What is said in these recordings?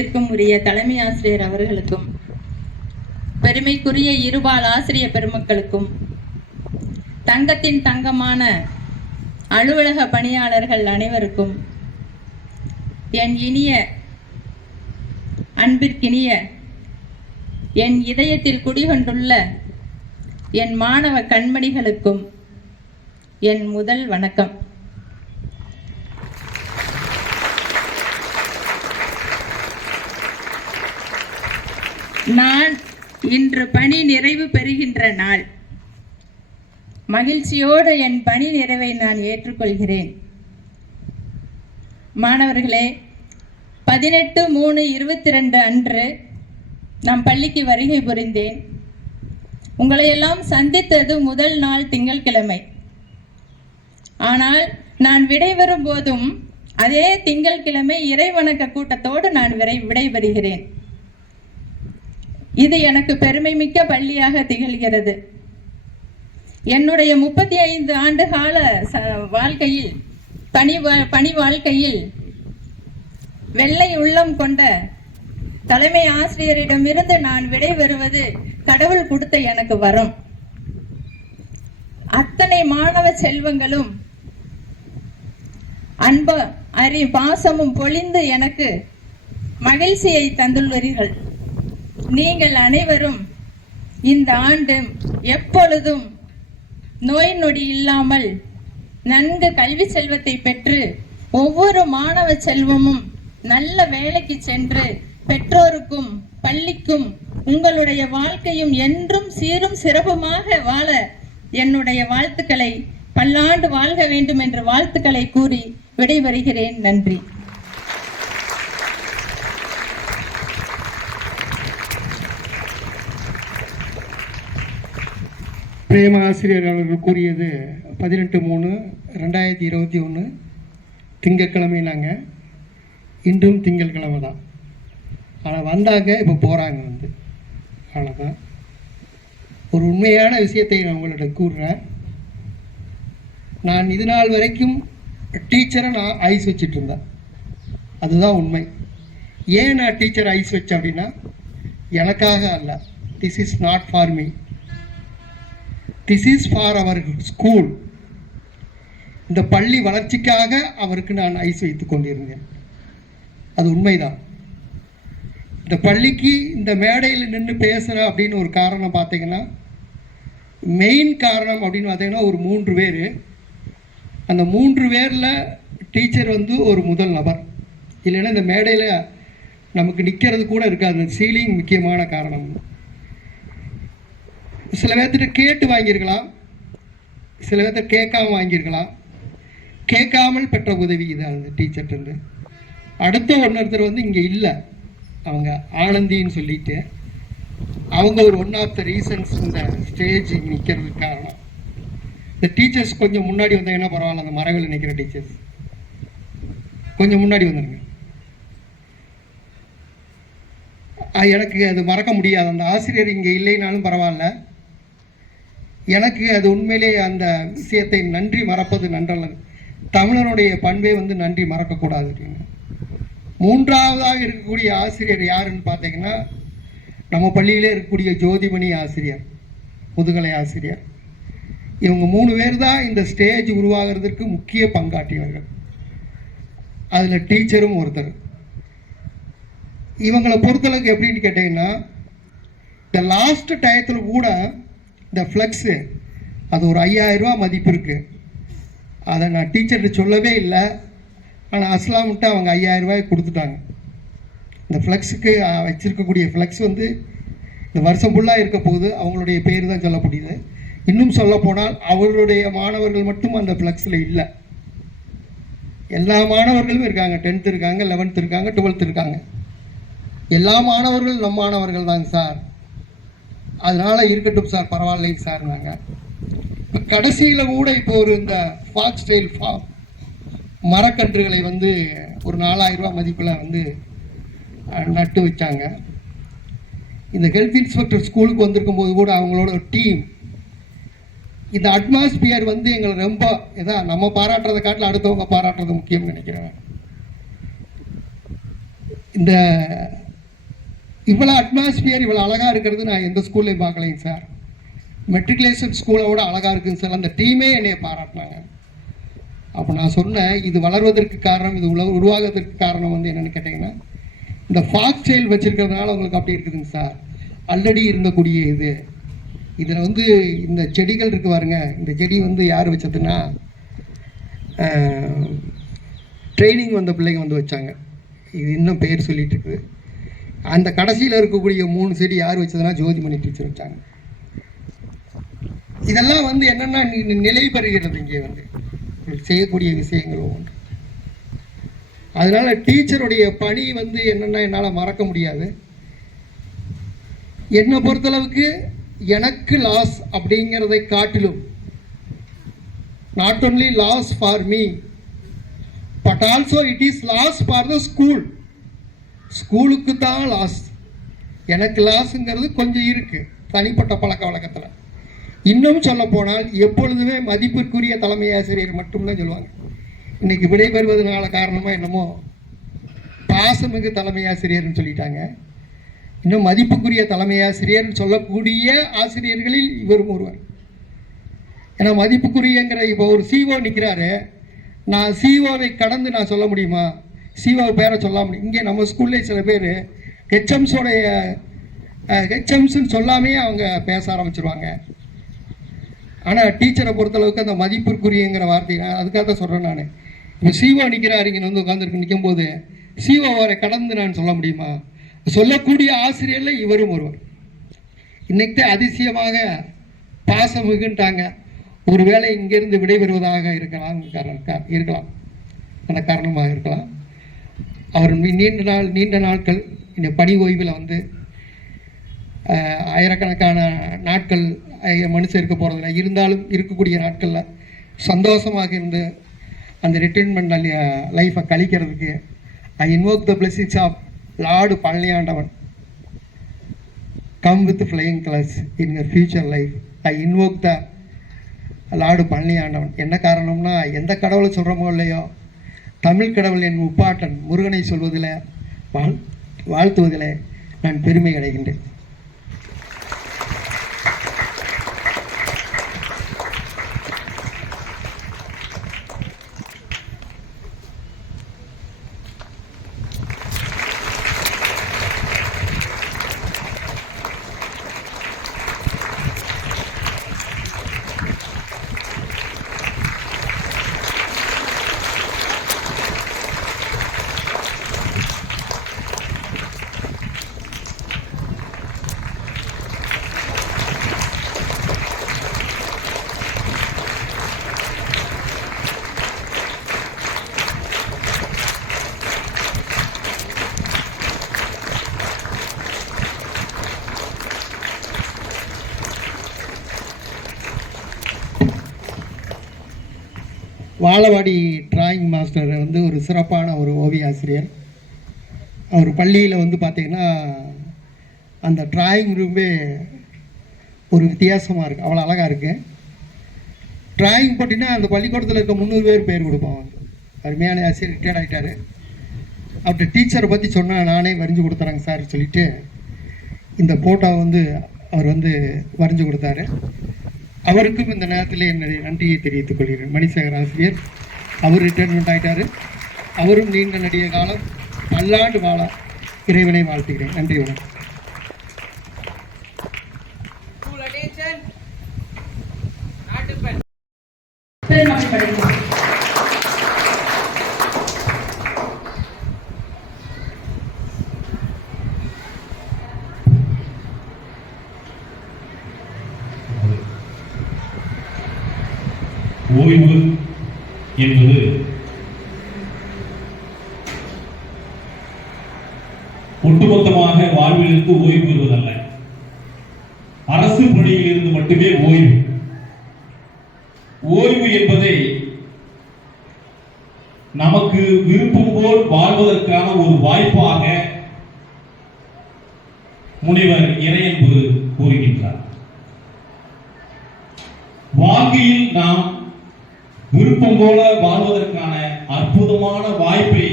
வணக்கத்திற்கும் உரிய தலைமை ஆசிரியர் அவர்களுக்கும், பெருமைக்குரிய இருபால் ஆசிரியர் பெருமக்களுக்கும், தங்கத்தின் தங்கமான அலுவலக பணியாளர்கள் அனைவருக்கும், என் இனிய அன்பிற்கினிய என் இதயத்தில் குடிகொண்டுள்ள என் மாணவ கண்மணிகளுக்கும் என் முதல் வணக்கம். நான் இன்று பணி நிறைவு பெறுகின்ற நாள். மகிழ்ச்சியோடு என் பணி நிறைவை நான் ஏற்றுக்கொள்கிறேன். மாணவர்களே, 18/3/22 அன்று நான் பள்ளிக்கு வருகை புரிந்தேன். உங்களையெல்லாம் சந்தித்தது முதல் நாள் திங்கட்கிழமை. ஆனால் நான் விடைபெறும் போதும் அதே திங்கட்கிழமை இறைவணக்க கூட்டத்தோடு நான் விடைபெறுகிறேன். இது எனக்கு பெருமை மிக்க பள்ளியாக திகழ்கிறது. என்னுடைய 35 ஆண்டு கால வாழ்க்கையில் பணி வாழ்க்கையில் வெள்ளை உள்ளம் கொண்ட தலைமை ஆசிரியரிடமிருந்து நான் விடைபெறுவது கடவுள் கொடுத்த எனக்கு வரம். அத்தனை மாணவ செல்வங்களும் பாசமும் பொழிந்து எனக்கு மகிழ்ச்சியை தந்துள்ளீர்கள். நீங்கள் அனைவரும் இந்த ஆண்டு எப்பொழுதும் நோய் நொடி இல்லாமல் நன்கு கல்வி செல்வத்தை பெற்று ஒவ்வொரு மாணவ செல்வமும் நல்ல வேலைக்கு சென்று பெற்றோருக்கும் பள்ளிக்கும் உங்களுடைய வாழ்க்கையும் என்றும் சீரும் சிறப்புமாக வாழ என்னுடைய வாழ்த்துக்களை, பல்லாண்டு வாழ்க வேண்டும் என்ற வாழ்த்துக்களை கூறி விடைபெறுகிறேன். நன்றி. பிரேம ஆசிரியர் அவர்கள் கூறியது 18/3/2021 திங்கட்கிழமை. நாங்கள் இன்றும் திங்கட்கிழமை தான், ஆனால் வந்தாங்க, இப்போ போகிறாங்க அவ்வளோதான். ஒரு உண்மையான விஷயத்தை நான் உங்கள்கிட்ட கூறுறேன். நான் இது நாள் வரைக்கும் டீச்சரை நான் ஐஸ் வச்சுட்டு இருந்தேன். அதுதான் உண்மை. ஏன் நான் டீச்சர் ஐஸ் வச்சேன் அப்படின்னா, எனக்காக அல்ல. This is not for me, this is for our school. இந்த பள்ளி வளர்ச்சிக்காக அவருக்கு நான் ஐஸ் வைத்து கொண்டிருந்தேன். அது உண்மைதான். இந்த பள்ளிக்கு இந்த மேடையில் நின்று பேசுகிறேன் அப்படின்னு ஒரு காரணம் பார்த்தீங்கன்னா, மெயின் காரணம் அப்படின்னு பார்த்தீங்கன்னா ஒரு 3 பேர். அந்த 3 பேரில் டீச்சர் ஒரு முதல் நபர். இல்லைன்னா இந்த மேடையில் நமக்கு நிற்கிறது கூட இருக்காது. அந்த சீலிங் முக்கியமான காரணம். சில பேர்த்திட்ட கேட்டு வாங்கியிருக்கலாம், சில பேர்த்த கேட்காம வாங்கியிருக்கலாம். கேட்காமல் பெற்ற உதவி இது அந்த டீச்சர்ட்டு. அடுத்த ஒருத்தர் இங்கே இல்லை, அவங்க ஆனந்தின்னு சொல்லிட்டு, அவங்க ஒரு ஒன் ஆஃப் த ரீசன்ஸ் இந்த ஸ்டேஜ் நிற்கிறதுக்கு காரணம். இந்த டீச்சர்ஸ் கொஞ்சம் முன்னாடி வந்தாங்கன்னா பரவாயில்ல. அந்த மரவில் நிற்கிற டீச்சர்ஸ் கொஞ்சம் முன்னாடி வந்துடுங்க. எனக்கு அது மறக்க முடியாது. அந்த ஆசிரியர் இங்கே இல்லைனாலும் பரவாயில்ல. எனக்கு அது உண்மையிலே அந்த விஷயத்தை நன்றி மறப்பது நன்றல்ல. தமிழனுடைய பண்பே நன்றி மறக்கக்கூடாது அப்படின்னு. 3ஆவதாக இருக்கக்கூடிய ஆசிரியர் யாருன்னு பார்த்தீங்கன்னா, நம்ம பள்ளியிலே இருக்கக்கூடிய ஜோதிமணி ஆசிரியர், முதுகலை ஆசிரியர். இவங்க 3 பேர் தான் இந்த ஸ்டேஜ் உருவாகிறதுக்கு முக்கிய பங்காற்றியவர்கள். அதில் டீச்சரும் ஒருத்தர். இவங்களை பொறுத்தளவுக்கு எப்படின்னு கேட்டிங்கன்னா, இந்த லாஸ்ட் டயத்தில் கூட இந்த ஃப்ளெக்ஸு அது ஒரு 5000 ரூபா மதிப்பு இருக்குது. அதை நான் டீச்சர்கிட்ட சொல்லவே இல்லை. ஆனால் அஸ்லாம்கிட்ட அவங்க 5000 ரூபாய் கொடுத்துட்டாங்க. இந்த ஃப்ளெக்ஸுக்கு வச்சுருக்கக்கூடிய ஃப்ளெக்ஸ் இந்த வருஷம் ஃபுல்லாக இருக்க போகுது. அவங்களுடைய பேர் தான் சொல்ல முடியுது. இன்னும் சொல்ல போனால் அவர்களுடைய மாணவர்கள் மட்டும் அந்த ஃப்ளெக்ஸில் இல்லை. எல்லா மாணவர்களும் இருக்காங்க. 10th இருக்காங்க, 11th இருக்காங்க, 12th இருக்காங்க. எல்லா மாணவர்கள் நம் மாணவர்கள் தாங்க சார். அதனால் இருக்கட்டும் சார், பரவாயில்லைங்க சார். நாங்கள் இப்போ கடைசியில் கூட இப்போ இந்த ஃபாக் ஸ்டைல் மரக்கன்றுகளை ஒரு 4000 ரூபா மதிப்பில் நட்டு வச்சாங்க. இந்த ஹெல்த் இன்ஸ்பெக்டர் ஸ்கூலுக்கு வந்திருக்கும் போது கூட அவங்களோட டீம் இந்த அட்மாஸ்பியர் எங்களை ரொம்ப நம்ம பாராட்டுறதை காட்டில் அடுத்தவங்க பாராட்டுறது முக்கியம்னு நினைக்கிறேன். இந்த இவ்வளோ அட்மாஸ்பியர் இவ்வளோ அழகாக இருக்கிறது நான் எந்த ஸ்கூல்லையும் பார்க்கலைங்க சார். மெட்ரிகுலேஷன் ஸ்கூலோட அழகாக இருக்குங்க சார். அந்த டீமே என்னைய பாராட்டினாங்க. அப்போ நான் சொன்னேன், இது வளர்வதற்கு காரணம், இது உருவாகிறதுக்கு காரணம் வந்து என்னென்னு கேட்டிங்கன்னா, இந்த ஃபாக் செயல் வச்சுருக்கிறதுனால உங்களுக்கு அப்படி இருக்குதுங்க சார். ஆல்ரெடி இருந்தக்கூடிய இதில் வந்து இந்த செடிகள் இருக்குது பாருங்க. இந்த செடி வந்து யார் வச்சதுன்னா ட்ரைனிங் வந்த பிள்ளைங்க வந்து வச்சாங்க. இது இன்னும் பேர் சொல்லிட்டு இருக்குது. அந்த கடைசியில் இருக்கக்கூடிய 3 செடி யார் வச்சதுன்னா ஜோதிமணி டீச்சர் வச்சாங்க. இதெல்லாம் வந்து என்னென்னா நிலை பெறுகிறது இங்கே வந்து செய்யக்கூடிய விஷயங்கள் ஒன்று. அதனால டீச்சருடைய பணி வந்து என்னென்னா என்னால் மறக்க முடியாது. என்னை பொறுத்தளவுக்கு எனக்கு லாஸ் அப்படிங்கிறதை காட்டிலும் not only loss for me but also it is loss for the school. ஸ்கூலுக்கு தான் லாஸ். எனக்கு லாஸுங்கிறது கொஞ்சம் இருக்குது தனிப்பட்ட பழக்க வழக்கத்தில். இன்னும் சொல்ல போனால் எப்பொழுதுமே மதிப்பிற்குரிய தலைமை ஆசிரியர் மட்டும்தான் சொல்லுவாங்க. இன்னைக்கு விடைபெறுவதனால காரணமாக என்னமோ பாசமிகு தலைமை ஆசிரியர்னு சொல்லிட்டாங்க. இன்னும் மதிப்புக்குரிய தலைமை ஆசிரியர் சொல்லக்கூடிய ஆசிரியர்களில் இவரும் ஒருவர். ஏன்னா மதிப்புக்குரியங்கிற இப்போ ஒரு சிஓ நிற்கிறாரு, நான் சிஓவை கடந்து நான் சொல்ல முடியுமா? சிஓ பேரை சொல்ல முடியும். இங்கே நம்ம ஸ்கூல்லே சில பேர் ஹெச்எம்ஸ்ன்னு சொல்லாமே அவங்க பேச ஆரம்பிச்சிருவாங்க. ஆனால் டீச்சரை பொறுத்தளவுக்கு அந்த மதிப்பிற்குரியங்கிற வார்த்தை நான் அதுக்காக தான் சொல்கிறேன். நான் இப்போ சிஓ நிற்கிறாரு, இங்கே வந்து உட்காந்துருக்கு நிற்கும்போது சிஓ வரை கடந்து நான் சொல்ல முடியுமா? சொல்லக்கூடிய ஆசிரியரில் இவரும் ஒருவர். இன்னைக்கு அதிசயமாக பாசமிகுன்ட்டாங்க. ஒருவேளை இங்கிருந்து விடைபெறுவதாக இருக்கலாம் அந்த காரணமாக இருக்கலாம். அவர் நீண்ட நாட்கள் இந்த பணி ஓய்வில் வந்து ஆயிரக்கணக்கான நாட்கள் மனுஷன் இருக்க போகிறதில்ல. இருந்தாலும் இருக்கக்கூடிய நாட்களில் சந்தோஷமாக இருந்து அந்த ரிட்டைர்மெண்ட் லைஃப்பை கழிக்கிறதுக்கு I invoke the blessings of Lord Palaniandavan. Come with flying colours in your future life. I invoke the Lord Palaniandavan. என்ன காரணம்னா, எந்த கடவுளை சொல்கிறோமோ இல்லையோ, தமிழ் கடவுள் என் முப்பாட்டன் முருகனை சொல்வதில் வாழ்த்துவதில் நான் பெருமை அடைகின்றேன். வாழவாடி டிராயிங் மாஸ்டர் வந்து ஒரு சிறப்பான ஒரு ஓவிய ஆசிரியர். அவர் பள்ளியில் வந்து பார்த்திங்கன்னா அந்த டிராயிங் ரூமே ஒரு வித்தியாசமாக இருக்குது, அவ்வளோ அழகாக இருக்குது. டிராயிங் போட்டிங்கன்னா அந்த பள்ளிக்கூடத்தில் இருக்க 300 பேர் கொடுப்போம். அருமையான ஆசிரியர், ரிட்டையர்ட் ஆகிட்டார். அப்படி டீச்சரை பற்றி சொன்னால் நானே வரைஞ்சி கொடுத்துறேங்க சார் சொல்லிவிட்டு இந்த ஃபோட்டோவை வந்து அவர் வந்து வரைஞ்சி கொடுத்தாரு. அவருக்கும் இந்த நேரத்தில் என்னுடைய நன்றியை தெரிவித்துக் கொள்கிறேன். மணிசேகர் ஆசிரியர், அவர் ரிட்டையர்மெண்ட் ஆகிட்டார். அவரும் நீண்ட நடிக காலம் பல்லாண்டு வாழ இறைவனை வாழ்த்துகிறேன். நன்றி, வணக்கம். ஓய்வு என்பது ஒட்டுமொத்தமாக வாழ்விலிருந்து ஓய்வு பெறுவதல்ல. அரசு பணியில் இருந்து மட்டுமே ஓய்வு. ஓய்வு என்பதை நமக்கு விருப்பம் போல் வாழ்வதற்கான ஒரு வாய்ப்பாக முனைவர் இறையன்பு கூறுகின்றார். வாழ்க்கையில் நாம் விருப்பம் போல வாழ்வதற்கான அற்புதமான வாய்ப்பை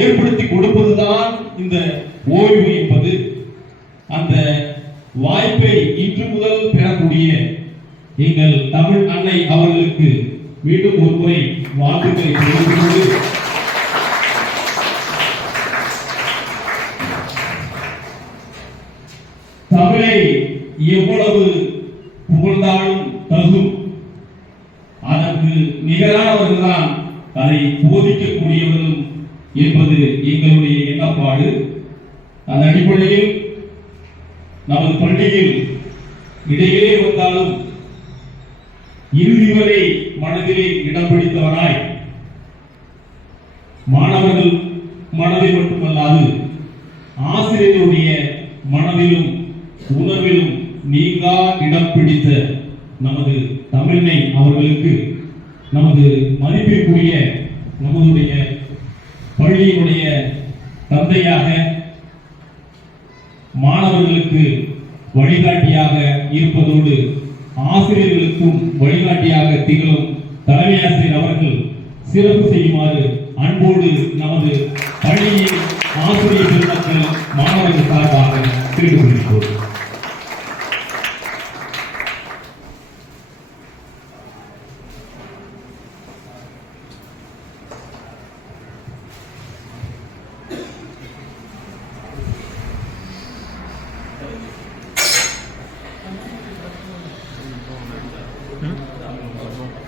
ஏற்படுத்தி கொடுப்பதுதான் இந்த ஓய்வு என்பது. அந்த வாய்ப்பை இன்று முதல் பெறக்கூடிய எங்கள் தமிழ் அன்னை அவர்களுக்கு மீண்டும் ஒரு முறை வாழ்த்துக்களை தெரிவித்துள்ளது. தமிழை எவ்வளவு புகழ்ந்தாலும் தகும், அதற்கு நிகரானவர்கள் தான் அதை போதிக்கக்கூடியவர்கள் என்பது எங்களுடைய எண்ணப்பாடு. அந்த அடிப்படையில் நமது பள்ளியில் இடையிலே வந்தாலும் இறுதி வரை மனதிலே இடம் பிடித்தவராய் மாணவர்கள் மனதில் மட்டுமல்லாது ஆசிரியர்களுடைய மனதிலும் உணர்விலும் நீங்கா இடம் பிடித்த நமது தமிழனை அவர்களுக்கு நமது மதிப்பிற்குரிய நம்முடைய பள்ளியினுடைய தந்தையாக, மாணவர்களுக்கு வழிகாட்டியாக இருப்பதோடு ஆசிரியர்களுக்கும் வழிகாட்டியாக திகழும் தலைமை ஆசிரியர் அவர்கள் சிறப்பு செய்யுமாறு அன்போடு நமது பள்ளியின் ஆசிரியர் பெருமக்கள் மாணவர்கள் சார்பாக கேட்டுக்கொள்கிறோம்.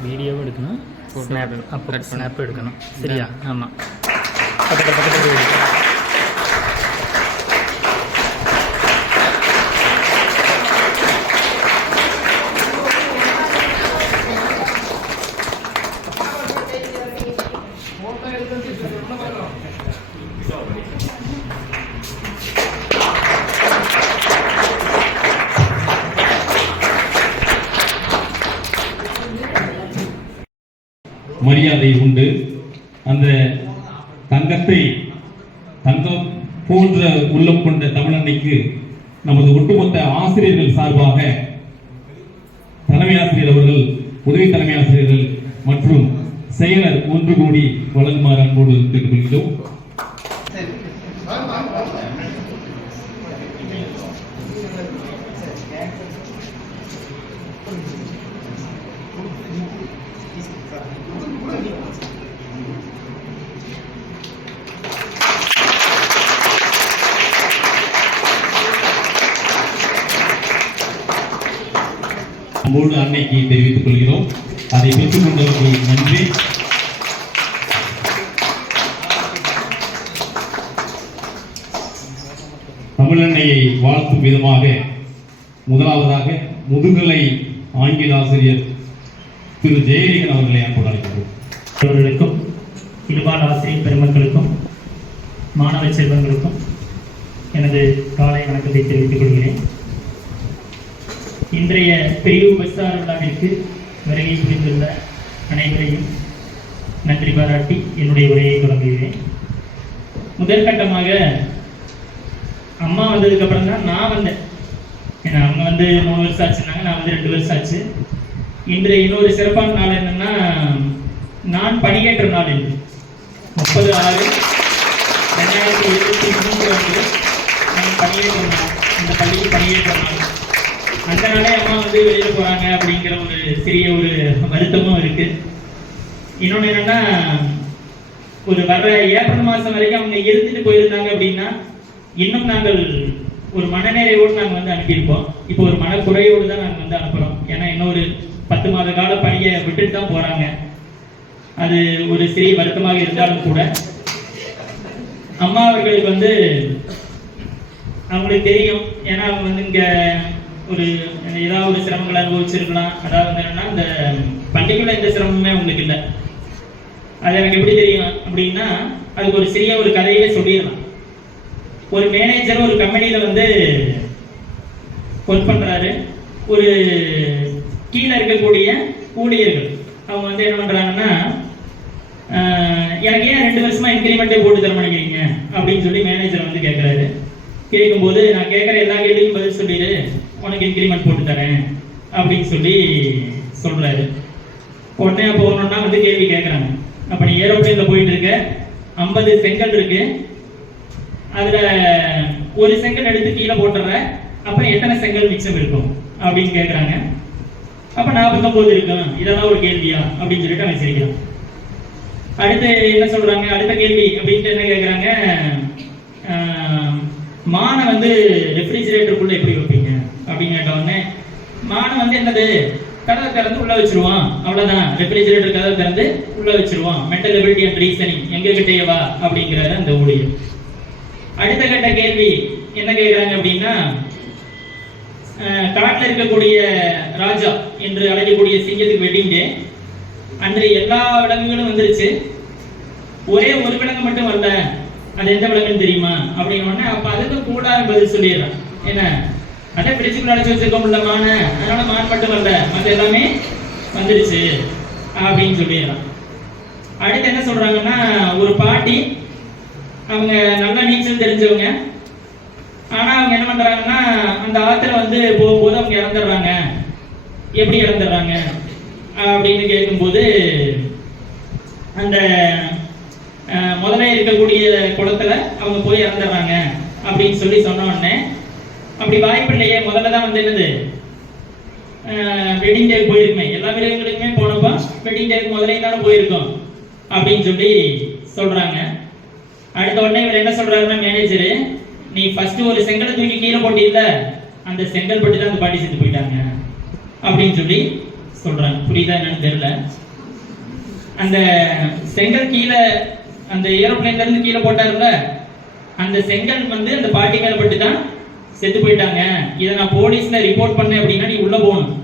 வீடியோவும் எடுக்கணும், ஸ்னாப் அப்போ ஸ்னாப் எடுக்கணும். சரியா? ஆமாம். பக்கத்தில் மரியாதை உண்டு. அந்த தங்கத்தை தங்கம் போன்ற உள்ளம் கொண்ட தமிழன்னைக்கு நமது ஒட்டுமொத்த ஆசிரியர்கள் சார்பாக தலைமை ஆசிரியர் அவர்கள், உதவி தலைமை ஆசிரியர்கள் மற்றும் செயலர் ஒன்று கூடி வழங்குமாறு அன்போடு கேட்டுக்கொள்கிறோம். அன்போடு அன்னைக்கு தெரிவித்துக் கொள்கிறோம். அதை பெற்றுக் கொண்டவர்களுக்கு நன்றி. தமிழன்னையை வாழ்த்தும் விதமாக முதலாவதாக முதுகலை ஆங்கில ஆசிரியர் திரு ஜெயரேகன் அவர்களை அன்போடு அழைக்கிறோம். அவர்களுக்கும் இழுபான ஆசிரியர் பெருமக்களுக்கும் மாணவ செல்வங்களுக்கும் எனது காலை வணக்கத்தை தெரிவித்துக் கொள்கிறேன். இன்றைய பிரிவு பஸ்தார் விழாவிற்கு வருகை புரிந்துள்ள அனைவரையும் நன்றி பாராட்டி என்னுடைய உரையை தொடங்குகிறேன். முதற்கட்டமாக அம்மா வந்ததுக்கு அப்புறம் தான் நான் வந்தேன். ஏன்னா அவங்க வந்து 3 வருஷம் ஆச்சுன்னாங்க, நான் வந்து 2 வருஷம் ஆச்சு. இன்று இன்னொரு சிறப்பான நாள் என்னன்னா, நான் பணியேற்ற நாள் என்று 30/6/2023 வந்து நான் பணியேற்ற நாள், இந்த பள்ளிக்கு பணியேற்ற நாள். அந்த நாளே அம்மா வந்து வெளியில போறாங்க அப்படிங்கிற ஒரு சிறிய ஒரு வருத்தமும் இருக்கு. இன்னொன்று என்னன்னா, ஒரு வர்ற ஏப்ரல் மாதம் வரைக்கும் அவங்க இருந்துட்டு போயிருந்தாங்க அப்படின்னா இன்னும் நாங்கள் ஒரு மனநிறைவோடு நாங்கள் வந்து அனுப்பியிருப்போம். இப்போ ஒரு மனக்குறையோடு தான் நாங்கள் வந்து அனுப்புகிறோம். ஏன்னா இன்னொரு 10 மாத கால பணியை விட்டுட்டு தான் போகிறாங்க. அது ஒரு சிறிய வருத்தமாக இருந்தாலும் கூட அம்மா அவர்களுக்கு வந்து அவங்களுக்கு தெரியும். ஏன்னா அவங்க வந்து இங்கே ஒரு ஏதாவது ஒரு சிரமங்களை அனுபவிச்சிருக்கலாம். அதாவது என்னன்னா, இந்த பண்டிகைக்குள்ள எந்த சிரமமே உங்களுக்கு இல்லை. அது எனக்கு எப்படி தெரியும் அப்படின்னா, அதுக்கு ஒரு சிறிய ஒரு கதையிலே சொல்லிடலாம். ஒரு மேனேஜர் ஒரு கம்பெனியில வந்து ஒர்க் பண்றாரு. ஒரு கீழே இருக்கக்கூடிய ஊழியர்கள் அவங்க வந்து என்ன பண்றாங்கன்னா, எனக்கு ஏன் 2 வருஷமா இன்கிரிமெண்ட்டே போட்டு தர மாட்டேங்கிறீங்க அப்படின்னு சொல்லி மேனேஜர் வந்து கேட்கறாரு. கேட்கும்போது, நான் கேட்குற எல்லா கேள்வியும் பதில் சொல்லிடு, உனக்கு இன்கிரிமெண்ட் போட்டு தரேன் அப்படின்னு சொல்லி சொல்றாரு. உடனே அப்போ ஒன்னொன்னா வந்து கேள்வி கேட்குறாங்க. அப்போ நீ ஏரோப்ளேனில் போயிட்டு இருக்க, 50 செங்கல் இருக்கு. அதுல ஒரு செங்கல் எடுத்து கீழே போட்டுற, அப்புறம் எத்தனை செங்கல் மிச்சம் இருக்கும் அப்படின்னு கேட்குறாங்க. அப்ப 49 இருக்கும். இதெல்லாம் ஒரு கேள்வியா அப்படின்னு சொல்லிட்டு அவன் சிரிக்கிறான். அடுத்து என்ன சொல்றாங்க, அடுத்த கேள்வி அப்படின்ட்டு என்ன கேட்குறாங்க, மானை வந்து ரெஃப்ரிஜிரேட்டருக்குள்ள எப்படி வைப்பீங்க அப்படின்னு கேட்ட உடனே, மானை வந்து என்னது, கதவை திறந்து உள்ள வச்சிருவான், அவ்வளவுதான். ரெஃப்ரிஜிரேட்டர் கதவை திறந்து உள்ள வச்சிருவான். மென்டல் எபிலிட்டி அண்ட் ரீசனிங் எங்க கிட்டேவா அப்படிங்கிறாரு அந்த ஊழியர். அடுத்த கட்ட கேள்வி என்ன கேட்கிறாங்க அப்படின்னா, காட்டில் இருக்கக்கூடிய ராஜா என்று அழைக்கக்கூடிய சிங்கத்துக்கு வெட்டிங் டே அன்று எல்லா விலங்குகளும் வந்துருச்சு, ஒரே ஒரு விலங்கு மட்டும் வரல, அது எந்த விலங்குன்னு தெரியுமா அப்படின்னு உடனே, அப்ப அதுக்கு கூட பதில் சொல்லிடுறான். என்ன, அதை பிடிச்சுக்குள்ள அடைச்சு வச்சிருக்கோம்ல மானை, அதனால மான் மட்டும் வரல, மற்ற எல்லாமே வந்துருச்சு அப்படின்னு சொல்லிடுறான். அடுத்து என்ன சொல்றாங்கன்னா, ஒரு பாட்டி, அவங்க நல்லா நீச்சல் தெரிஞ்சவங்க, ஆனா அவங்க என்ன பண்றாங்கன்னா, அந்த ஆத்துல வந்து போகும்போது அவங்க இறந்துடுறாங்க. எப்படி இறந்துடுறாங்க அப்படின்னு கேட்கும்போது, அந்த முதல்ல இருக்கக்கூடிய குளத்துல அவங்க போய் இறந்துடுறாங்க அப்படின்னு சொல்லி சொன்ன உடனே, அப்படி வாய்ப்பு இல்லையே, முதல்ல தான் வந்து என்னது வெட்டிங் டேக்கு போயிருக்குமே, எல்லா விலங்குகளுக்குமே போனப்போ வெட்டிங் டேக்கு முதலே தானே போயிருக்கோம் அப்படின்னு சொல்லி சொல்றாங்க. அடுத்த உடனே இவர் என்ன சொல்றாருன்னா, மேனேஜரு, நீ ஃபர்ஸ்ட் ஒரு செங்கலை தூக்கி கீழே போட்டியில்ல, அந்த செங்கல் பட்டு தான் அந்த பாட்டி செத்து போயிட்டாங்க அப்படின்னு சொல்லி சொல்றாங்க. புரியுதா என்னன்னு தெரியல. அந்த செங்கல் கீழே, அந்த ஏரோப்ளேன்ல இருந்து கீழே போட்டாருல்ல, அந்த செங்கல் வந்து அந்த பாட்டி மேல பட்டு தான் செத்து போயிட்டாங்க. இதை நான் போலீஸ்ல ரிப்போர்ட் பண்ணேன் அப்படின்னா நீ உள்ள போகணும்.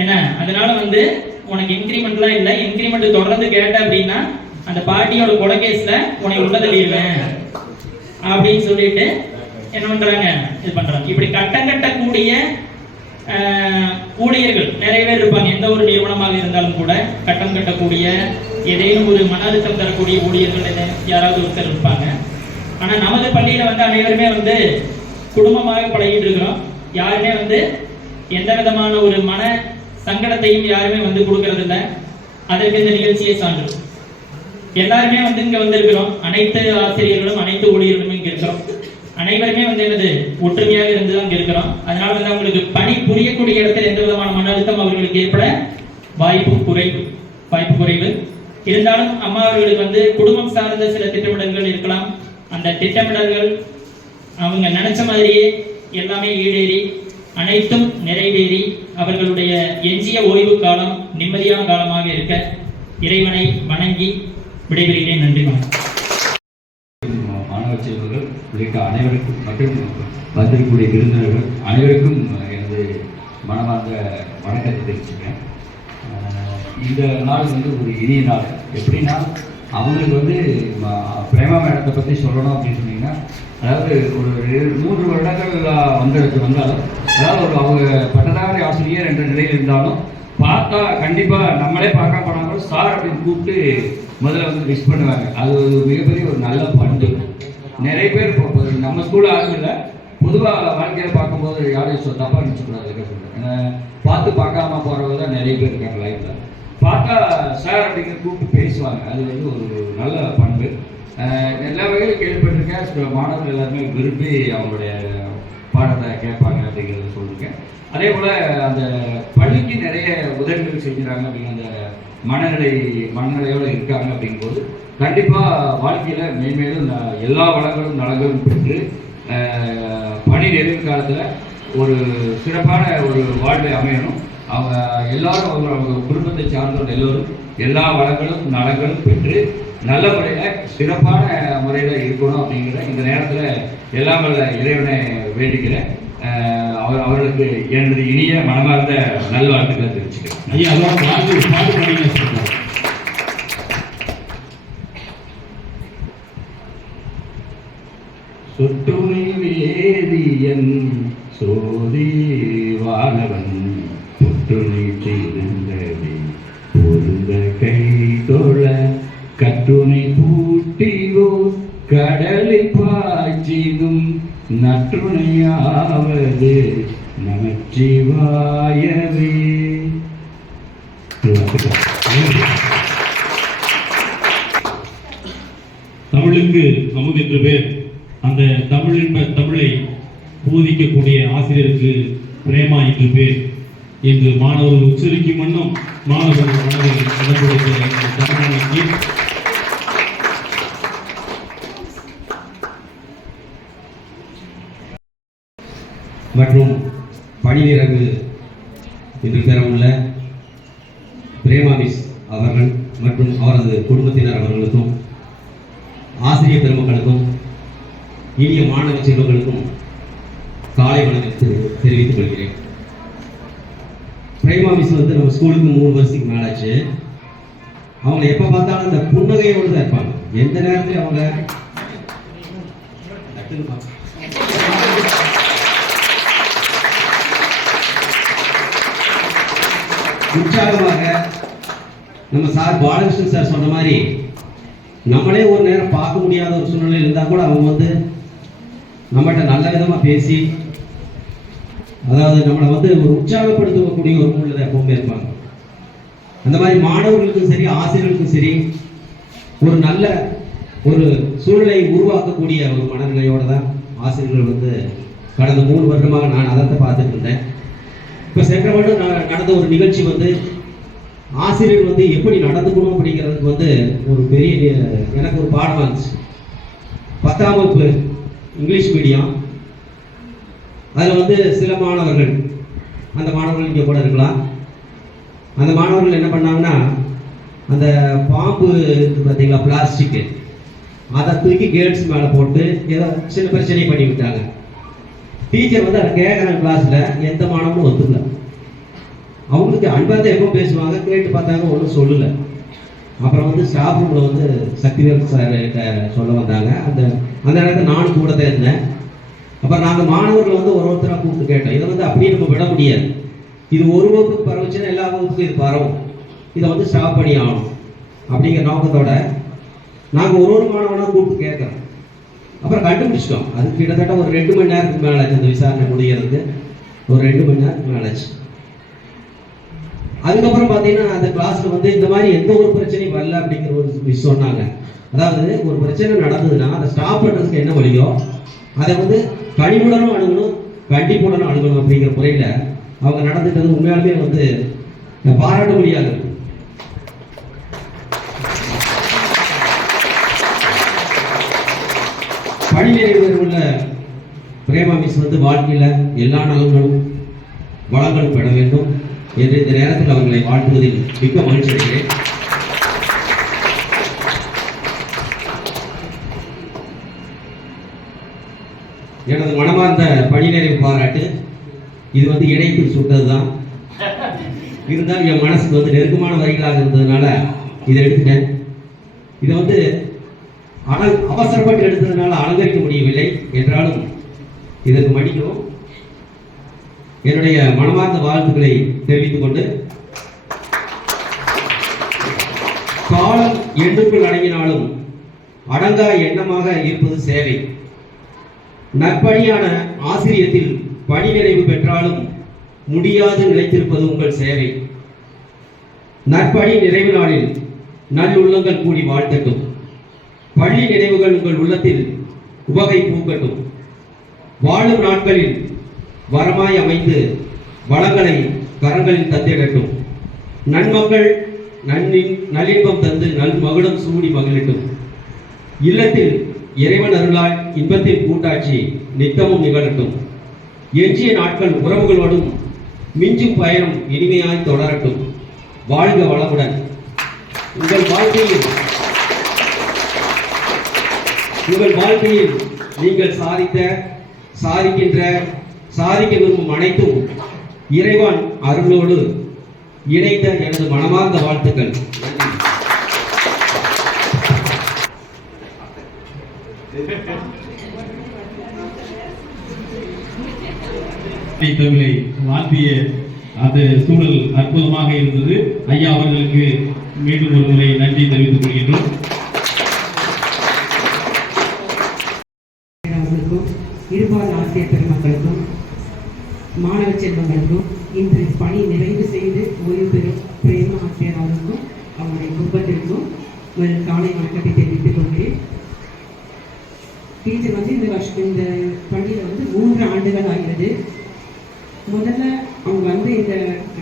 ஏன்னா அதனால வந்து உனக்கு இன்கிரிமெண்ட்லாம் இல்லை, இன்கிரிமெண்ட் தொடர்ந்து கேட்ட அப்படின்னா அந்த பாட்டியோட கொலை கேஸ்ல உன்னை உள்ள தள்ளிடுவேன் அப்படின்னு சொல்லிட்டு என்ன பண்றாங்க, இது பண்றாங்க. இப்படி கட்டம் கட்டக்கூடிய ஊழியர்கள் நிறைய பேர் இருப்பாங்க. எந்த ஒரு நிறுவனமாக இருந்தாலும் கூட கட்டம் கட்டக்கூடிய, ஏதேனும் ஒரு மன அழுத்தம் தரக்கூடிய ஊழியர்கள் யாராவது ஒருத்தர் இருப்பாங்க. ஆனா நமது பள்ளியில வந்து அனைவருமே வந்து குடும்பமாக பழகிட்டு இருக்கிறோம். யாருமே வந்து எந்த விதமான ஒரு மன சங்கடத்தையும் யாருமே வந்து கொடுக்கறது இல்லை. அதற்கு இந்த நிகழ்ச்சியை சான்று. எல்லாருமே வந்து இங்க வந்திருக்கிறோம். அனைத்து ஆசிரியர்களும் அனைத்து ஊழியர்களும் இங்க இருக்கிறோம். அனைவருமே வந்து என்னது ஒற்றுமையாக இருந்து அங்க இருக்கிறோம். அதனால வந்து அவங்களுக்கு பணி புரியக்கூடிய இடத்துல எந்த விதமான மன அழுத்தம் அவர்களுக்கு ஏற்பட வாய்ப்பு குறைவு. இருந்தாலும் அம்மா அவர்களுக்கு வந்து குடும்பம் சார்ந்த சில திட்டமிடல்கள் இருக்கலாம். அந்த திட்டமிடல்கள் அவங்க நினைச்ச மாதிரியே எல்லாமே ஈடேறி, அனைத்தும் நிறைவேறி, அவர்களுடைய எஞ்சிய ஓய்வு காலம் நிம்மதியான காலமாக இருக்க இறைவனை வணங்கி விடைபெறுகிறேன். நன்றி. மாணவ செல்வர்கள் உள்ளிட்ட அனைவருக்கும் மற்றும் வந்திருக்கக்கூடிய விருந்தினர்கள் அனைவருக்கும் எனது மனமார்ந்த வணக்கத்தை தெரிவிச்சுக்கிறேன். இந்த நாள் வந்து ஒரு இனிய நாள். எப்படின்னா, அவங்களுக்கு வந்து பிரேமா மேடத்தை பற்றி சொல்லணும் அப்படின்னு சொன்னீங்கன்னா, அதாவது ஒரு 3 வருடங்கள் வந்தாலும், அதாவது ஒரு அவங்க பட்டதாரி ஆசிரியர் என்ற நிலையில் இருந்தாலும் பார்த்தா கண்டிப்பாக நம்மளே பார்க்க போனாலும் சார் அப்படின்னு கூப்பிட்டு முதல்ல வந்து விஷ் பண்ணுவாங்க. அது ஒரு மிகப்பெரிய ஒரு நல்ல பண்பு. நிறைய பேர் நம்ம ஸ்கூலில் ஆளும் இல்லை, பொதுவாக வாழ்க்கையில் பார்க்கும்போது யாரையும் தப்பாக நினச்சக்கூடாது சொல்கிறேன். பார்த்து பார்க்காம போகிறவங்க தான் நிறைய பேர் இருக்காங்க லைஃப்பில். பார்த்தா சார் அப்படிங்கிற கூப்பிட்டு பேசுவாங்க. அது வந்து ஒரு நல்ல பண்பு. எல்லா வகையிலும் கேள்விப்பட்டிருக்கேன். மாணவர்கள் எல்லாருமே விரும்பி அவங்களுடைய பாடத்தை கேட்பாங்க அப்படிங்கிறத சொல்லியிருக்கேன். அதே போல் அந்த பள்ளிக்கு நிறைய உதவிகள் செஞ்சுறாங்க அப்படிங்கிற அந்த மனநிலையோடு இருக்காங்க அப்படிங்கும்போது கண்டிப்பாக வாழ்க்கையில் மேன்மேலும் எல்லா வளங்களும் நலங்களும் பெற்று பணி நிறைவு காலத்தில் ஒரு சிறப்பான ஒரு வாழ்வை அமையணும். அவங்க எல்லாரும் அவங்க குடும்பத்தை சார்ந்தவர்கள் எல்லோரும் எல்லா வளங்களும் நலங்களும் பெற்று நல்ல முறையில் சிறப்பான முறையில் இருக்கணும் அப்படிங்கிற இந்த நேரத்தில் எல்லாம் வல்ல இறைவனை வேண்டிக்கிறேன். அவர்களுக்கு எனது இனிய மனமார்ந்த நல்வாழ்த்துக்களை தெரிவிச்சுக்கிறேன். ஐயா, பாட்டு சொட்டுணை வேதியன் சோதி வானவன் பொட்டுணை செய்தே பொருந்த கை தொழ கட்டுணை பூட்டிவோ கடலை பாய்ச்சிதும் நற்றுணையாவது நமச்சிவாயவே. தமிழுக்கு அமுது என்று பேர். அந்த தமிழை போதிக்கக்கூடிய ஆசிரியருக்கு பிரேமா என்று பேர் என்று மாணவர்கள் உச்சரிக்கும் வண்ணம் மாணவர்கள் மனதில் இடம் கொடுத்த தமிழனுக்கு மற்றும் பணி நிறைவு என்று பெறவுள்ள பிரேமா மிஸ் அவர்கள் மற்றும் அவரது குடும்பத்தினர் அவர்களுக்கும் ஆசிரியர் பெருமக்களுக்கும் இனிய மாணவ செல்வங்களுக்கும் காலை வணக்கத்தை தெரிவித்துக் கொள்கிறேன். பிரேமா மிஸ் வந்து நம்ம ஸ்கூலுக்கு 3 வருஷத்துக்கு மேலாச்சு. அவங்க எப்போ பார்த்தாலும் அந்த புன்னகையோடு தான் இருப்பாங்க. எந்த நேரத்திலும் அவங்க உற்சாகமாக நம்ம சார் பாலகிருஷ்ணன் சார் சொன்ன மாதிரி நம்மளே ஒரு நேரம் பார்க்க முடியாத ஒரு சூழ்நிலையில் இருந்தால் கூட அவங்க வந்து நம்மகிட்ட நல்ல விதமாக பேசி அதாவது நம்மளை வந்து ஒரு உற்சாகப்படுத்தக்கூடிய ஒரு சூழ்நிலை எப்பவுமே இருப்பாங்க. அந்த மாதிரி மாணவர்களுக்கும் சரி ஆசிரியர்களுக்கும் சரி ஒரு நல்ல ஒரு சூழ்நிலையை உருவாக்கக்கூடிய ஒரு மனநிலையோடு தான் ஆசிரியர்கள் வந்து கடந்த 3 வருடமாக நான் அதை பார்த்துட்டு இருந்தேன். இப்போ சென்ற வருடம் நடந்த ஒரு நிகழ்ச்சி வந்து ஆசிரியர் வந்து எப்படி நடந்துக்கணும் அப்படிங்கிறதுக்கு வந்து ஒரு பெரிய எனக்கு ஒரு பாடமாக இருந்துச்சு. 10ஆம் வகுப்பு இங்கிலீஷ் மீடியம். அதில் வந்து சில மாணவர்கள் அந்த மாணவர்கள் இங்கே கூட இருக்கலாம். அந்த மாணவர்கள் என்ன பண்ணாங்கன்னா அந்த பாம்பு பார்த்தீங்களா பிளாஸ்டிக்கு அதை தூக்கி கேட்ஸ் மேலே போட்டு ஏதோ சின்ன பிரச்சனை பண்ணி விட்டாங்க. டீச்சர் வந்து அதை கேட்குறாங்க கிளாஸில், எந்த மாணவனும் ஒத்துக்கல. அவங்களுக்கு அன்பாக எப்போ பேசுவாங்க, கேட்டு பார்த்தாங்க, ஒன்றும் சொல்லலை. அப்புறம் வந்து ஸ்டாஃப் ரூமில் வந்து சக்திவேல் சார் சொல்ல வந்தாங்க. அந்த நேரத்தில் நானும் கூட தான் இருந்தேன். அப்புறம் நாங்கள் மாணவர்கள் வந்து ஒருத்தராக கூப்பிட்டு கேட்டோம், இதை வந்து அப்படியே நம்ம விட முடியாது, இது ஒரு வகுப்புக்கு பரவுச்சுன்னா எல்லா வகுப்புக்கும் இது பரவும், இதை வந்து ஸ்டாப் பண்ணி ஆகணும் அப்படிங்கிற நோக்கத்தோட நாங்கள் ஒரு மாணவனாக கூப்பிட்டு கேட்குறோம். அப்புறம் கண்டுபிடிச்சிட்டோம். அது கிட்டத்தட்ட ஒரு 2 மணி நேரத்துக்கு மேலே ஆச்சு. அந்த விசாரணை முடிகிறதுக்கு ஒரு 2 மணி நேரத்துக்கு மேலே ஆச்சு. அதுக்கப்புறம் பார்த்தீங்கன்னா அந்த கிளாஸில் வந்து இந்த மாதிரி எந்த ஒரு பிரச்சனையும் வரல அப்படிங்கிற ஒரு விஷயம் சொன்னாங்க. அதாவது ஒரு பிரச்சனை நடந்ததுன்னா அதை ஸ்டாப் பண்ணுறதுக்கு என்ன வழியோ அதை வந்து கனிவுடனும் அணுகணும், கண்டிப்புடனும் அணுகணும் அப்படிங்கிற முறையில் அவங்க நடந்துட்டது உண்மையாலுமே வந்து பாராட்ட முடியாது. பணி நிறைவு உள்ள பிரேமா மிஸ் வந்து வாழ்க்கையில் எல்லா நலன்களும் வளங்களும் பெற வேண்டும் என்று இந்த நேரத்தில் அவர்களை வாழ்த்துவதில் மிக்க மகிழ்ச்சி அடைகிறேன். எனது மனமார்ந்த பணி நிறைவு பாராட்டு. இது வந்து இணையத்தில் சுட்டது தான் இருந்தால் என் மனசுக்கு வந்து நெருக்கமான வரிகளாக இருந்ததுனால இதை எடுத்துட்டேன். இதை வந்து அவசரப்பட்டு எடுத்ததுனால அலங்கரிக்க முடியவில்லை என்றாலும் இதற்கு மன்னிக்கவும். என்னுடைய மனமார்ந்த வாழ்த்துக்களை தெரிவித்துக் கொண்டு, காலம் எண்ணுக்குள் அடங்கினாலும் அடங்கா எண்ணமாக இருப்பது சேவை. நற்பணியான ஆசிரியத்தில் பணி நிறைவு பெற்றாலும் முடியாது நிலைத்திருப்பது உங்கள் சேவை. நற்பணி நிறைவு நாளில் நல்லுள்ளங்கள் கூடி வாழ்த்தட்டும். பள்ளி நினைவுகள் உங்கள் உள்ளத்தில் உவகை பூக்கட்டும். வாழும் நாட்களில் வரமாய் அமைந்து வளங்களை கரங்களில் தந்திடட்டும். நன்மக்கள் நல்லின்பம் தந்து நல்மகுடம் சூடி மகிழட்டும். இல்லத்தில் இறைவன் அருளால் இன்பத்தின் கூட்டாட்சி நித்தமும் நிகழட்டும். எஞ்சிய நாட்கள் உறவுகளோடும் மிஞ்சும் பயணம் இனிமையாய் தொடரட்டும். வாழ்க வளமுடன். உங்கள் வாழ்க்கையில் நீங்கள் சாதிக்க விரும்பும் அனைத்தும் இறைவன் அருளோடு இணைந்த எனது மனமார்ந்த வாழ்த்துக்கள். தமிழை வாழ்த்திய அந்த சூழல் அற்புதமாக இருந்தது. ஐயா அவர்களுக்கு மீண்டும் ஒரு முறை நன்றி தெரிவித்துக் கொள்கின்றோம். இருபால் ஆசிரியர் பெருமக்களுக்கும் மாணவ செல்வங்களுக்கும் இன்று பணி நிறைவு செய்து ஓய்வு பெறும் பிரேமா ஆசிரியர் அவருக்கும் அவருடைய குடும்பத்திற்கும் காலை வணக்கத்தை தெரிவித்துக் கொள்கிறேன். இந்த பள்ளியில் வந்து 3 ஆண்டுகள் ஆகிறது. முதல்ல அவங்க வந்து இந்த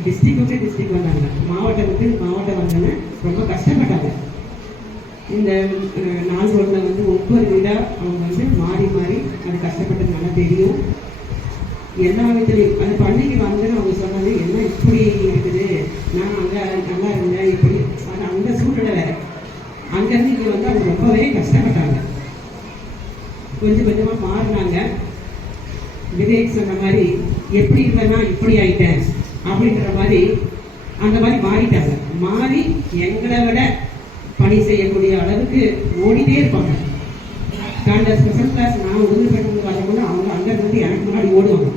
டிஸ்ட்ரிக்ட் வந்தாங்க, மாவட்டம் வந்தோன்னே ரொம்ப கஷ்டப்பட்டாங்க. இந்த 4 ரோட்டில் வந்து ஒவ்வொரு வீடாக அவங்க வந்து மாறி அது கஷ்டப்பட்டது நல்லா தெரியும். எல்லா விதத்துலையும் அந்த பள்ளிக்கு வந்து அவங்க சொன்னது என்ன இப்படி இருக்குது, நான் அங்கே நல்லா இருந்தேன் இப்படி, அது அந்த சூழ்நிலை வேறு. அங்கேருந்து இங்கே வந்து அவங்க ரொம்பவே கஷ்டப்பட்டாங்க. கொஞ்சம் கொஞ்சமாக மாறினாங்க. விவேக் சொன்ன மாதிரி எப்படி இருந்தேன்னா இப்படி ஆயிட்டேன் அப்படின்ற மாதிரி அந்த மாதிரி மாறிட்டாங்க. மாறி எங்களை விட பணி செய்யக்கூடிய அளவுக்கு ஓடிட்டே இருப்பாங்க. காலைல ஸ்பெஷல் கிளாஸ் நான் உதவி வரும்போது அவங்க அங்கேருந்து எனக்கு முன்னாடி ஓடுவாங்க.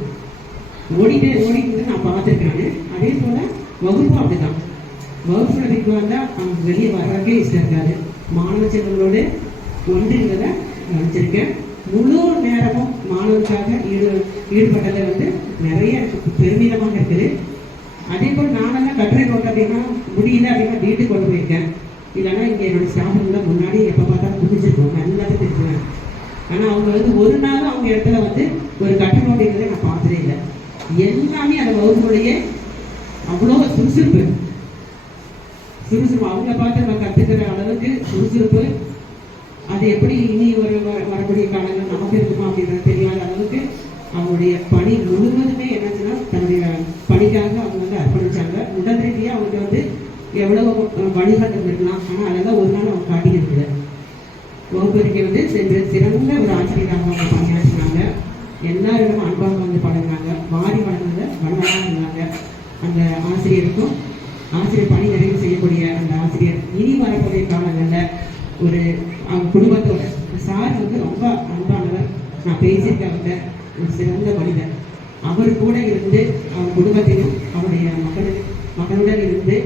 ஓடிட்டு நான் பார்த்துருக்கேன். அதே போல் வகுப்பும் அப்படிதான். வகுப்பில் வீட்டு வந்தால் அவங்க வெளியே வர்றதுக்கே இஷ்டம் இருக்காது. மாணவ செல்வங்களோடு ஒன்றிருந்ததை நினச்சிருக்கேன். முழு நேரமும் மாணவருக்காக ஈடுபட்டதை வந்து நிறைய எனக்கு பெருமிதமாக இருக்குது. அதே போல் நானெல்லாம் கட்டுரை கொண்டு அப்படின்னா முடியல அப்படின்னா வீட்டுக்கு கொண்டு போயிருக்கேன். இல்லைன்னா இங்கே என்னோடய ஸ்டாஃபுங்களாம் முன்னாடி எப்போ பார்த்தாலும் புரிஞ்சிருக்கோம், எல்லாத்தையும் தெரிஞ்சுவேன். ஆனால் அவங்க வந்து ஒரு நாளும் அவங்க இடத்துல வந்து ஒரு கட்டுரை நோட்டிங்கிறத நான் பார்த்ததே இல்லை. எல்லாமே அந்த வகுப்புடைய அவ்வளோ சுறுசுறுப்பு அவங்கள பார்த்து நம்ம கற்றுக்கிற அளவுக்கு சுறுசுறுப்பு. அது எப்படி இனி வரக்கூடிய காலங்கள் நமக்கு இருக்குமா அப்படின்றது தெரியாத அளவுக்கு அவங்களுடைய பணி முழுவதுமே என்னச்சுன்னா தன்னுடைய பணிக்காக அவங்க வந்து அர்ப்பணிச்சாங்க. உடல் ரீதியாக அவங்க வந்து எவ்வளோ வழிகாட்டம் இருக்கலாம், ஆனால் அதெல்லாம் ஒரு நாள் அவங்க காட்டிக்கிறது. வகுப்பறிக்கை வந்து சிறந்த ஒரு ஆசிரியராக அவங்க பணியாற்றினாங்க. எல்லாரிடமும் அன்பாக வந்து பழகினாங்க. மாறி வளர்ந்ததாக இருந்தாங்க. அந்த ஆசிரியருக்கும் ஆசிரியர் பணி நிறைவு செய்யக்கூடிய அந்த ஆசிரியர் இனி வரக்கூடிய காலங்களில் ஒரு அவங்க குடும்பத்தோட சார் வந்து ரொம்ப அன்பானவர். நான் பேசியிருக்க ஒரு சிறந்த மனிதர். அவர் கூட இருந்து அவங்க குடும்பத்திலும் அவருடைய மக்களுடன் இருந்து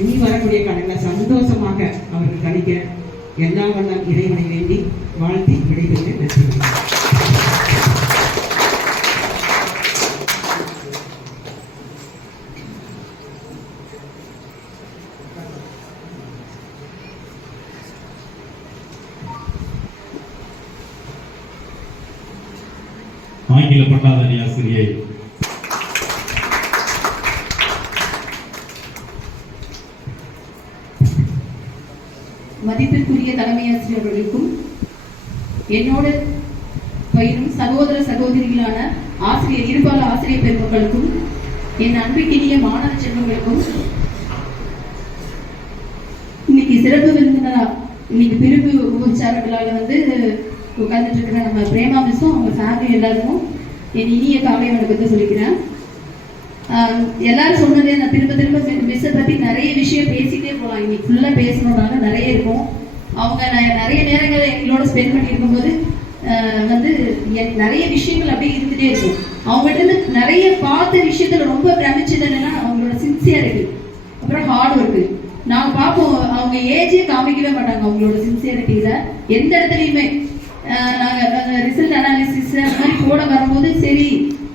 இனி வரக்கூடிய காலங்களில் சந்தோஷமாக அவர்கள் கணிக்க எல்லா வல்ல இறைவனை வேண்டி வாழ்த்தி விடைபெற்று நன்றி. ஆங்கில பட்டாதாரி ஆசிரியை மதிப்பிற்குரிய தலைமை ஆசிரியர் அவர்களுக்கும் என்னோடு பயிரும் சகோதர சகோதரிகளான இருபால ஆசிரியர் பெருமக்களுக்கும் என் அன்பிற்கினிய மாணவ செல்வங்களுக்கும் இன்னைக்கு சிறப்பு விருந்தினரா இன்னைக்கு பிரிவு உற்சார விழாவில் வந்து உட்கார்ந்துட்டு இருக்கிற நம்ம பிரேமா மிஸ்ஸும் அவங்க ஃபேமிலி எல்லாருக்கும் என் இனிய காலை வணக்கத்தை சொல்லிக்கிறேன். எல்லாரும் சொன்னதே நான் திரும்ப மிஸ்ஸை பற்றி நிறைய விஷயம் பேசிட்டே போகலாம். இன்னைக்கு ஃபுல்லாக பேசணுன்னால நிறைய இருக்கும். அவங்க நிறைய நேரங்களை எங்களோட ஸ்பெண்ட் பண்ணி இருக்கும்போது வந்து நிறைய விஷயங்கள் அப்படியே இருந்துகிட்டே இருக்கும். அவங்ககிட்ட இருந்து நிறைய பார்த்த விஷயத்துல ரொம்ப பிரமிச்சது என்னன்னா அவங்களோட சின்சியாரிட்டி, அப்புறம் ஹார்ட் ஒர்க்கு. நாங்கள் பார்ப்போம் அவங்க ஏஜே காமிக்கவே மாட்டாங்க. அவங்களோட சின்சியாரிட்டியில எந்த இடத்துலையுமே நாங்கள் ரிசல்ட் அனாலிசிஸ் அந்த மாதிரி போட வரும்போது சரி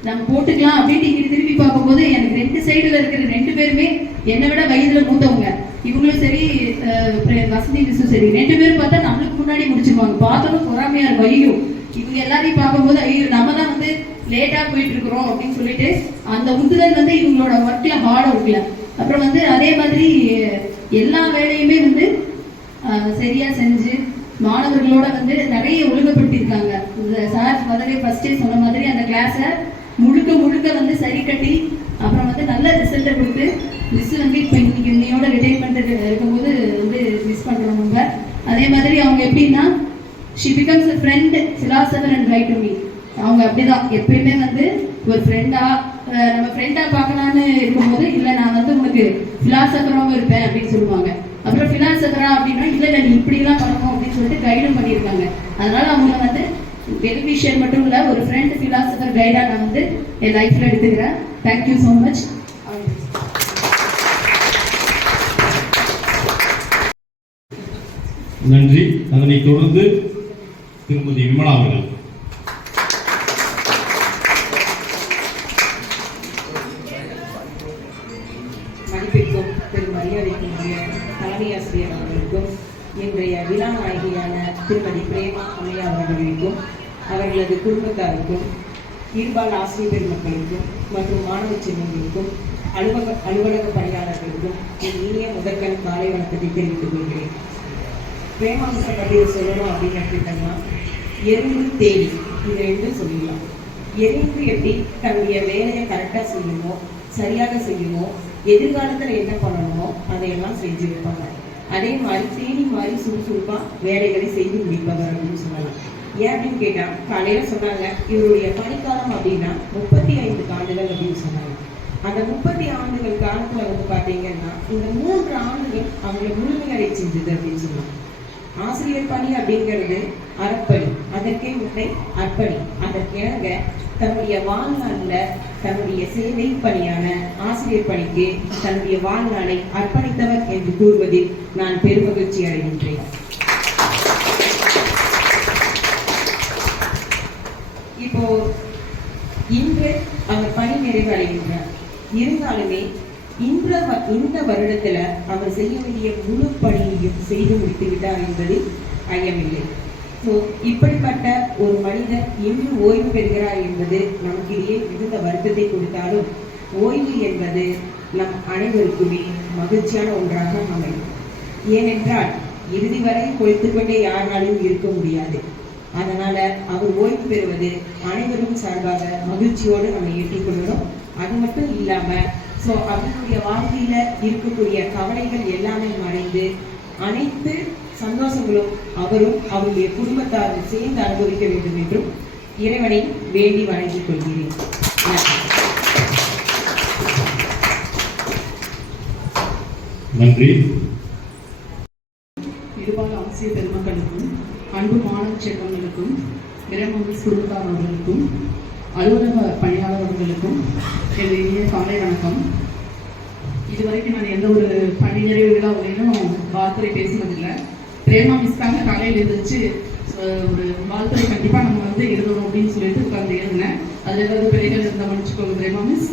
நம்ம போட்டுக்கலாம் அப்படின்ட்டு இங்கே திரும்பி பார்க்கும்போது எனக்கு 2 சைடில் இருக்கிற 2 பேருமே என்னை விட வயதுல மூத்தவங்க. இவங்களும் சரி வசந்தி மிஸ்ஸும் சரி 2 பேரும் பார்த்தா நம்மளுக்கு முன்னாடி முடிச்சிருவாங்க. பார்த்தாலும் பொறாமையா இருக்கும். ஐயோ இவங்க எல்லாரையும் பார்க்கும்போது ஐயோ நம்ம தான் வந்து லேட்டா போயிட்டு இருக்கிறோம் அப்படின்னு சொல்லிட்டு அந்த உந்துதல் வந்து இவங்களோட ஒர்க்ல ஹார்ட் ஒர்க்ல. அப்புறம் வந்து அதே மாதிரி எல்லா வேலையுமே வந்து சரியா செஞ்சு மாணவர்களோட வந்து நிறைய ஒழுங்குபடுத்தியிருக்காங்க. இந்த சார் முதலே ஃபர்ஸ்டே சொன்ன மாதிரி அந்த கிளாஸை முழுக்க வந்து சரி கட்டி அப்புறம் வந்து நல்ல ரிசல்ட்டை கொடுத்து மிஸ் வந்து இப்போ இன்னைக்கு இன்னையோட ரிட்டைர்மெண்ட் இருக்கும்போது வந்து மிஸ் பண்ணுறோம் நம்ம. அதே மாதிரி அவங்க எப்படின்னா she becomes a friend, philosopher and right to me. அவங்க அப்படிதான் எப்பயுமே வந்து ஒரு நம்ம ஃப்ரெண்டா பார்க்கலான்னு இருக்கும்போது இல்லை நான் வந்து உனக்கு ஃபிலாசபராகவும் இருப்பேன் அப்படின்னு சொல்லுவாங்க. அப்புறம் ஃபிலாசபரா அப்படின்னா இல்லை நீ இப்படிலாம் பண்ணணும் அப்படின்னு சொல்லிட்டு கைடும் பண்ணியிருக்காங்க. அதனால அவங்க வந்து வெல்விஷர் மட்டும் இல்லை ஒரு ஃப்ரெண்ட் ஃபிலாசபர் கைடாக நான் வந்து என் லைஃப்ல எடுத்துக்கிறேன். Thank you so much. நன்றி. அதனை தொடர்ந்து திருமதி விமலா அவர்கள். மதிப்பிற்கும் பெரும் மரியாதைக்குரிய தலைமை ஆசிரியர் அவர்களுக்கும் இன்றைய விழா நாயகியான திருமதி பிரேமா அம்மையா அவர்களுக்கும் அவர்களது குடும்பத்தாருக்கும், இருபால் ஆசிரியர் பெருமக்களுக்கும் மற்றும் மாணவ செல்வங்களுக்கும், அலுவலக பணியாளர்களுக்கும் என் இனிய முதற்கண் காலை வணக்கத்தை தெரிவித்துக் கொள்கிறேன். பிரேமா மிஸ் பற்றி சொல்லணும் அப்படின்னு எடுத்துட்டோம்னா, எறும்பு தேடி இது ரெண்டும் சொல்லிடலாம். எறும்பு எப்படி தன்னுடைய வேலையை கரெக்டாக செய்யுமோ, சரியாக செய்யுமோ, எதிர்காலத்தில் என்ன பண்ணணுமோ அதையெல்லாம் செஞ்சு வைப்பாங்க. அதே மாதிரி தேனி மாதிரி சுறுசுறுப்பாக வேலைகளை செய்து முடிப்பவர் அப்படின்னு சொல்லலாம். ஏன் அப்படின்னு கேட்டால், காலையில் சொன்னாங்க இவருடைய பணிக்காலம் அப்படின்னா 35 ஆண்டுகள் அப்படின்னு சொன்னாங்க. அந்த 30 ஆண்டுகள் காலத்தில் வந்து பார்த்தீங்கன்னா இந்த 3 ஆண்டுகள் அவங்களை முழுமையடை செஞ்சது அப்படின்னு சொல்லலாம். ஆசிரியர் பணி அப்படிங்கிறது அறப்பணி, அதற்கே முன்னே அர்ப்பணி. அதற்கிணங்க தன்னுடைய வாழ்நாளில் தன்னுடைய சேவை பணியான ஆசிரியர் பணிக்கு தன்னுடைய வாழ்நாளை அர்ப்பணித்தவர் என்று கூறுவதில் நான் பெருமகிழ்ச்சி அடைகின்றேன். இப்போ இன்று அவர் பணி நிறைவு அடைகின்றார். இருந்தாலுமே இந்த வருடத்துல அவர் செய்ய வேண்டிய முழு பணியையும் செய்து முடித்து விட்டார் என்பதில் ஐயமில்லை. ஸோ இப்படிப்பட்ட ஒரு மனிதர் இன்று ஓய்வு பெறுகிறார் என்பது நமக்கு இடையே மிகுந்த வருத்தத்தை கொடுத்தாலும், ஓய்வு என்பது நம் அனைவருக்குமே மகிழ்ச்சியான ஒன்றாக அமையும். ஏனென்றால் இறுதி வரை கொழுத்துக்கொண்டே யாராலும் இருக்க முடியாது. அதனால அவர் ஓய்வு பெறுவது அனைவரும் சார்பாக மகிழ்ச்சியோடு நம்ம ஏற்றுக்கொள்ளணும். அது மட்டும் இல்லாம அவருடைய வாழ்க்கையில இருக்கக்கூடிய கவலைகள் எல்லாமே மறைந்து அனைத்து சந்தோஷங்களும் அவரும் அவருடைய குடும்பத்தாரும் சேர்ந்து அனுபவிக்க வேண்டும் என்றும் இறைவனை வேண்டி வணங்கிக் கொள்கிறேன். நன்றி. இருபால் ஆசிரியர் பெருமக்களுக்கும், அன்பு மாணவ செல்வங்களுக்கும், பிரேமா குடும்பத்தார் அவர்களுக்கும், அலுவலக பணியாளர்களுக்கும் எனது இனிய காலை வணக்கம். இதுவரைக்கும் நான் எந்த ஒரு பணி நிறைவு விழாவிலையும் வாழ்த்துறை பேசினதில்லை. பிரேமா மிஸ்க்காக காலையில் இருந்துச்சு ஒரு வாழ்த்துறை கண்டிப்பாக நம்ம வந்து எழுதணும் அப்படின்னு சொல்லிட்டு உட்கார்ந்து எழுதினேன். அதில் ஏதாவது பிழைகள் இருந்தால் மன்னிச்சுக்கோங்க பிரேமா மிஸ்.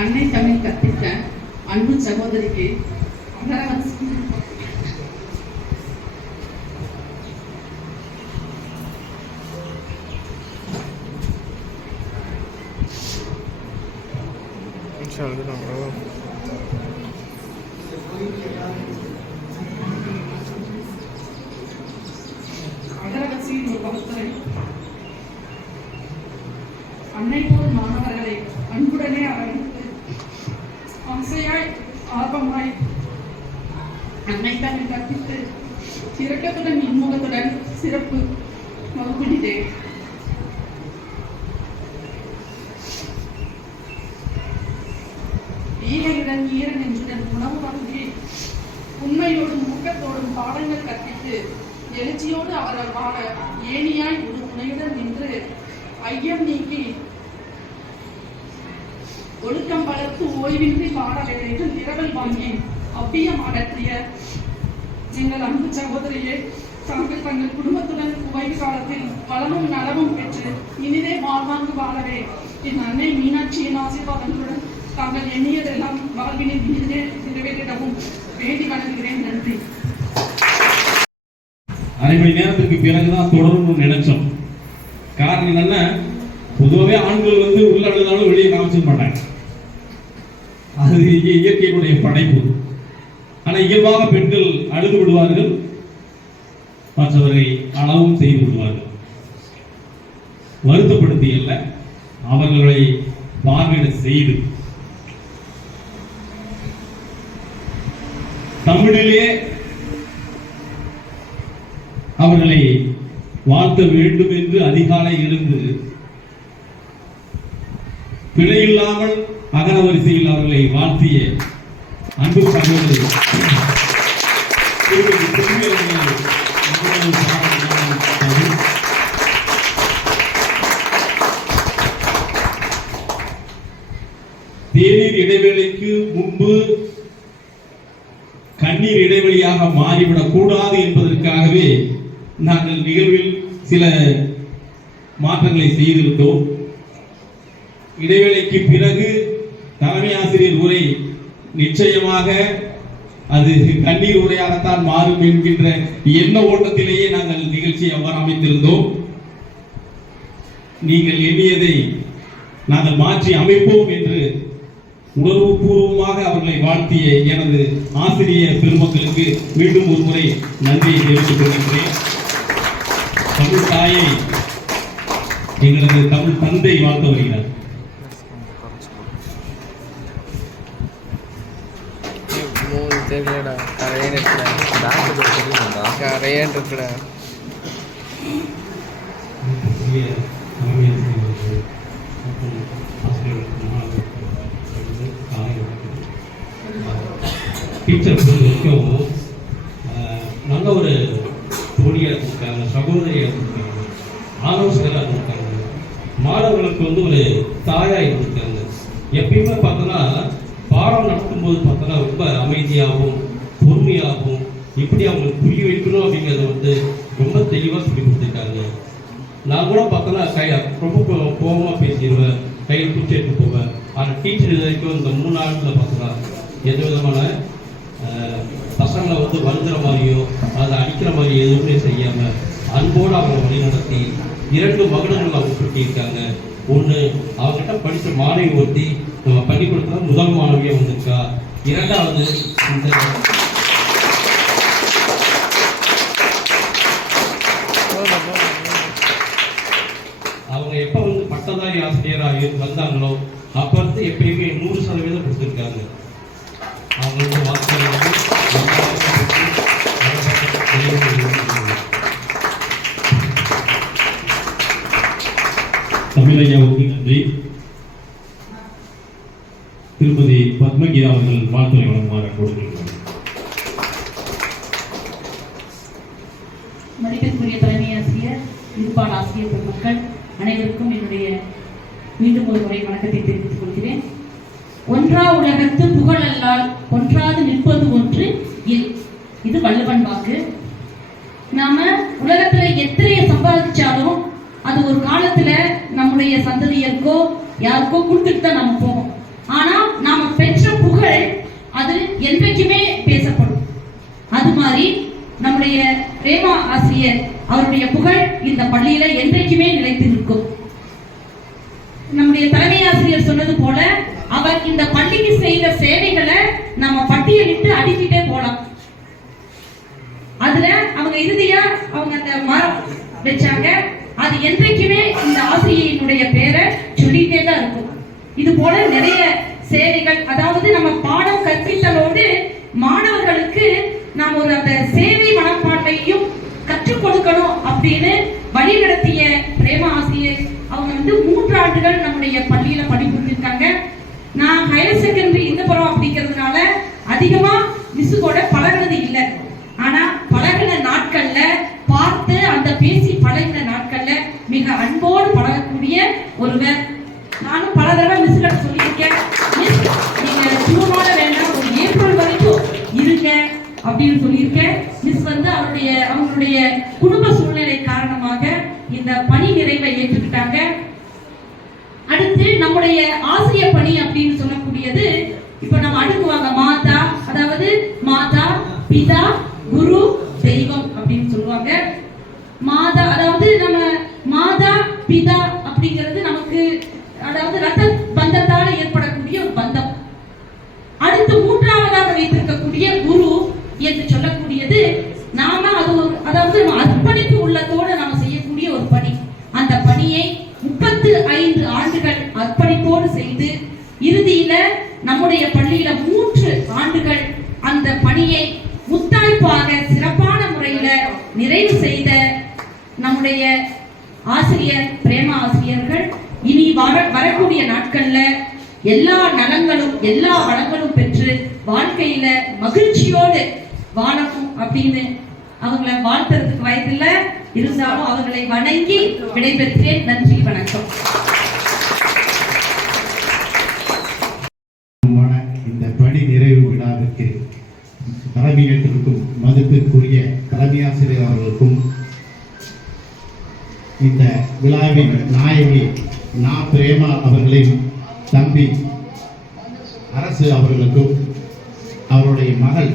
அன்னை தமிழ் கற்பித்த அன்பு சகோதரிக்கு அன்னை போல் மாணவர்களை அன்புடனே அரவணைத்து ஆசையாய் ஆர்வமாய் அன்னை தமிழ் கற்பித்து இரக்கத்துடன் இன்முகத்துடன் சிறப்பு வகுப்பிடித்தேன். ஈரையுடன் ஈர நெஞ்சுடன் உணவு வழங்கி உண்மையோடும் ஊக்கத்தோடும் பாடங்கள் கற்பித்து எழுச்சியோடு அவர்கள் வாழ ஏணியாய் ஒரு துணையுடன் நின்று ஐயம் நீக்கி ஒழுக்கம் வளர்த்து ஓய்வின்றி பாட வேலைகள் இரவல் வாங்கி அவ்வியம் அகற்றிய எங்கள் அன்பு சகோதரியே, தாங்கள் தங்கள் குடும்பத்துடன் ஓய்வு காலத்தில் வளமும் நலமும் பெற்று இனிதே வாழ்வாங்கு வாழவே என் அன்னை மீனாட்சியின் ஆசீர்வாதங்களுடன் தாங்கள் எண்ணியதெல்லாம் வாழ்வினில் இனிதே நிறைவேறிடவும் வேண்டி வணங்குகிறேன். நன்றி. அரை மணி நேரத்துக்கு பிறகுதான் தொடரணும்னு நினைச்சோம். காரணம் என்னன்னா, பொதுவாகவே ஆண்கள் வந்து உள்ள அழுதாலும் வெளியே காமிச்சிக்க மாட்டாங்க. அது இயற்கையினுடைய படைப்பு. ஆனால் இயல்பாக பெண்கள் அழுது விடுவார்கள், மற்றவரை அளவும் செய்து விடுவார்கள். வருத்தப்படுத்தி அல்ல, அவர்களை பார்வையிட செய்து தமிழிலே அவர்களை வாழ்த்த வேண்டும் என்று அதிகாலை எழுந்து பிழையில்லாமல் அகர வரிசையில் அவர்களை வாழ்த்திய அன்பு சகோதரி தேநீர் இடைவேளைக்கு முன்பு கண்ணீர் இடைவெளியாக மாறிவிடக் கூடாது என்பதற்காகவே நாங்கள் நிகழ்வில் சில மாற்றங்களை செய்திருந்தோம். இடைவேளைக்கு பிறகு தலைமை ஆசிரியர் உரை நிச்சயமாக அது கண்ணீர் உரையாகத்தான் மாறும் என்கின்ற எண்ண ஓட்டத்திலேயே நாங்கள் நிகழ்ச்சியை அவ்வாறு அமைத்திருந்தோம். நீங்கள் எண்ணியதை நாங்கள் மாற்றி அமைப்போம் என்று உணர்வுபூர்வமாக அவர்களை வாழ்த்திய எனது ஆசிரிய பெருமக்களுக்கு மீண்டும் ஒரு முறை நன்றியை தெரிவித்துக் கொள்கின்றேன். தமிழ் தாயை எங்களது தமிழ் தந்தை வாழ்த்து வருகிறார். டீச்சர் பொறுத்த வரைக்கும் நல்ல ஒரு தோழியாக இருக்காங்க, சகோதரியாக இருக்காங்க, ஆலோசகராக இருக்காங்க, மாணவர்களுக்கு ஒரு தாயாக இருக்காங்க. எப்பயுமே பார்த்தோன்னா பாடம் நடத்தும்போது பார்த்தோன்னா ரொம்ப அமைதியாகவும் பொறுமையாகவும் இப்படி அவங்களுக்கு புரிய வைக்கணும் அப்படிங்கிறத ரொம்ப தெளிவாக சொல்லி கொடுத்துருக்காங்க. நான் கூட பார்த்தோன்னா ரொம்ப கோபமாக பேசிடுவேன், கையில் பிடிச்சி எடுத்து போவேன். ஆனால் டீச்சர் இது வரைக்கும் இந்த 3 நாட்களில் பார்த்தோன்னா எந்த விதமான பசங்களை வருகிற மாதிரியோ அதை அடிக்கிற மாதிரி எதுவுமே செய்யாமல் அன்போடு அவங்க வழிநடத்தி 2 மகன்கள் அவங்க சுட்டியிருக்காங்க. ஒன்று அவங்ககிட்ட படித்த மாணவி ஒருத்தி நம்ம பள்ளிக்கூடத்தில் முதல் மாணவியாக வந்திருக்கா. 2வது இந்த அவங்க எப்போ பட்டதாரி ஆசிரியராக வந்தாங்களோ அப்போ எப்பயுமே 100% கொடுத்துருக்காங்க. அவங்க வாக்குகள் தமிழையாவுக்கு நன்றி. திருமதி பத்மகீதா அவர்கள் வாழ்த்துறை வழங்குமாறு கொடுத்திருக்கிறார். மதிப்பிற்குரிய தலைமை ஆசிரியர், இருப்பாளர் ஆசிரியர் பெருமக்கள் அனைவருக்கும் என்னுடைய மீண்டும் ஒரு முறை வணக்கத்தை தெரிவித்துக் கொள்கிறேன். ஒன்றா உலகத்து புகழல்லால் ஒன்றாது நிற்பது ஒன்று இல். இது வள்ளுவன் வாக்கு. நாம உலகத்துல எத்தனைய சம்பாதிச்சாலும் அது ஒரு காலத்துல நம்முடைய சந்ததியருக்கோ யாருக்கோ கொடுத்துட்டு தான் நம்ம போவோம். ஆனா நாம பெற்ற புகழ் அது என்றைக்குமே பேசப்படும். அது மாதிரி நம்முடைய பிரேமா ஆசிரியர் அவருடைய புகழ் இந்த பள்ளியில என்றைக்குமே நிலைத்து நிற்கும். நம்முடைய தலைமை ஆசிரியர் சொன்னது போல அவர் இந்த பள்ளிக்கு செய்த சேவைகளை நம்ம பட்டியலிட்டு அடிக்கிட்டே போலாம். அதுல அவங்க இறுதியா அவங்க அந்த மரம் வச்சாங்க. அது என்றைக்குமே இந்த ஆசிரியனுடைய பேரை சொல்லிட்டே தான் இருக்கும். இது போல நிறைய சேவைகள், அதாவது நம்ம பாடம் கற்பித்தலோடு மாணவர்களுக்கு நாம் ஒரு அந்த சேவை மனப்பான்மையும் கற்றுக் கொடுக்கணும் அப்படின்னு வழி நடத்திய பிரேமா ஆசிரியர் அவங்க 3 ஆண்டுகள் நம்முடைய பள்ளியில பணிபுரிஞ்சிருக்காங்க. நான் ஹையர் செகண்டரி இந்த புறம் அப்படிங்கிறதுனால அதிகமா மிஸ் கூட பழகினது இல்லை. ஆனா பழகின நாட்கள்ல பார்த்து அந்த பேசி பழகின நாட்கள்ல மிக அன்போடு பழகக்கூடிய ஒருவர். நானும் பல தடவை மிஸ் கிட்ட சொல்லியிருக்கேன், மிஸ் நீங்க ஜூனோட வேண்டாம் ஒரு ஏப்ரல் வரைக்கும் இருங்க அப்படின்னு சொல்லியிருக்கேன். மிஸ் அவங்களுடைய குடும்ப சூழ்நிலை காரணமாக இந்த பணி நிறைவை ஏற்றுக்கிட்டாங்க. அடுத்து நம்முடைய ஆசிரியர் பணி அப்படின்னு சொல்லக்கூடியது இப்ப நம்ம அடுக்குவாங்க மாதா, அதாவது மாதா பிதா குரு தெய்வம் அப்படின்னு சொல்லுவாங்க. மாதா அதாவது நம்ம மாதா பிதா அப்படிங்கிறது நமக்கு அதாவது ரத்த பந்தத்தால ஏற்படக்கூடிய ஒரு பந்தம். அடுத்து 3ஆவதாக வைத்திருக்கக்கூடிய குரு என்று சொல்லக்கூடியது நாம அதாவது நம்ம அர்ப்பணிப்பு உள்ளத்தோடு நாம செய்யக்கூடிய ஒரு பணி. அந்த பணியை 35 ஆண்டுகள் அர்ப்பணிப்போடு செய்து இறுதியில நம்முடைய பள்ளியில 3 ஆண்டுகள் அந்த பணியை முத்தாய்ப்பாக சிறப்பான முறையில நிறைவு செய்த நம்முடைய ஆசிரியர் பிரேமா ஆசிரியர்கள் இனி வரக்கூடிய நாட்கள்ல எல்லா நலங்களும் எல்லா வளங்களும் பெற்று வாழ்க்கையில மகிழ்ச்சியோடு வாழணும் அப்படின்னு அவங்களை வாழ்த்துறதுக்கு வயதில்ல, இருந்தாலும் அவர்களை வணங்கி விடைபெற்றேன். நன்றி, வணக்கம். இந்த பணி நிறைவு விழாவிற்கு தலைமையேற்றிருக்கும் மதிப்பிற்குரிய தலைமை ஆசிரியர் அவர்களுக்கும் இந்த விழாவின் நாயகி நா பிரேமா அவர்களின் தம்பி அரசு அவர்களுக்கும் அவருடைய மகள்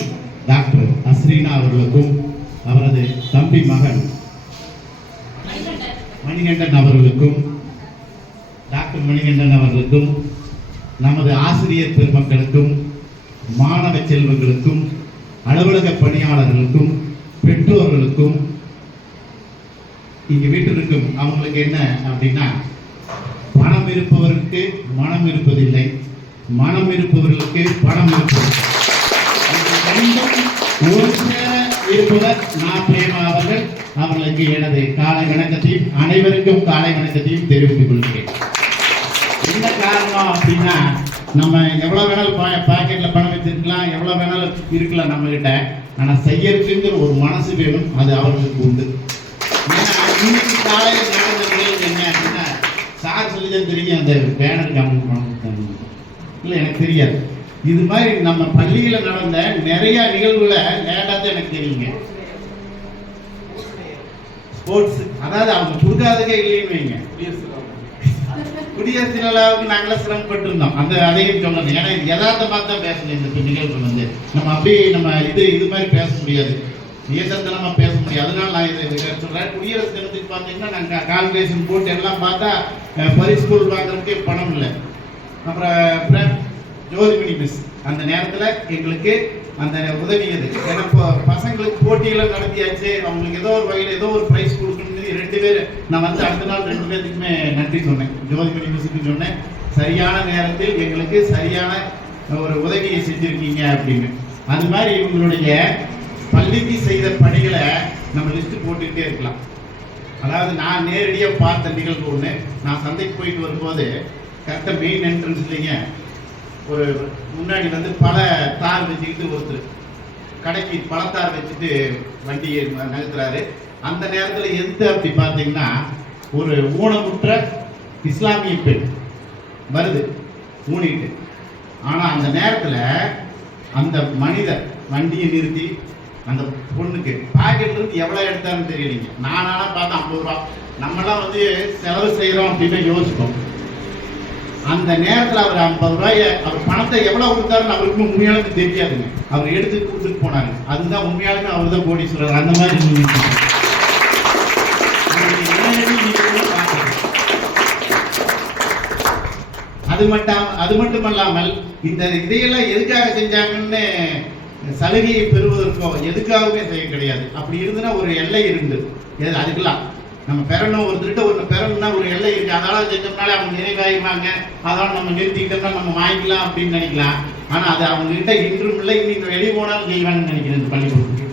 டாக்டர் அஸ்ரீனா அவர்களுக்கும் அவரது தம்பி மகன் மணிகண்டன் அவர்களுக்கும் டாக்டர் மணிகண்டன் அவர்களுக்கும் நமது ஆசிரியர் பெருமக்களுக்கும் மாணவ செல்வங்களுக்கும் அலுவலக பணியாளர்களுக்கும் பெற்றோர்களுக்கும் இங்கு வீட்டிற்கும் அவங்களுக்கு என்ன அப்படின்னா, பணம் இருப்பவருக்கு மனம் இருப்பதில்லை, மனம் இருப்பவர்களுக்கு பணம் இருப்பதில்லை. ஒரு சேர இருப்பவர் நான் பிரேமா அவர்கள். அவர்களுக்கு எனது காலை வணக்கத்தையும் அனைவருக்கும் காலை வணக்கத்தையும் தெரிவித்துக் கொள்கிறேன். என்ன காரணம் அப்படின்னா, நம்ம எவ்வளவு வேணாலும் பாக்கெட்ல பணம் வச்சிருக்கலாம், எவ்வளவு வேணாலும் இருக்கலாம் நம்ம கிட்ட. ஆனா செய்யறதுங்கிற ஒரு மனசு வேணும், அது அவர்களுக்கு உண்டு. ஏன்னா இன்னைக்கு காலையில் நடந்தது என்ன அப்படின்னா, சார் சொல்லிதான் தெரியும் அந்த பேனர் கவனம் இல்லை எனக்கு தெரியாது. இது மாதிரி நம்ம பள்ளியில நடந்த நிறைய நிகழ்வுகளை லேண்டாதான் எனக்கு தெரியுங்க. ஸ்போர்ட்ஸ், அதாவது அவங்க கொடுக்காததே இல்லைன்னு வைங்க. குடியரசு விழாவுக்கு நாங்களாம் சிரமப்பட்டு இருந்தோம். அந்த அதையும் சொன்னது. ஏன்னா இது யதார்த்தமாக தான் பேசணும். இந்த நிகழ்வு வந்து நம்ம அப்படியே நம்ம இது மாதிரி பேச முடியாது, இயந்திரத்தனமா பேச முடியாது. அதனால நான் இது சொல்றேன். குடியரசு தினத்துக்கு பார்த்தீங்கன்னா நாங்கள் கால்குலேஷன் போட்டு எல்லாம் பார்த்தா பரிசு பொருள் வாங்குறதுக்கு பணம் இல்லை. அப்புறம் ஜோதிமணி மிஸ் அந்த நேரத்தில் எங்களுக்கு அந்த உதவியது. ஏன்னா இப்போ பசங்களுக்கு போட்டியெல்லாம் நடத்தியாச்சு, அவங்களுக்கு ஏதோ ஒரு வகையில் ஏதோ ஒரு ப்ரைஸ் கொடுக்கணும். 2 பேர் நான் வந்து அடுத்த நாள் 2 பேருக்குமே நன்றி சொன்னேன். ஜோதிமணி மிஸ்ஸுக்கு சொன்னேன், சரியான நேரத்தில் எங்களுக்கு சரியான ஒரு உதவியை செஞ்சுருக்கீங்க அப்படின்னு. அது மாதிரி இவங்களுடைய பள்ளிக்கு செய்த பணிகளை நம்ம லிஸ்ட் போட்டுக்கிட்டே இருக்கலாம். அதாவது நான் நேரடியாக பார்த்த நிகழ்வு ஒன்று. நான் சந்தைக்கு போயிட்டு வரும்போது கரெக்டாக மெயின் என்ட்ரன்ஸ் இல்லைங்க, ஒரு முன்னாடி வந்து பல தார் வச்சுக்கிட்டு ஒருத்தர் கடைக்கு பழத்தார் வச்சுட்டு வண்டியை நகர்த்துறாரு. அந்த நேரத்தில் எந்த அப்படி பார்த்தீங்கன்னா ஒரு ஊனமுற்ற இஸ்லாமிய பெண் வருது ஊனிட்டு. ஆனால் அந்த நேரத்தில் அந்த மனிதர் வண்டியை நிறுத்தி அந்த பொண்ணுக்கு பாக்கெட்ல இருந்து எவ்வளோ எடுத்தாருன்னு தெரியலைங்க. நானால பார்த்தேன் 50 ரூபா. நம்மளாம் வந்து செலவு செய்கிறோம் அப்படின்னு யோசிப்போம். அந்த நேரத்தில் அவர் 50 ரூபாயை அவர் பணத்தை எவ்வளோ கொடுத்தாருன்னு அவருக்கு உண்மையாலுமே தெரியாதுங்க. அவர் எடுத்து கொடுத்துட்டு போனாங்க. அதுதான் உண்மையாலுமே அவர் தான் கோடீஸ்வரர். அந்த மாதிரி அது மட்டுமல்லாமல் இந்த இதையெல்லாம் எதுக்காக செஞ்சாங்கன்னு சலுகையை பெறுவதற்கோ எதுக்காகவே செய்ய கிடையாது. அப்படி இருந்துன்னா ஒரு எல்லை இருந்து அதுக்கெல்லாம் நம்ம பெறணும். ஒருத்தருக்கிட்ட ஒன்று பெறணும்னா ஒரு எல்லை இருக்கு. அதெல்லாம் செஞ்சோம்னாலே அவங்க நிறைவாயிருவாங்க, அதெல்லாம் நம்ம நிறுத்திக்கிட்டோம்னா நம்ம வாங்கிக்கலாம் அப்படின்னு நினைக்கலாம். ஆனால் அது அவங்க கிட்ட இன்றும் இல்லை, இன்னைக்கு வெளியே போனாலும் செய்வாங்கன்னு நினைக்கிறேன் இந்த பள்ளிக்கூடத்துக்கு.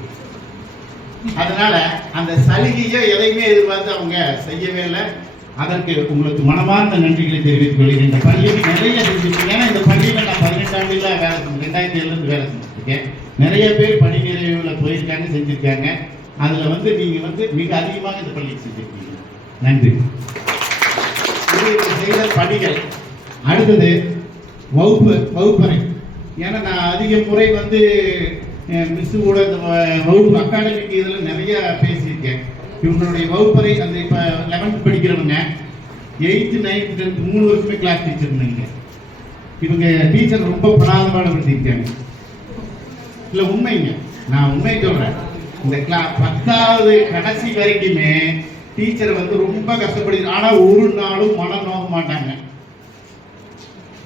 அதனால அந்த சலுகையை எதையுமே எதிர்பார்த்து அவங்க செய்யவே இல்லை. அதற்கு உங்களுக்கு மனமார்ந்த நன்றிகளை தெரிவித்துக் கொள்கிறேன். இந்த பள்ளிக்கு நிறைய செஞ்சிருக்கேன். ஏன்னா இந்த பள்ளியில் நான் 18 ஆண்டுல வேலை செஞ்சேன். 2007 வேலை செஞ்சுருக்கேன். நிறைய பேர் பணி நிறைவுல போயிருக்காங்க, செஞ்சிருக்காங்க. அதுல வந்து நீங்க வந்து மிக அதிகமாக இந்த பள்ளிக்கு செஞ்சிருக்கீங்க. நன்றி. செய்த பணிகள். அடுத்தது வகுப்பறை. ஏன்னா நான் அதிக முறை வந்து மிஸ் கூட இந்த வகுப்பு அகாடமிக் இதில் நிறைய பேசியிருக்கேன். இவங்களுடைய வகுப்பறை அந்த இப்போ 11th படிக்கிறவங்க 8th 9th 10th 3 வருஷமே கிளாஸ் டீச்சர் இருந்தாங்க. இவங்க டீச்சர் ரொம்ப படாத பாடுபடுத்திருக்காங்க. இல்லை உண்மைங்க, நான் உண்மை சொல்கிறேன். இந்த 10வது கடைசி வரைக்குமே டீச்சரை வந்து ரொம்ப கஷ்டப்படுது. ஆனால் ஒரு நாளும் மனம் நோக மாட்டாங்க.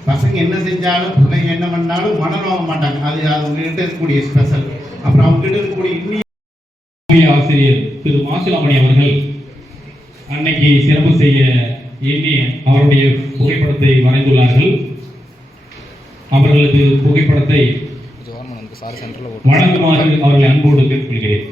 பசங்க என்ன செஞ்சாலும் பிள்ளைங்க என்ன பண்ணாலும் மனம் நோக மாட்டாங்க. அது அவங்க கிட்ட இருக்கக்கூடிய ஸ்பெஷல். அப்புறம் அவங்க கிட்ட இருக்கக்கூடிய இன்னும் ஆசிரியர் திரு மாசிலாமணி அவர்கள் அன்னைக்கு சிறப்பு செய்ய எண்ணி அவருடைய புகைப்படத்தை வரைந்துள்ளார்கள். அவர்களது புகைப்படத்தை வழங்குமாறு அவர்களை அன்போடு கேட்டுக்கொள்கிறேன்.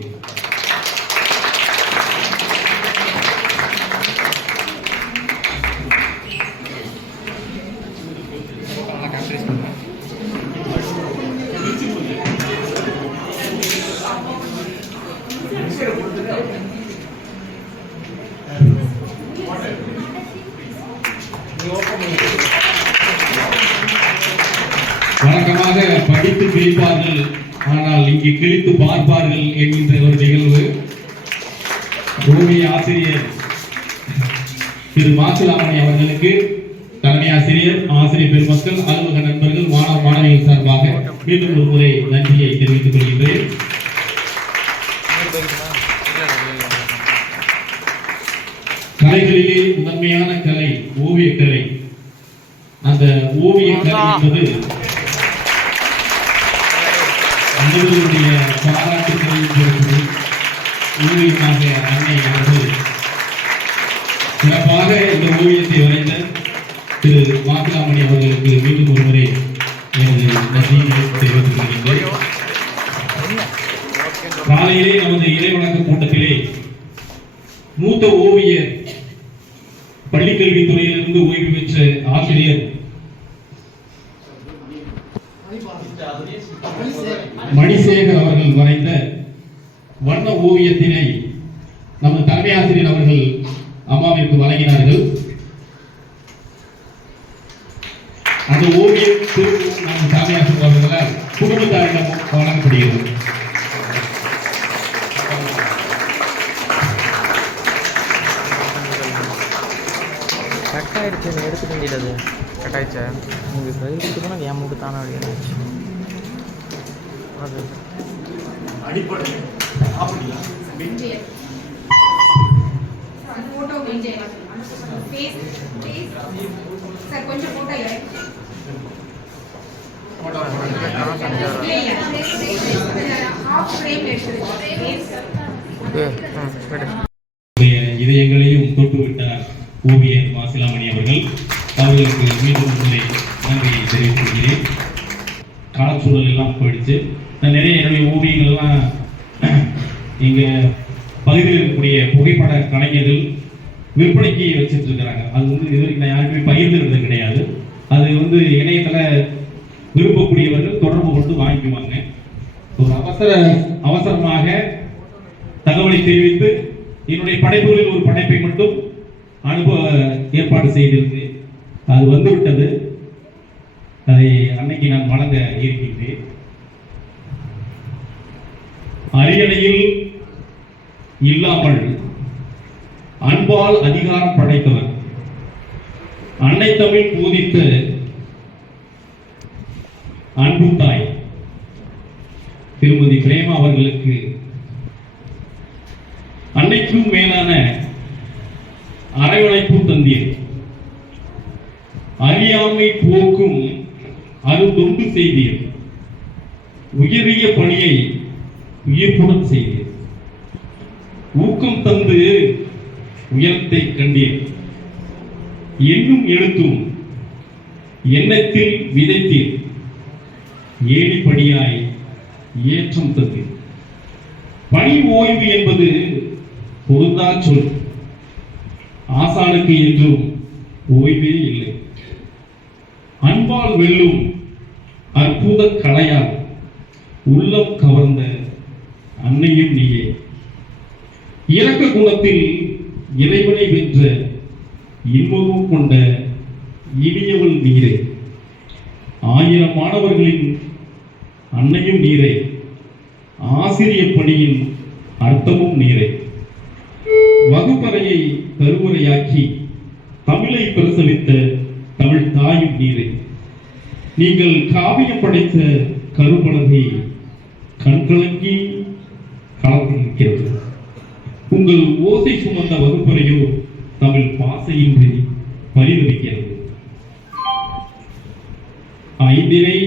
வழக்கமாக படித்து கிழிப்பார்கள், ஆனால் இங்கு கிழித்து பார்ப்பார்கள் என்கின்ற ஒரு நிகழ்வு. ஓவிய ஆசிரியர் திரு மாசிலாமணி அவர்களுக்கு தலைமை ஆசிரியர், ஆசிரியர் பெருமக்கள், அலுவலக நண்பர்கள், மாணவ மாணவிகள் சார்பாக மீண்டும் ஒரு முறை நன்றியை தெரிவித்துக் கொள்கின்றேன். கலைகளிலே முதன்மையான கலை ஓவியக்கலை. அந்த ஓவியக்கலை என்பது அனைவருடைய பாராட்டுகளையும் பெறுவது ஓவியமாக அன்னை அவர்கள் சிறப்பாக இந்த ஓவியத்தை வரைந்த திரு மாசிலாமணி அவர்களுக்கு மீண்டும் ஒரு முறை எனது நன்றியை தெரிவித்துக் கொள்கின்றேன். காலையிலே நமது இறைவணக்க கூட்டத்திலே மூத்த ஓவியர், பள்ளிக்கல்வித்துறையிலிருந்து ஓய்வு பெற்ற ஆசிரியர் மணிசேகர் அவர்கள் வரைந்த வண்ண ஓவியத்தினை நமது தலைமை ஆசிரியர் அவர்கள் அம்மாவிற்கு வழங்கினார்கள். அந்த ஓவியம் நமது தலைமை ஆசிரியர் அவர்களால் குடும்பத்தாரிடம் வழங்கப்படுகிறது. கட்டாயிடுச்சு, எடுத்துக்க வேண்டியது கட்டாயிடுச்சா உங்களுக்கு கைக்கு போனால் என் மூட்டு தானே அப்படின்னு அது அடிப்படை அப்படியா கொஞ்சம் இதயங்களையும் தொட்டு விட்டார் ஓவியர் மாசிலாமணி அவர்கள். அவர்களுக்கு மீண்டும் முறை நன்றியை தெரிவித்துக் கொள்கிறேன். காலச்சூழல் எல்லாம் போயிடுச்சு. நான் நிறைய என்னுடைய ஓவியங்கள்லாம் இங்க பகுதியில் இருக்கக்கூடிய புகைப்பட கலைஞர்கள் விற்பனைக்கு வச்சுட்டு இருக்கிறாங்க. அது வந்து இது வரைக்கும் நான் யாருமே பகிர்ந்துறது கிடையாது. அது வந்து இணையத்துல விரும்பக்கூடியவர்கள் தொடர்பு கொண்டு வாங்கிக்குவாங்க. ஒரு அவசரமாக தகவலை தெரிவித்து என்னுடைய படைப்புகளில் ஒரு படைப்பை மட்டும் அனுப்ப ஏற்பாடு செய்திருந்தேன். அது வந்துவிட்டது. அதை அன்னைக்கு நான் வழங்க இருக்கின்றேன். அரியணையில் இல்லாமல் அன்பால் அதிகாரம் படைத்தவர், அன்னை தமிழ் போதித்த அன்பு தாய் திருமதி பிரேமா அவர்களுக்கு அன்னைக்கும் மேலான அரவணைப்பு தந்தீர். அறியாமை போக்கும் அருந்தொண்டு செய்தீர். உயரிய பணியை உயிர்ப்புடன் செய்தீர். ஊக்கம் தந்து உயரத்தை கண்டீர். எண்ணும் எழுத்தும் எண்ணத்தில் விதைத்தீர். ஏணிப்படியாய் ஏற்றம் தந்தீர். பணி ஓய்வு என்பது பொருந்தா சொல். ஆசானுக்கு என்றும் ஓய்வே இல்லை. அன்பால் வெல்லும் அற்புத கலையால் உள்ளம் கவர்ந்த அன்னையும் நீயே. இரக்க குணத்தில் இறைவனை வென்ற இன்பமும் கொண்ட இனியவள் நீரே. 1000 மாணவர்களின் அன்னையும் நீரே. ஆசிரிய பணியின் அர்த்தமும் நீரே. வகுப்பறையை கருவறையாக்கி தமிழை பிரசவித்த தமிழ் தாயும் நீரே. நீங்கள் காவியம் படைத்த கருப்பலகை கண்கலங்கி கலந்திருக்கிறது. உங்கள் ஓசை சுமந்த வகுப்பறையோ தமிழ் பாசையின்றி பரிதவிக்கிறது. ஐந்தினை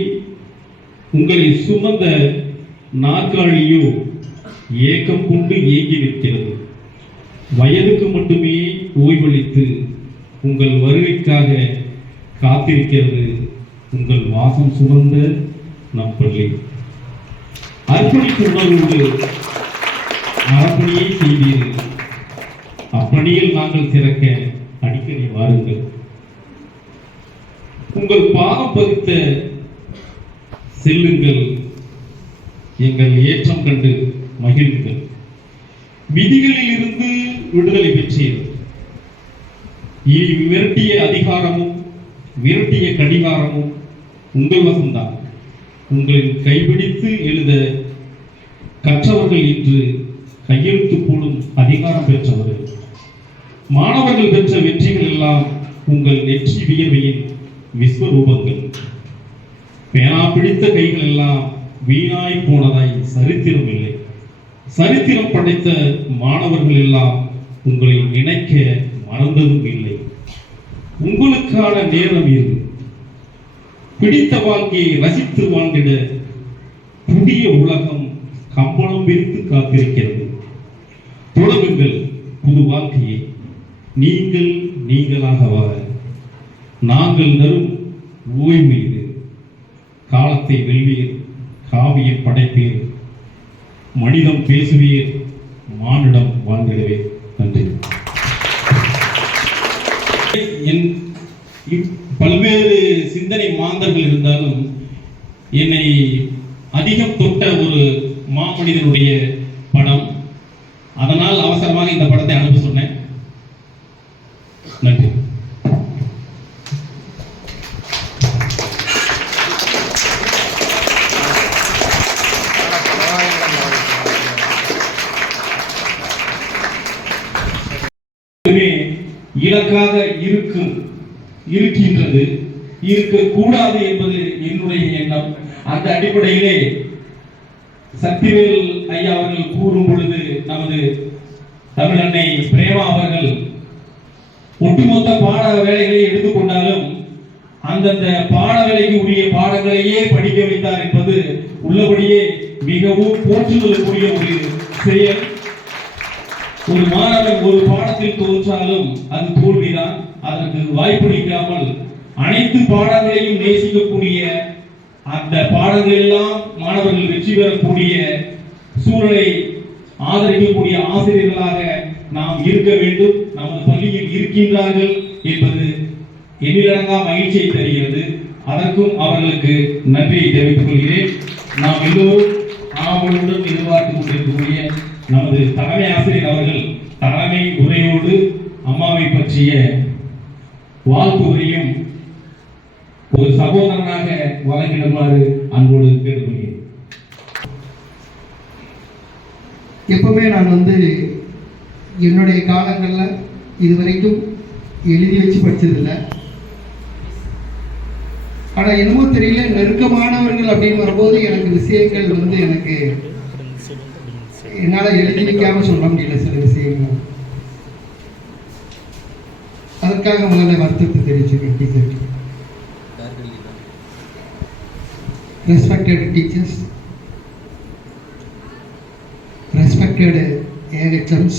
உங்களை சுமந்த நாற்காலியோ ஏக்கம் கொண்டு ஏங்கி நிற்கிறது. வயதுக்கு மட்டுமே ஓய்வளித்து உங்கள் வருகைக்காக காத்திருக்கிறது உங்கள் வாசம் சுமந்த நம் பள்ளி. அர்ப்பணிப்பு உணர்வோடு அறப்பணியை செய்தீர்கள். அப்பணியில் நாங்கள் சிறக்க அடிக்கடி வாருங்கள். உங்கள் பாதம் பதித்த செல்லுங்கள், எங்கள் ஏற்றம் கண்டு மகிழுங்கள். விதிகளில் இருந்து விடுதலை பெற்றீர்கள். இனி விரட்டிய அதிகாரமும் விரட்டிய கடிகாரமும் உங்கள் வசம்தான். உங்களின் கைபிடித்து எழுத கற்றவர்கள் இன்று கையெழுத்து போடும் அதிகாரம் பெற்றவர்கள். மாணவர்கள் பெற்ற வெற்றிகள் எல்லாம் உங்கள் நெற்றி வியர்வையின் விஸ்வரூபங்கள். பேனா பிடித்த கைகள் எல்லாம் வீணாய் போனதாய் சரித்திரம் இல்லை. சரித்திரம் படைத்த மாணவர்கள் எல்லாம் உங்களை நினைக்க மறந்ததும் இல்லை. உங்களுக்கான நேரம் இது. பிடித்த வாழ்க்கையை ரசித்து வாழ்ந்திட புதிய உலகம் கம்பளம் விரித்து காத்திருக்கிறது. தொடங்குங்கள் புது வாழ்க்கையை. நீங்கள் நீங்களாக வாழ நாங்கள் தரும் ஓய்வு இது. காலத்தை வெல்வீர், காவியம் படைப்பீர், மனிதம் பேசுவீர், மானிடம் வாழ்ந்திடவே. நன்றி. பல்வேறு சிந்தனை மாந்தர்கள் இருந்தாலும் என்னை அதிகம் தொட்ட ஒரு மாமனிதனுடைய படம். அதனால் அவசரமாக இந்த படத்தை அனுப்ப சொன்னேன். நன்றி. இலக்காக இருக்கின்றது, இருக்கக்கூடாது என்பது என்னுடைய எண்ணம். அந்த அடிப்படையிலே சக்திவேல் ஐயா அவர்கள் கூறும் பொழுது நமது தமிழன்னை பிரேமா அவர்கள் ஒட்டுமொத்த பாட வேலைகளை எடுத்துக்கொண்டாலும் அந்தந்த பாட வேலைக்கு உரிய பாடங்களையே படிக்க வைத்தார் என்பது உள்ளபடியே மிகவும் போற்றுதலுக்குரிய ஒரு செயல். ஒரு மாணவன் ஒரு பாடத்தில் தோற்றாலும் அது தோல்விதான். அதற்கு வாய்ப்பளிக்காமல் அனைத்து பாடங்களையும் நேசிக்கக்கூடிய, அந்த பாடங்கள் எல்லாம் மாணவர்கள் வெற்றி பெறக்கூடிய சூழலை ஆதரிக்கக்கூடிய ஆசிரியர்களாக நாம் இருக்க வேண்டும். நமது பள்ளியில் இருக்கின்றார்கள் என்பது எண்ணிலடங்கா மகிழ்ச்சியை தருகிறது. அதற்கும் அவர்களுக்கு நன்றியை தெரிவித்துக் கொள்கிறேன். நாம் எல்லோரும் ஆவலுடன் எதிர்பார்த்துக் கொண்டிருக்கக்கூடிய நமது தலைமை ஆசிரியர் அவர்கள் தலைமை உரையோடு அம்மாவை பற்றிய வாழ்த்துவரையும் ஒரு சகோதரனாக வழங்கிடுமாறு அன்போடு கேட்டுக்கொள்கிறேன். எப்பவுமே நான் என்னுடைய காலங்களில் இதுவரைக்கும் எழுதி வச்சு படித்ததில்லை. ஆனால் என்னமோ தெரியல, நெருக்கமானவர்கள் அப்படின்னு வரும்போது எனக்கு விஷயங்கள் எனக்கு என்னால் எழுதி வைக்காம சொல்ல முடியல சில விஷயங்கள். அதற்காக முதல்ல வருத்தத்தை தெரிவிச்சுக்கிறேன் teacher. Respected teachers, respected AHMs,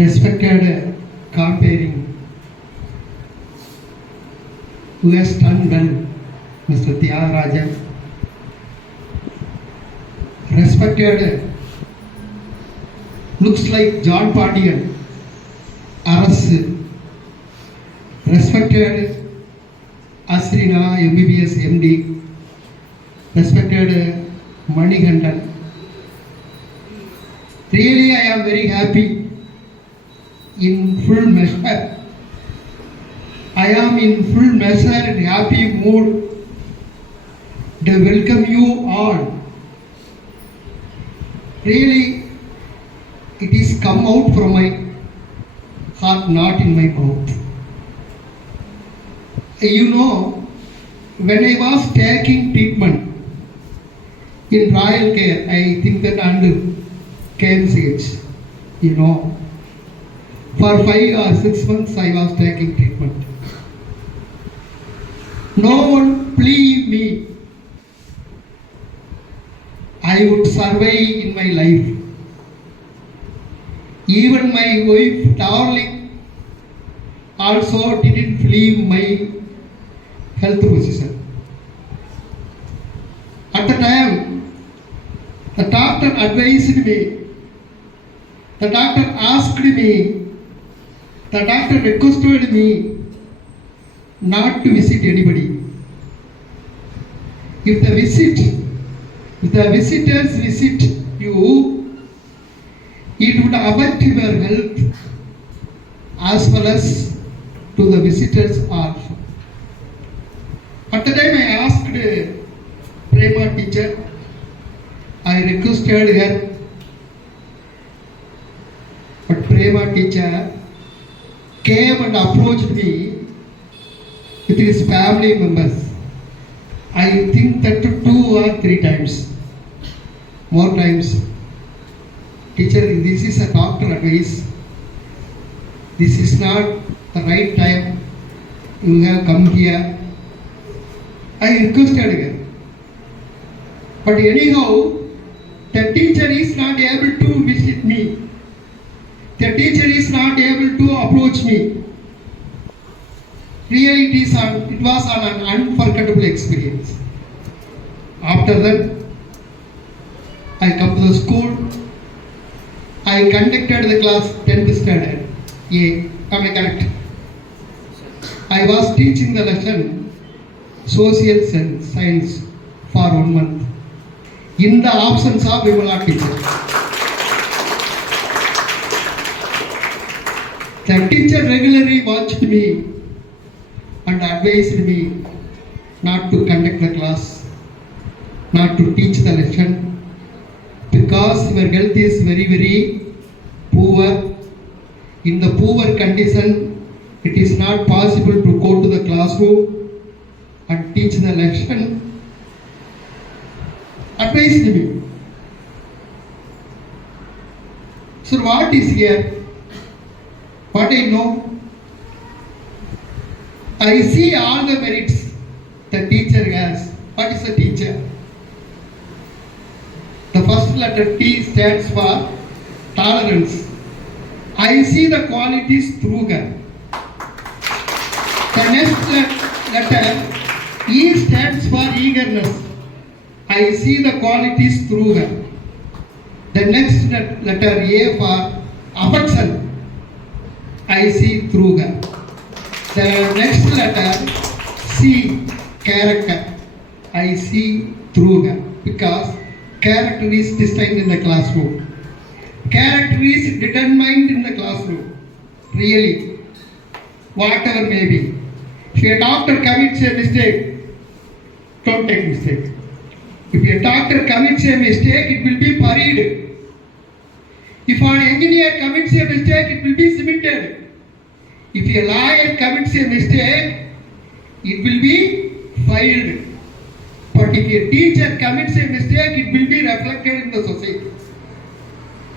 respected comparing who has done well, Mr. Tyagarajan, respected looks like John Partian, Aras, respected Asrina MBBS MD, respected Manikandan. Really I am very happy, in full measure. I am in full measure and happy mood to welcome you all. Really it is come out from my heart, not in my mouth. You know, when I was taking treatment in Royal Care, I think that under KMCH, you know, for 5 or 6 months I was taking treatment. No one please me. I would survive in my life. Even my wife, darling, also didn't believe my health position. At the time, the doctor advised me, the doctor asked me, the doctor requested me not to visit anybody. If the visitors visit you, it would affect your health as well as to the visitors also. At the time I asked Prema teacher, I requested her, but Prema teacher came and approached me with his family members. I think that 2 or 3 times. More times. Teacher, this is a doctor advice. This is not the right time. You have come here. I requested again. But anyhow, the teacher is not able to visit me. The teacher is not able to approach me. Really, it was an unforgettable experience. After that, I come to the school. I conducted the class 10th standard. Am I correct? I was teaching the lesson social science for 1 month in the absence of Vimala teacher. The teacher regularly watched me and advised me not to conduct the class, not to teach the lesson, because your health is very, very poor. In the poor condition, it is not possible to go to the classroom and teach the lesson. Advised me. So what is here? What I know? I see all the merits the teacher has. What is a teacher? The first letter T stands for tolerance. I see the qualities through her. The next letter E stands for eagerness. I see the qualities through her. The next letter A for affection. I see through her. The next letter C, character. I see through her, because character is designed in the classroom. Character is determined in the classroom. Really, whatever may be. If a doctor commits a mistake, don't take mistake. If a doctor commits a mistake, it will be buried. If an engineer commits a mistake, it will be cemented. If a lawyer commits a mistake, it will be filed. But if a teacher commits a mistake, it will be reflected in the society.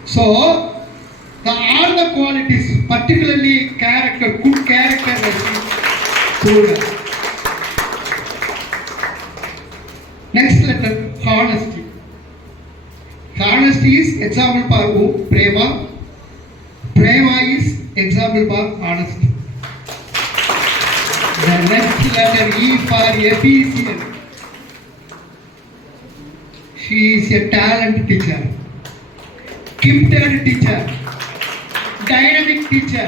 So, all the qualities, particularly character, good character, next letter, honesty. Honesty is example for who? Prema. Prema is example for honesty. The next letter E for efficient. She is a talent teacher, gifted teacher, dynamic teacher.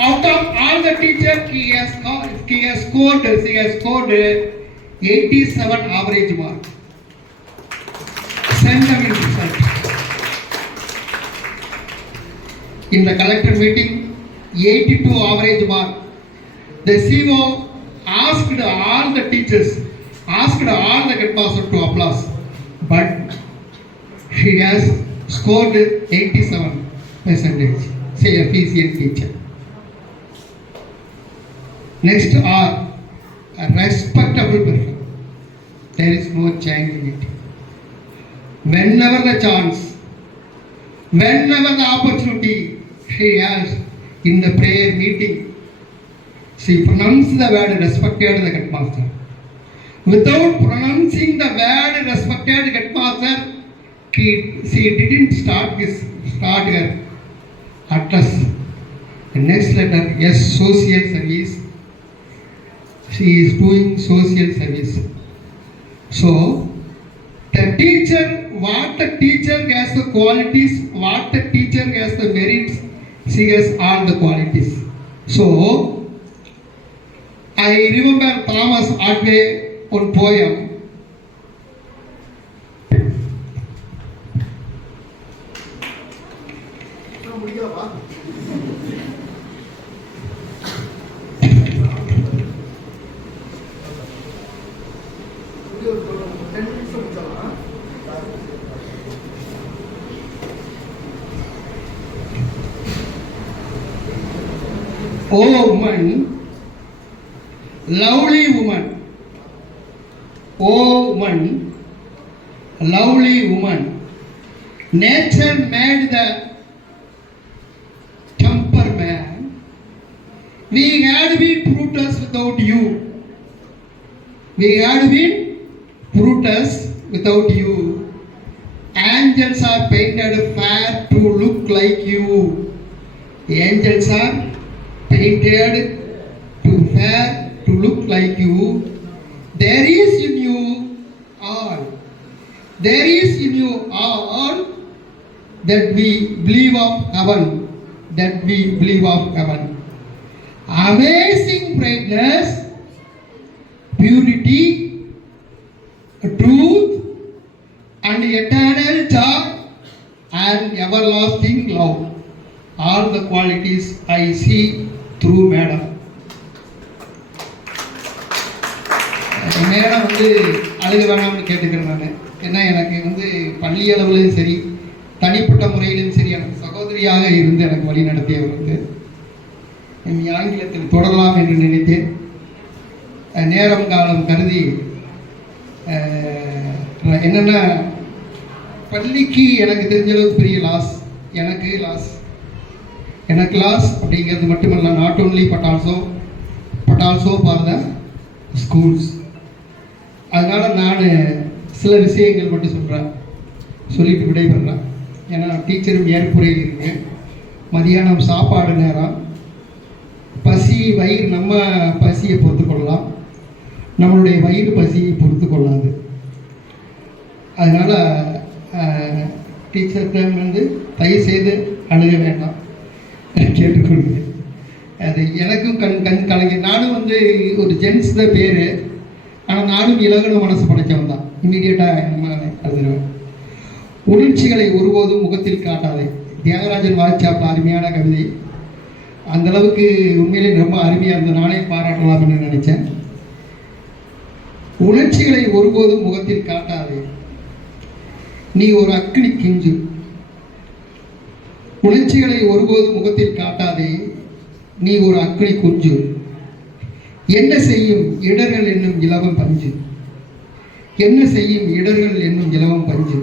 Out of all the teachers, she has scored 87 average mark. Send them in result. In the collector meeting, 82 average mark. The CEO asked all the teachers, asked all the headmasters to applause, but she has scored 87%. Say efficient teacher. Next R, a respectable person. There is no change in it. Whenever the chance, whenever the opportunity she has in the prayer meeting, she pronounced the word respected the headmaster. Without pronouncing the word respected headmaster, she didn't start her address. The next letter S, social service. She is doing social service. So, the teacher, what the teacher has the qualities, what the teacher has the merits, she has all the qualities. So, I remember Thomas Atway one poem. O woman, lovely woman. O woman, lovely woman. Nature made the temper man. We had been Brutus without you. We had been Brutus without you. Angels are painted fair to look like you. Angels are painted to fair to look like you. There is in you all. There is in you all that we believe of heaven. That we believe of heaven. Amazing brightness, purity, truth, and eternal joy, and everlasting love. All the qualities I see through Madam. Madam அழுக வேணாம்னு கேட்டுக்கிறேன் நான். ஏன்னா எனக்கு பள்ளி அளவுலையும் சரி தனிப்பட்ட முறையிலும் சரி எனக்கு சகோதரியாக இருந்து எனக்கு வழி நடத்தியவர் ஆங்கிலத்தில் தொடரலாம் என்று நினைத்தேன். நேரம் காலம் கருதி என்னென்னா பள்ளிக்கு எனக்கு தெரிஞ்ச அளவுக்கு பெரிய லாஸ், எனக்கு லாஸ் அப்படிங்கிறது மட்டுமல்ல, not only but also for the schools. அதனால் நான் சில விஷயங்கள் மட்டும் சொல்லிட்டு விடைபெறேன். ஏன்னா டீச்சரும் ஏற்புரையில் இருக்கு. மதியானம் சாப்பாடு நேரம், பசி வயிறு நம்ம பசியை பொறுத்து கொள்ளலாம், நம்மளுடைய வயிறு பசியை பொறுத்து கொள்ளாது. அதனால் டீச்சர்கிட்ட தயவு செய்து அழுக வேண்டாம் கேட்டுக்கொள்கிறேன். அது எனக்கும் கண் கலைஞர். நானும் ஒரு ஜென்ஸ் தான் பேர், ஆனால் நானும் இலகுன மனசு படைச்சவன் தான். இம்மீடியட்டாக நம்ம அழுதுருவேன். உணர்ச்சிகளை ஒருபோதும் முகத்தில் காட்டாதே. தியாகராஜன் வாய்ச்சாப்பில் அருமையான கவிதை. அந்தளவுக்கு உண்மையிலே ரொம்ப அருமையாக இருந்தது. நானே பாராட்டலாம் என்று நினைத்தேன். உணர்ச்சிகளை ஒருபோதும் முகத்தில் காட்டாதே, நீ ஒரு அக்கினி கிஞ்சு. உணர்ச்சிகளை ஒருபோதும் முகத்தில் காட்டாதே, நீ ஒரு அக்கினி குஞ்சு. என்ன செய்யும் இடர்கள் என்னும் இலவம் பஞ்சு. என்ன செய்யும் இடர்கள் என்னும் இலவம் பஞ்சு.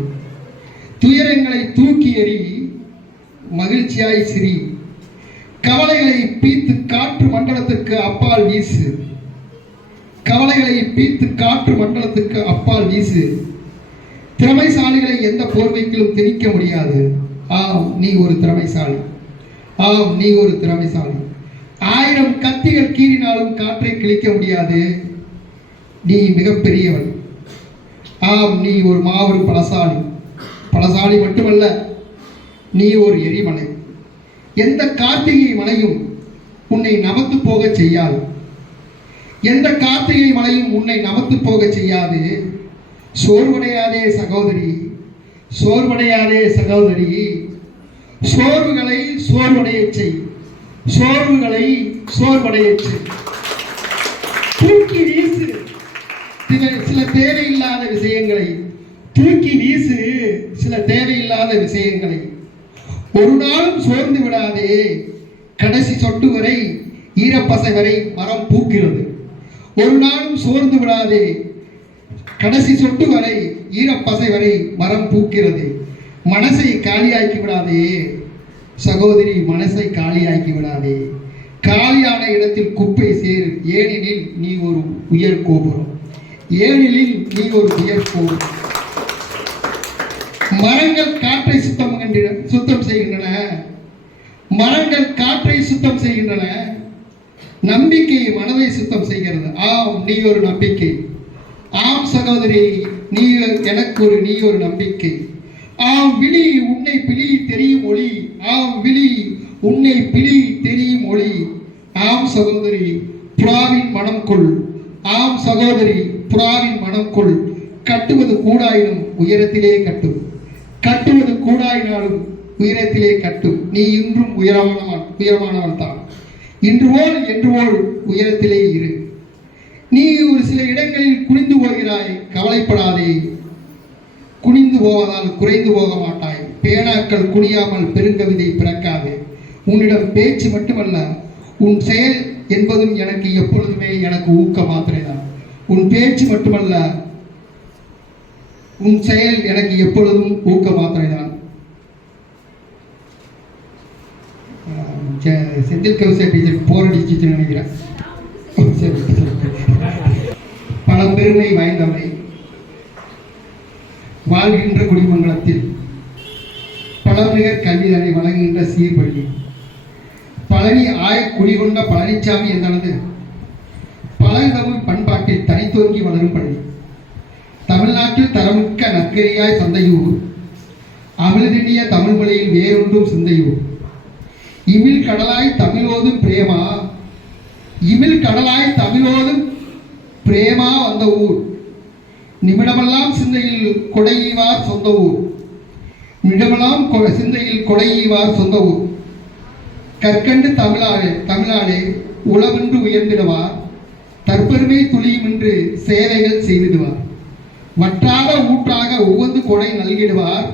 துயரங்களை தூக்கி எறி, மகிழ்ச்சியாய் சிரி. கவலைகளை பீத்து காற்று மண்டலத்துக்கு அப்பால் வீசு. கவலைகளை பீத்து காற்று மண்டலத்துக்கு அப்பால் வீசு. திறமைசாலிகளை எந்த போர்வைக்கிலும் திணிக்க முடியாது. ஆம், நீ ஒரு திறமைசாலி. ஆம், நீ ஒரு திறமைசாலி. 1000 கத்திகள் கீறினாலும் காற்றை கிழிக்க முடியாது. நீ மிகப்பெரியவன். ஆம், நீ ஒரு மாபெரும் பலசாலி. பலசாலி மட்டுமல்ல, நீ ஒரு எரிமலை. எந்த கார்த்திகை மலையும் உன்னை நமத்து போக செய்யாது. எந்த கார்த்திகை மலையும் உன்னை நமத்து போக செய்யாது. சோர்வடையாதே சகோதரி, சோர்வடையாதே சகோதரி. சோர்வுகளை சோர்வடைய செய், சோர்வுகளை சோர்வடைய செய். தூக்கி வீசு சில தேவையில்லாத விஷயங்களை. தூக்கி வீசு சில தேவையில்லாத விஷயங்களை. ஒரு நாளும் சோர்ந்து விடாதே. கடைசி சொட்டு வரை, ஈரப்பசை வரை மரம் பூக்கிறது. ஒரு நாளும் சோர்ந்து விடாதே. கடைசி சொட்டு வரை, ஈரப்பசை வரை மரம் பூக்கிறது. மனசை காலியாக்கி விடாதே சகோதரி, மனசை காலியாக்கி விடாதே. காலியான இடத்தில் குப்பை சேரு. ஏனெனில் நீ ஒரு உயர் கோபுரம். ஏனெனில் நீ ஒரு உயர் கோபுரம். மரங்கள் காற்றை சுத்தம் செய்கின்றன. மரங்கள் காற்றை சுத்தம் செய்கின்றன. நம்பிக்கை மனதை சுத்தம் செய்கிறது. ஆம், நீ ஒரு நம்பிக்கை. ஆம் சகோதரி, நீ ஒரு நம்பிக்கை. ஆம் விழி உன்னை பிழி தெரியும் ஒளி. ஆம் விழி உன்னை பிழி தெரியும் ஒளி. ஆம் சகோதரி, புறாவின் மனம் கொள். ஆம் சகோதரி, புறாவின் மனம் கொள். கட்டுவது கூடாயினும் உயரத்திலே கட்டும். கட்டுவது கூடாயினாலும் உயரத்திலே கட்டும். நீ இன்றும் உயரமானவன் தான். இன்று போல் உயரத்திலே இரு. நீ ஒரு சில இடங்களில் குனிந்து போகிறாய், கவலைப்படாதே. குனிந்து போவதால் குறைந்து போக மாட்டாய். பேனாக்கள் குனியாமல் பெருங்கவிதை பிறக்காது. உன்னிடம் பேச்சு மட்டுமல்ல, உன் செயல் என்பதும் எனக்கு எப்பொழுதுமே எனக்கு ஊக்க மாத்திரை தான். உன் பேச்சு மட்டுமல்ல, உன் செயல் எனக்கு எப்பொழுதும் ஊக்க மாத்திரை தான். செந்தில் கவிசா டீச்சர் போர் அடிச்சுன்னு நினைக்கிறேன். பல பெருமை வாய்ந்தவரை வாழ்கின்ற குடிமங்கலத்தில் பழமிகர் கல்விதனை வழங்குகின்ற சீர்பள்ளி பழனி குடிகொண்ட பழனிசாமி என்றது பழந்தமிழ் பண்பாட்டில் தனித்தோங்கி வளரும் பள்ளி. தமிழ்நாட்டில் தரமிக்க நற்கரியாய் சந்தையூர், அமிழ்தினிய தமிழ் மொழியில் வேறொன்றும் சிந்தையூர். இமிழ் கடலாய் தமிழோதும் பிரேமா, இமிழ் கடலாய் தமிழோதும் பிரேமா வந்த ஊர். நிமிடமெல்லாம் சிந்தையில் கொடையீவார் சொந்த ஊர், நிமிடமெல்லாம் சிந்தையில் கொடையீவார் சொந்த ஊர். கற்கண்டு தமிழாலே உளவென்று உயர்ந்திடுவார், தற்பெருமை துளியும் என்று சேவைகள் செய்திடுவார். வற்றாத ஊற்றாக ஒவ்வொரு கொடை நல்கிடுவார்,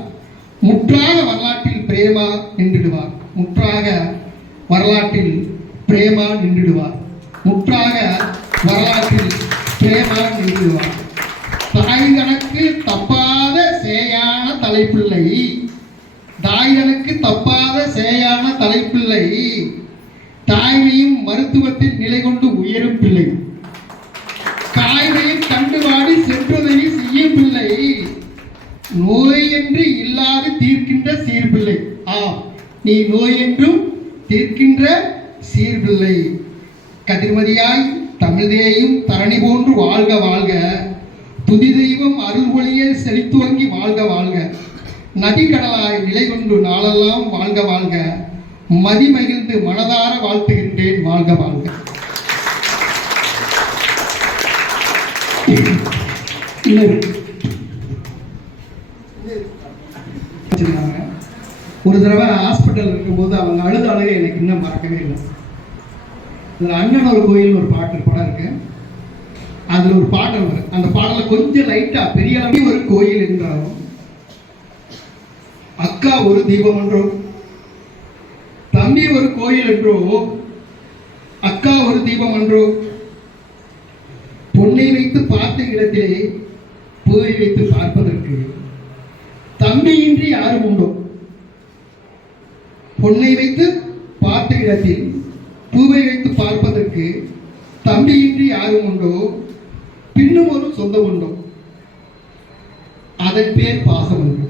முற்றாக வரலாற்றில் பிரேமா நின்றுடுவார். முற்றாக வரலாற்றில் பிரேமா நின்றுடுவார். முற்றாக வரலாற்றில் பிரேமா நின்றுடுவார். தாய்தனுக்கு தப்பாத சேயான தலைப்பிள்ளை, தாய்தனுக்கு தப்பாத சேயான தலைப்பிள்ளை, தாய்மையும் மருத்துவத்தில் நிலை கொண்டு உயரும் பிள்ளை, காய்மையும் கண்டுபாடி சென்றுதவி செய்யும் பிள்ளை, நோயென்று இல்லாது தீர்க்கின்ற சீர்பிள்ளை. நீ நோயென்றும் தீர்க்கின்ற சீர்பிள்ளை. கதிர்மதியாய் தமிழ்தேயும் தரணி போன்று வாழ்க வாழ்க, துதி தெய்வம் அருள் ஒளியில் செழித்துவங்கி வாழ்க வாழ்க, நதிக்கடலாய் நிலை கொண்டு நாளெல்லாம் வாழ்க வாழ்க, மதிமகிழ்ந்து மனதார வாழ்த்துகின்றேன் வாழ்க வாழ்க. ஒரு தடவை ஹாஸ்பிட்டல் இருக்கும்போது அவங்க அழுத அழுகை எனக்கு இன்னும் மறக்கவே இல்லை. அதில் அண்ணன் ஒரு கோயில் ஒரு படம் இருக்கு, அதில் ஒரு பாடல் வரும். அந்த பாடலை கொஞ்சம் லைட்டா பெரிய அளவில் ஒரு கோயில் என்றாலும் அக்கா ஒரு தீபம் என்றோ, தம்பி ஒரு கோயில் என்றோ, அக்கா ஒரு தீபம் என்றோ, பொன்னை வைத்து பார்த்த இடத்திலே பூவை வைத்து பார்ப்பதற்கு தம்பியின்றி யாரும் உண்டோ. பொன்னை வைத்து பார்த்த இடத்தில் பூவை வைத்து பார்ப்பதற்கு தம்பியின்றி யாரும் உண்டோ, பின்னும் ஒரு சொந்தம் உண்டோ, அதன் பேர் பாசம் உண்டு.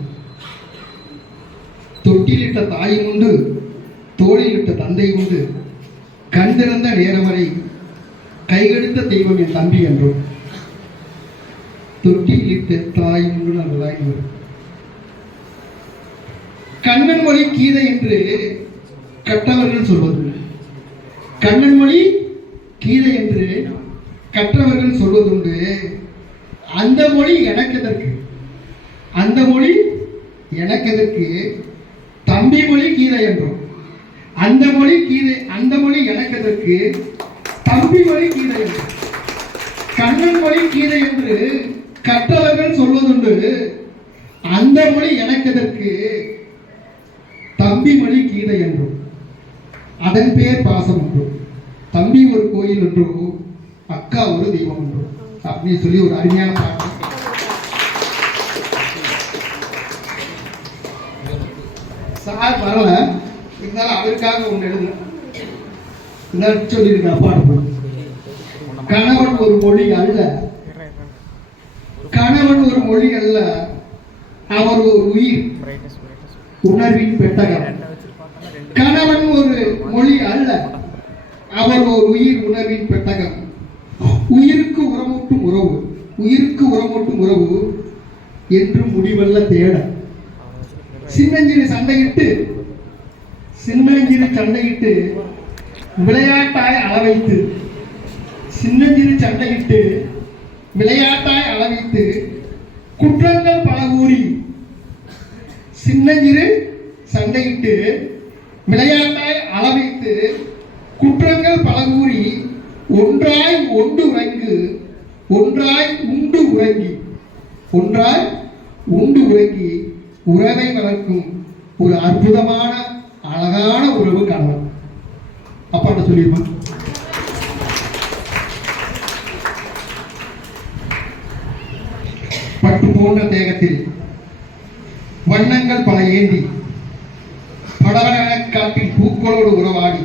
தொட்டிலிட்ட தாயும் உண்டு, தோளிலிட்ட தந்தை உண்டு, கண் திறந்த நேரம் வரை கைகெடுத்த தெய்வம் என் தம்பி என்றோம். தொட்டிலிட்ட தாயும் உண்டு நல்லதாய் வரும். கண்ணன் மொழி கீதை என்று கற்றவர்கள் சொல்வது, கண்ணன் மொழி கீதை என்று கற்றவர்கள் சொல்வதுண்டு. அந்த மொழி எனக்கு எதற்கு, அந்த மொழி எனக்கு எதற்கு, தம்பி மொழி கீதை என்றோம். அந்த மொழி கீதை, அந்த மொழி எனக்கு எதற்கு, தம்பி மொழி கீதை என்று கண்ணன் மொழி கீதை என்று கற்றவர்கள் சொல்வதுண்டு. அந்த மொழி எனக்கு எதற்கு, தம்பி மொழி கீதை என்றும், அதன் பேர் பாசம் என்றும். தம்பி ஒரு கோயில் என்றும், அக்கா ஒரு தெய்வம் என்றும் அப்படின்னு சொல்லி ஒரு அருமையான பாட்டு. சார் வரல, இருந்தாலும் அவருக்காக ஒன்று எழுதுன சொல்லியிருக்க பாட்டு. கணவன் ஒரு மொழி அல்ல, கணவன் ஒரு மொழி அல்ல, அவர் ஒரு உயிர் உணர்வின் பெட்டகம். கணவன் ஒரு மொழி அல்ல, அவர் ஒரு உயிர் உணர்வின் பெட்டகம். உயிருக்கு உரமூட்டும் உறவு, உயிருக்கு உரமூட்டும் உறவு என்றும் முடிவல்ல தேட. சின்னஞ்சிறு சண்டையிட்டு, சின்னஞ்சிறு சண்டையிட்டு விளையாட்டாய் அளவைத்து, சின்னஞ்சிறு சண்டையிட்டு விளையாட்டாய் அளவைத்து குற்றங்கள் பல கூறி, சின்னஞ்சிறு சண்டையிட்டு விளையாட்டாய் அளவைத்து குற்றங்கள் பல கூறி, ஒன்றாய் ஒன்று உறங்கு, ஒன்றாய் உண்டு உறங்கி, ஒன்றாய் உண்டு உறங்கி உறவை வளர்க்கும் ஒரு அற்புதமான அழகான உறவு கணவன். அப்பா சொல்லிடுமா? பட்டு போன்ற தேகத்தில் வண்ணங்கள் பல ஏந்தி படவன காட்டில் பூக்களோடு உறவாடி,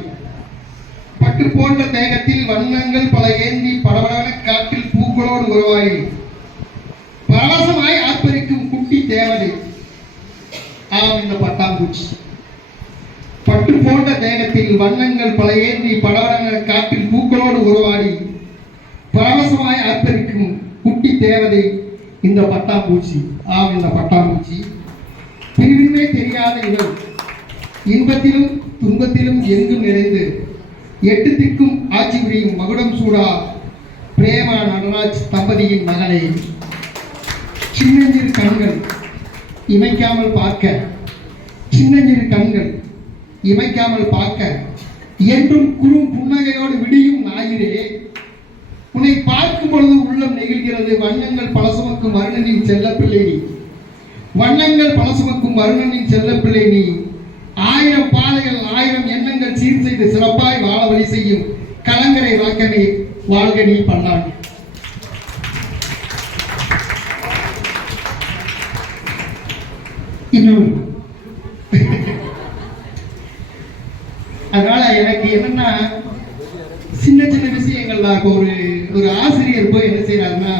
பட்டு போன்ற தேகத்தில் வண்ணங்கள் பல ஏந்தி படவன காட்டில் பூக்களோடு உறவாடி பரவசமாய் ஆர்ப்பரிக்கும் குட்டி தேவதை ஆம் இந்த பட்டாம்பூச்சி. பட்டு போன்ற தேகத்தில் வண்ணங்கள் பல ஏந்தி படவன காட்டில் பூக்களோடு உறவாடி பரவசமாய் ஆர்ப்பரிக்கும் குட்டி தேவதை இந்த பட்டாம்பூச்சி ஆம் இந்த பட்டாம்பூச்சி. பிரிவின்மை தெரியாத இவள் இன்பத்திலும் துன்பத்திலும் எங்கும் நிறைந்து எட்டு திக்கும் ஆட்சி புரியும் மகுடம் சூடா பிரேமா நடராஜ் தம்பதியின் மகனை. சின்னஞ்சிறு கண்கள் இமைக்காமல் பார்க்க, சின்னஞ்சிறு கண்கள் இமைக்காமல் பார்க்க என்றும் குறும் புன்னகையோடு விடியும் ஞாயிறே, உன்னை பார்க்கும் பொழுது உள்ளம் நெகிழ்கிறது. வண்ணங்கள் பல சுமக்கும் வருணனின் செல்லப்பிள்ளை நீ, வண்ணங்கள் பல சுமக்கும் வருணனின் செல்லப்பிள்ளை நீ. 1000 பாதைகள் 1000 எண்ணங்கள் சீர் செய்து சிறப்பாய் வாழ வழி செய்யும் கலங்கரை வாக்கமே வாழ்க நீ பல்லாண்டு. இன்னொரு அதனால எனக்கு என்னன்னா சின்ன சின்ன விஷயங்கள் தான். இப்போ ஒரு ஆசிரியர் போய் என்ன செய்யறாருன்னா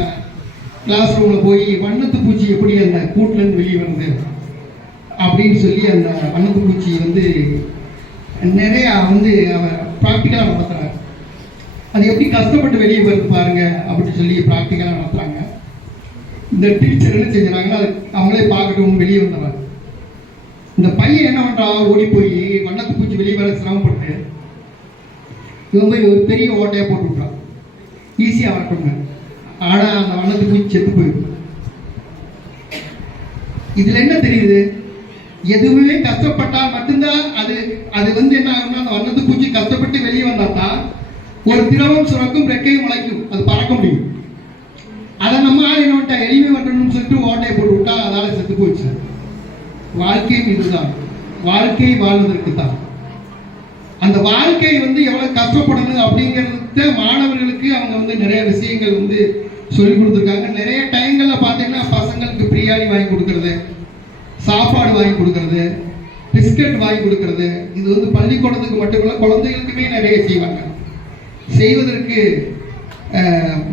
கிளாஸ் ரூம்ல போய் வண்ணத்து பூச்சி எப்படி அந்த கூட்டுல இருந்து வெளியே வருது அப்படின்னு சொல்லி அந்த வண்ணத்து பூச்சி வந்து நிறைய வந்து அவர் ப்ராக்டிக்கலாக நடத்துறாரு. அது எப்படி கஷ்டப்பட்டு வெளியே வருது பாருங்க அப்படின்னு சொல்லி ப்ராக்டிக்கலாக நடத்துறாங்க. இந்த டீச்சர் என்ன செஞ்சுறாங்கன்னா அது அவங்களே பார்க்கட்டும் வெளியே வந்துடுறாங்க. இந்த பையன் என்ன பண்றா, ஓடி போய் வண்ணத்து பூச்சி வெளியே வர சிரமப்பட்டு இவன் போய் ஒரு பெரிய ஓட்டையை போட்டு விட்றான், ஈஸியாக வரட்டுங்க. ஆனால் அந்த வண்ணத்து பூச்சி செத்து போயிடும். இதுல என்ன தெரியுது, எதுவுமே கஷ்டப்பட்டால் மட்டும்தான் அது வந்து என்ன ஆகும்னா அந்த வண்ணத்து பூச்சி கஷ்டப்பட்டு வெளியே வந்தாதான் ஒரு திரவம் சுரக்கும், ரெக்கையும் முளைக்கும், அது பறக்க முடியும். அதை நம்ம ஆள் என்ன விட்டா எளிமை வரணும்னு சொல்லிட்டு ஓட்டையை போட்டு விட்டா அதால செத்து போச்சு. வாழ்க்கையும் இதுதான், வாழ்க்கை வாழ்வதற்கு தான். அந்த வாழ்க்கை வந்து எவ்வளவு கஷ்டப்படணும் அப்படிங்கிறத மாணவர்களுக்கு அவங்க வந்து நிறைய விஷயங்கள் வந்து சொல்லி கொடுத்துருக்காங்க. நிறைய டைங்கள்ல பார்த்தீங்கன்னா பசங்களுக்கு பிரியாணி வாங்கி கொடுக்கறது, சாப்பாடு வாங்கி கொடுக்கறது, பிஸ்கட் வாங்கி கொடுக்கறது, இது வந்து பள்ளிக்கூடத்துக்கு மட்டும் இல்லை குழந்தைகளுக்குமே நிறைய செய்வாங்க. செய்வதற்கு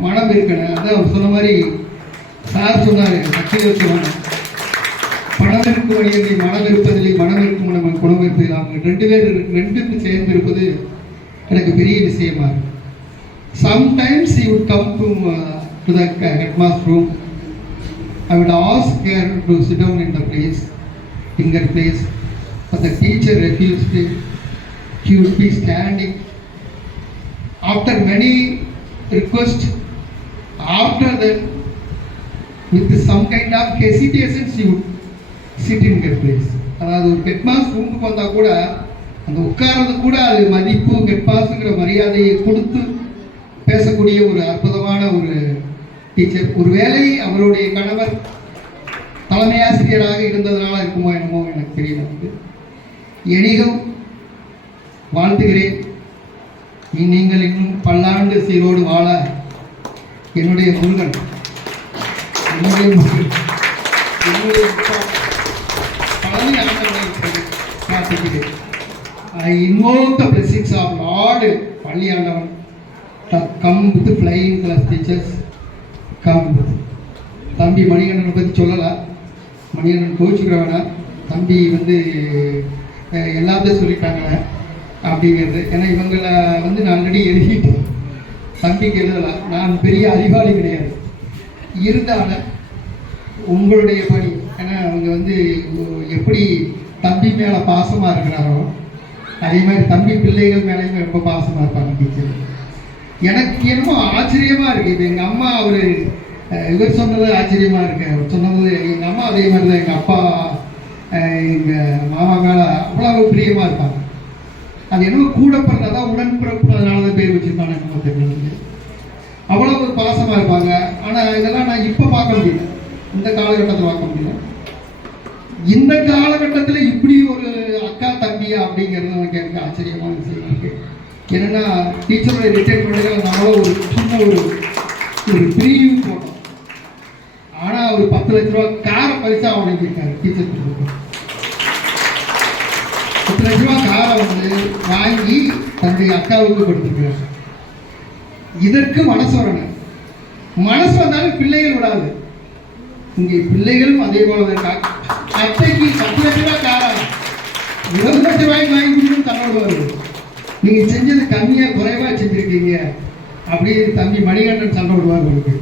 மனம் இருக்கணும். அதான் அவர் சொன்ன மாதிரி சார் சொன்னார், சக்தி வச்சுவாங்க பணம் இருக்கும் வழியை மனம் இருப்பதில்லை, மனம் இருக்கும் நம்ம குணம் இருப்பதில்லை. அவங்க ரெண்டுக்கும் சேர்ந்து இருப்பது எனக்கு பெரிய விஷயமா இருக்கு. Sometimes he would come to the headmaster room. I would ask her to sit down in their place, but the teacher refused it. He would be standing. After many requests, after that, with some kind of hesitation, she would sit in their place. அதாவது ஒரு headmaster ரூமுக்கு வந்தா கூட அந்த உட்கார்றது கூட அது மதிப்பு, ஹெட்மாஸ்டருங்கிற மரியாதையை கொடுத்து பேசக்கூடிய ஒரு அற்புதமான ஒரு டீச்சர். ஒருவேளை அவருடைய கணவர் தலைமை ஆசிரியராக இருந்ததுனால இருக்குமோ என்னமோ எனக்கு தெரியல. எனிகம் வாழ்த்துகிறேன். நீங்கள் இன்னும் பல்லாண்டு சீரோடு வாழ என்னுடைய முருகன், பழனி ஆண்டவனை பிரார்த்திக்கிறேன். I invoke the blessings of Lord Palani ஆண்டவன். Come with flying class teachers, come with. தம்பி மணிகண்டனை பற்றி சொல்லலாம், மணிகண்டன் கோச்சுக்கிற வேணாம். தம்பி வந்து எல்லாத்தையும் சொல்லிட்டாங்க அப்படிங்கிறது. ஏன்னா இவங்களை வந்து நான் ஆல்ரெடி எழுதிட்டேன், தம்பிக்கு எழுதலாம். நான் பெரிய அறிவாளி கிடையாது, இருந்தாலும் உங்களுடைய பணி. ஏன்னா அவங்க வந்து எப்படி தம்பி மேலே பாசமாக இருக்கிறாரோ அதே மாதிரி தம்பி பிள்ளைகள் மேலேயும் ரொம்ப பாசமாக இருப்பாங்க டீச்சர். எனக்கு என்னமோ ஆச்சரியமாக இருக்குது. இப்போ எங்கள் அம்மா இவர் சொன்னது ஆச்சரியமாக இருக்கு. அவர் சொன்னது எங்கள் அம்மா அதே மாதிரி தான் எங்கள் அப்பா எங்கள் மாமா மேலே அவ்வளோ பிரியமாக இருப்பாங்க. அது என்னமோ கூட பிறந்ததா உடன்பிறப்புனால தான் பேர் வச்சுருப்பாங்க என்னமோ தெரியல. அவ்வளோ ஒரு பாசமாக இருப்பாங்க. ஆனால் இதெல்லாம் நான் இப்போ பார்க்க முடியல, இந்த காலகட்டத்தில் பார்க்க முடியல. இந்த காலகட்டத்தில் இப்படி ஒரு அக்கா தம்பியா அப்படிங்கிறது எனக்கு ஆச்சரியமான விஷயம் இருக்கு. என்னென்னா டீச்சரோட ரிட்டைர்மெண்ட்டுக்கு நம்மளும் ஒரு சின்ன ஒரு ப்ரீவியூ போட்டோம். ஆனால் அவர் 10 லட்ச ரூபா காரை பரிசாக வாங்கியிருக்காரு டீச்சர். 10 லட்ச ரூபா காரை வாங்கி தன்னுடைய அக்காவுக்கு கொடுத்துருக்கிறார். இதற்கு மனசு வரணும். மனசு வந்தாலும் பிள்ளைகள் விடாது. இங்கே பிள்ளைகளும் அதே போல இருக்காங்க. அத்தைக்கு 10 லட்ச ரூபா காரா 20 லட்ச ரூபாய்க்கு வாங்கி கொடுக்கணும் தன்னோட வருது. நீங்கள் செஞ்சது கம்மியாக குறைவாக செஞ்சுருக்கீங்க அப்படின்னு தம்பி மணிகண்டன் சண்டை விடுவார். உங்களுக்கு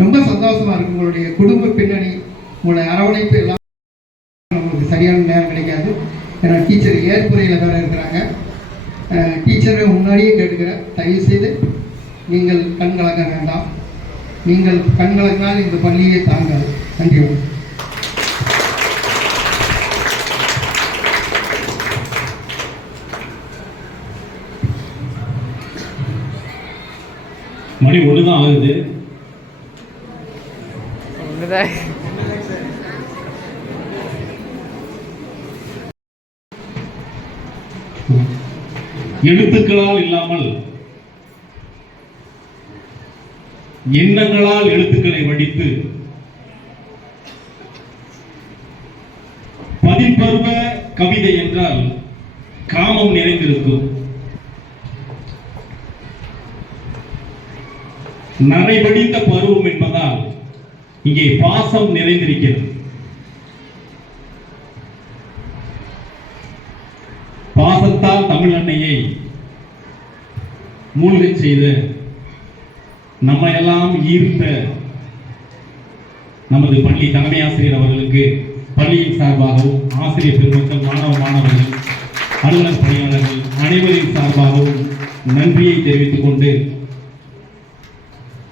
ரொம்ப சந்தோஷமாக இருக்குது. உங்களுடைய குடும்ப பின்னணி, உங்களுடைய அரவணைப்பு எல்லாம் உங்களுக்கு சரியான நேரம் கிடைக்காது. ஏன்னா டீச்சர் ஏற்புரையில் வேறு இருக்கிறாங்க. டீச்சரை முன்னாடியே கேட்டுக்கிறேன், தயவுசெய்து நீங்கள் கண் கலங்க வேண்டாம். நீங்கள் கண் கலங்கினால் இந்த பள்ளியே தாங்காது. நன்றி. மணி 1 தான் ஆகுது. எழுத்துக்களால் இல்லாமல் எண்ணங்களால் எழுத்துக்களை வடித்து பதின்பருவ கவிதை என்றால் காமம் நிறைந்திருக்கும். நரைவடிந்த பருவம் என்பதால் இங்கே பாசம் நிறைந்திருக்கிறது. பாசத்தால் தமிழ் அன்னையை மூழ்கச் செய்த, நம்மையெல்லாம் ஈர்த்த நமது பள்ளி தலைமை ஆசிரியர் அவர்களுக்கு பள்ளியின் சார்பாகவும் ஆசிரியர் பெருமக்கள், மாணவர்கள், அலுவலர் பணியாளர்கள் அனைவரின் சார்பாகவும் நன்றியை தெரிவித்துக் கொண்டு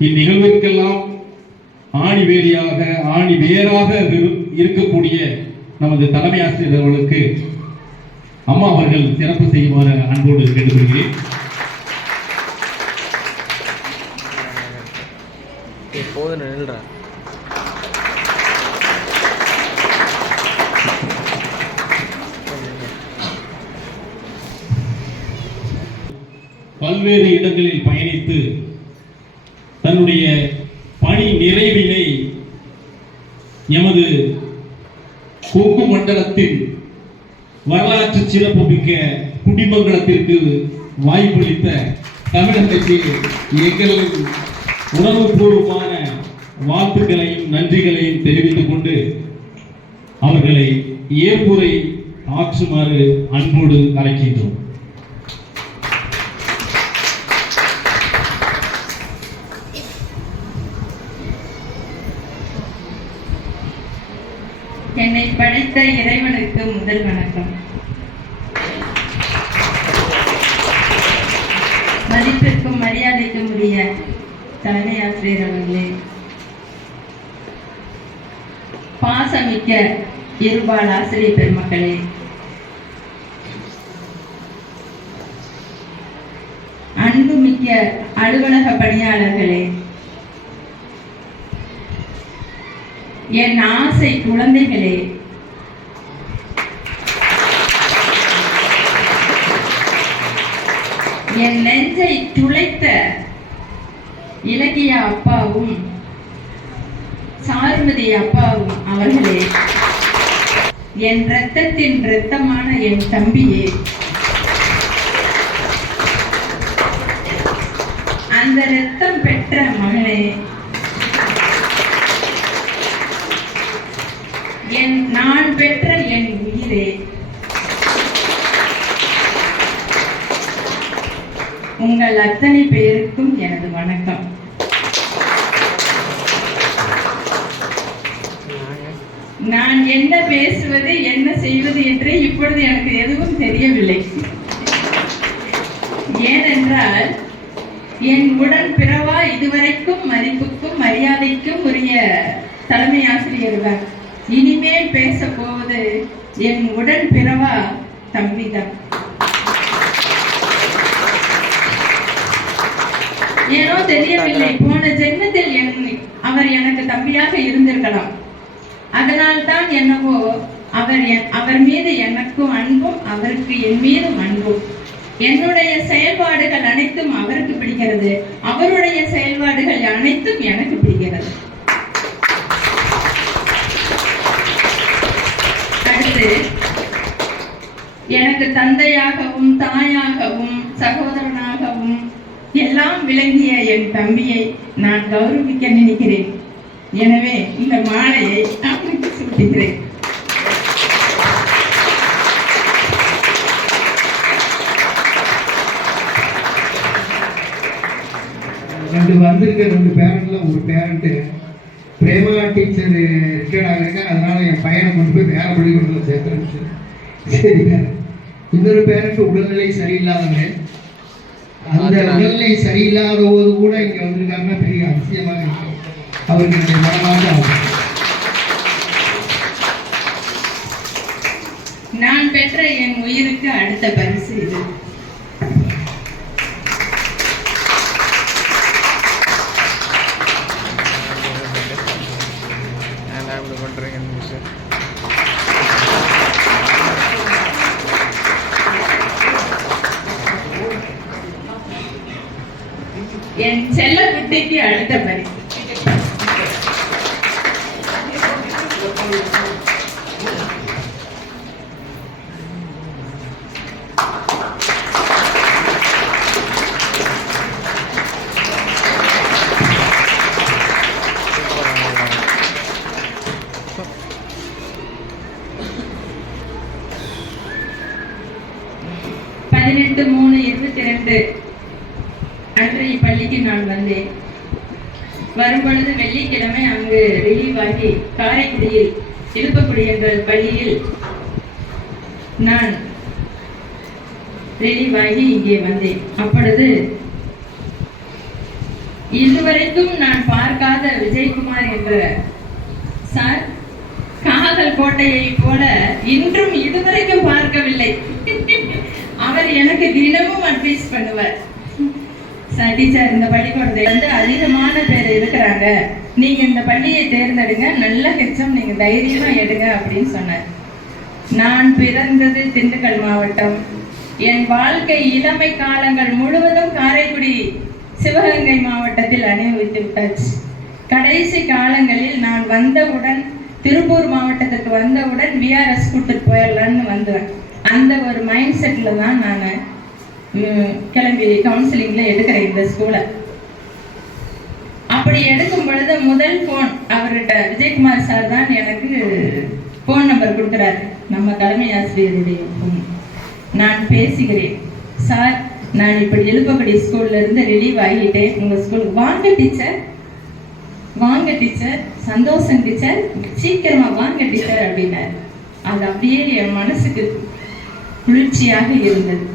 இந்நிகழ்விற்கெல்லாம் ஆணி வேராக இருக்கக்கூடிய நமது தலைமை ஆசிரியர் அவர்களுக்கு அம்மா அவர்கள் சிறப்பு செய்யுமாறு அன்போடு கேட்டுக்கொள்கிறேன். பல்வேறு இடங்களில் பயணித்து தன்னுடைய பணி நிறைவினை எமது கொங்கு மண்டலத்தின் வரலாற்று சிறப்புமிக்க குடிமங்கலத்திற்கு வாய்ப்பளித்த தமிழகத்திற்கு எங்கள் உணர்வுபூர்வமான வாழ்த்துக்களையும் நன்றிகளையும் தெரிவித்துக் கொண்டு அவர்களை ஏற்புரை ஆற்றுமாறு அன்போடு அழைக்கின்றோம். என்னை படைத்த இறைவனுக்கு முதல் வணக்கம். மதிப்பிற்கும் மரியாதைக்கும் உரிய தலைமை ஆசிரியர் அவர்களே, பாசமிக்க இருபால் ஆசிரியர் பெருமக்களே, அன்புமிக்க அலுவலக பணியாளர்களே, என் ஆசை குழந்தைகளே, என் நெஞ்சை துளைத்த இலக்கிய அப்பாவும் சாருமதி அப்பாவும் அவர்களே, என் இரத்தத்தின் இரத்தமான என் தம்பியே, அந்த இரத்தம் பெற்ற மகனே, நான் பெற்ற என் உயிரே, உங்கள் அத்தனை பேருக்கும் எனது வணக்கம். நான் என்ன பேசுவது என்ன செய்வது என்று இப்பொழுது எனக்கு எதுவும் தெரியவில்லை. ஏனென்றால் என் உடன் பிறவா இதுவரைக்கும் மதிப்புக்கும் மரியாதைக்கும் உரிய தலைமை ஆசிரியர் தான். இனிமேல் பேச போவது என் உடன் பிறவா தம்பிதான். ஏனோ தெரியவில்லை, போன ஜென்மத்தில் அவர் எனக்கு தம்பியாக இருந்திருக்கலாம். அதனால்தான் என்னவோ அவர் மீது எனக்கும் அன்பும் அவருக்கு என் மீதும் அன்பும். என்னுடைய செயல்பாடுகள் அனைத்தும் அவருக்கு பிடிக்கிறது, அவருடைய செயல்பாடுகள் அனைத்தும் எனக்கு பிடிக்கிறது. அடுத்து, எனக்கு தந்தையாகவும் தாயாகவும் சகோதரனாகவும் எல்லாம் விளங்கிய என் தம்பியை நான் கௌரவிக்க நினைக்கிறேன். எனவே இந்த மாலையை அவனுக்கு சூட்டுகிறேன். வந்திருக்க 2 பேரண்ட்ல ஒரு பேரண்ட் பிரேமா டீச்சர் ரிட்டையர்ட் ஆகிருக்க, அதனால என் பையனை கொண்டு போய் வேற பள்ளிக்கூடத்தில் சேர்த்துருச்சு. சரிங்க. இன்னொரு பேரண்ட் உடல்நிலை சரியில்லாதவங்க, அந்த உடல்நிலை சரியில்லாத போது கூட இங்க வந்திருக்காங்கன்னா பெரிய அதிசயமாக இருக்கு. அவருக்கு என்னுடைய மனமார்ந்த ஆகும். நான் பெற்ற என் உயிருக்கு அடுத்த பரிசு இது. என் செல்ல குட்டிக்கு அடுத்த பரிசு. அன்று இப்பள்ளிக்கு நான் வந்தேன். வரும்பொழுது வெள்ளிக்கிழமை அங்கு ரிலீவ் ஆகி காரைக்குடியில் இழுப்பக்குடி என்ற பள்ளியில் நான் ரிலீவ் ஆகி இங்கே வந்தேன். அப்பொழுது இதுவரைக்கும் நான் பார்க்காத விஜயகுமார் என்ற சார் காதல் கோட்டையை போல இன்றும் இதுவரைக்கும் பார்க்கவில்லை. அவர் எனக்கு தினமும் அட்வைஸ் பண்ணுவார். டீச்சர், இந்த பள்ளிக்கூடத்தை வந்து அதிகமான பேர் இருக்கிறாங்க, நீங்க இந்த பள்ளியை தேர்ந்தெடுங்க, நல்ல ஹெச்எம் நீங்க தைரியமா எடுங்க அப்படின்னு சொன்னார். நான் பிறந்தது திண்டுக்கல் மாவட்டம். என் வாழ்க்கை இளமை காலங்கள் முழுவதும் காரைக்குடி சிவகங்கை மாவட்டத்தில் அனுபவித்து விட்டாச்சு. கடைசி காலங்களில் நான் வந்தவுடன் திருப்பூர் மாவட்டத்துக்கு வந்தவுடன் விஆர்எஸ் கூட்டிட்டு போயிடலான்னு வந்தேன். அந்த ஒரு மைண்ட் செட்டில் தான் நான் கிளம்பி கவுன்சிலிங்ல எடுக்கிறேன் இந்த ஸ்கூலை. அப்படி எடுக்கும் பொழுது முதல் போன் அவர்கிட்ட விஜயகுமார் சார் தான் எனக்கு போன் நம்பர் கொடுக்குறாரு, நம்ம தலைமை ஆசிரியருடைய போன். நான் பேசுகிறேன், சார் நான் இப்படி இழுப்பக்குடி ஸ்கூல்ல இருந்து ரிலீவ் ஆகிட்டேன், உங்க ஸ்கூலுக்கு வாங்க டீச்சர், வாங்க டீச்சர், சந்தோஷம் டீச்சர், சீக்கிரமா வாங்க டீச்சர் அப்படின்னாரு. அது அப்படியே என் மனசுக்கு குளிர்ச்சியாக இருந்தது.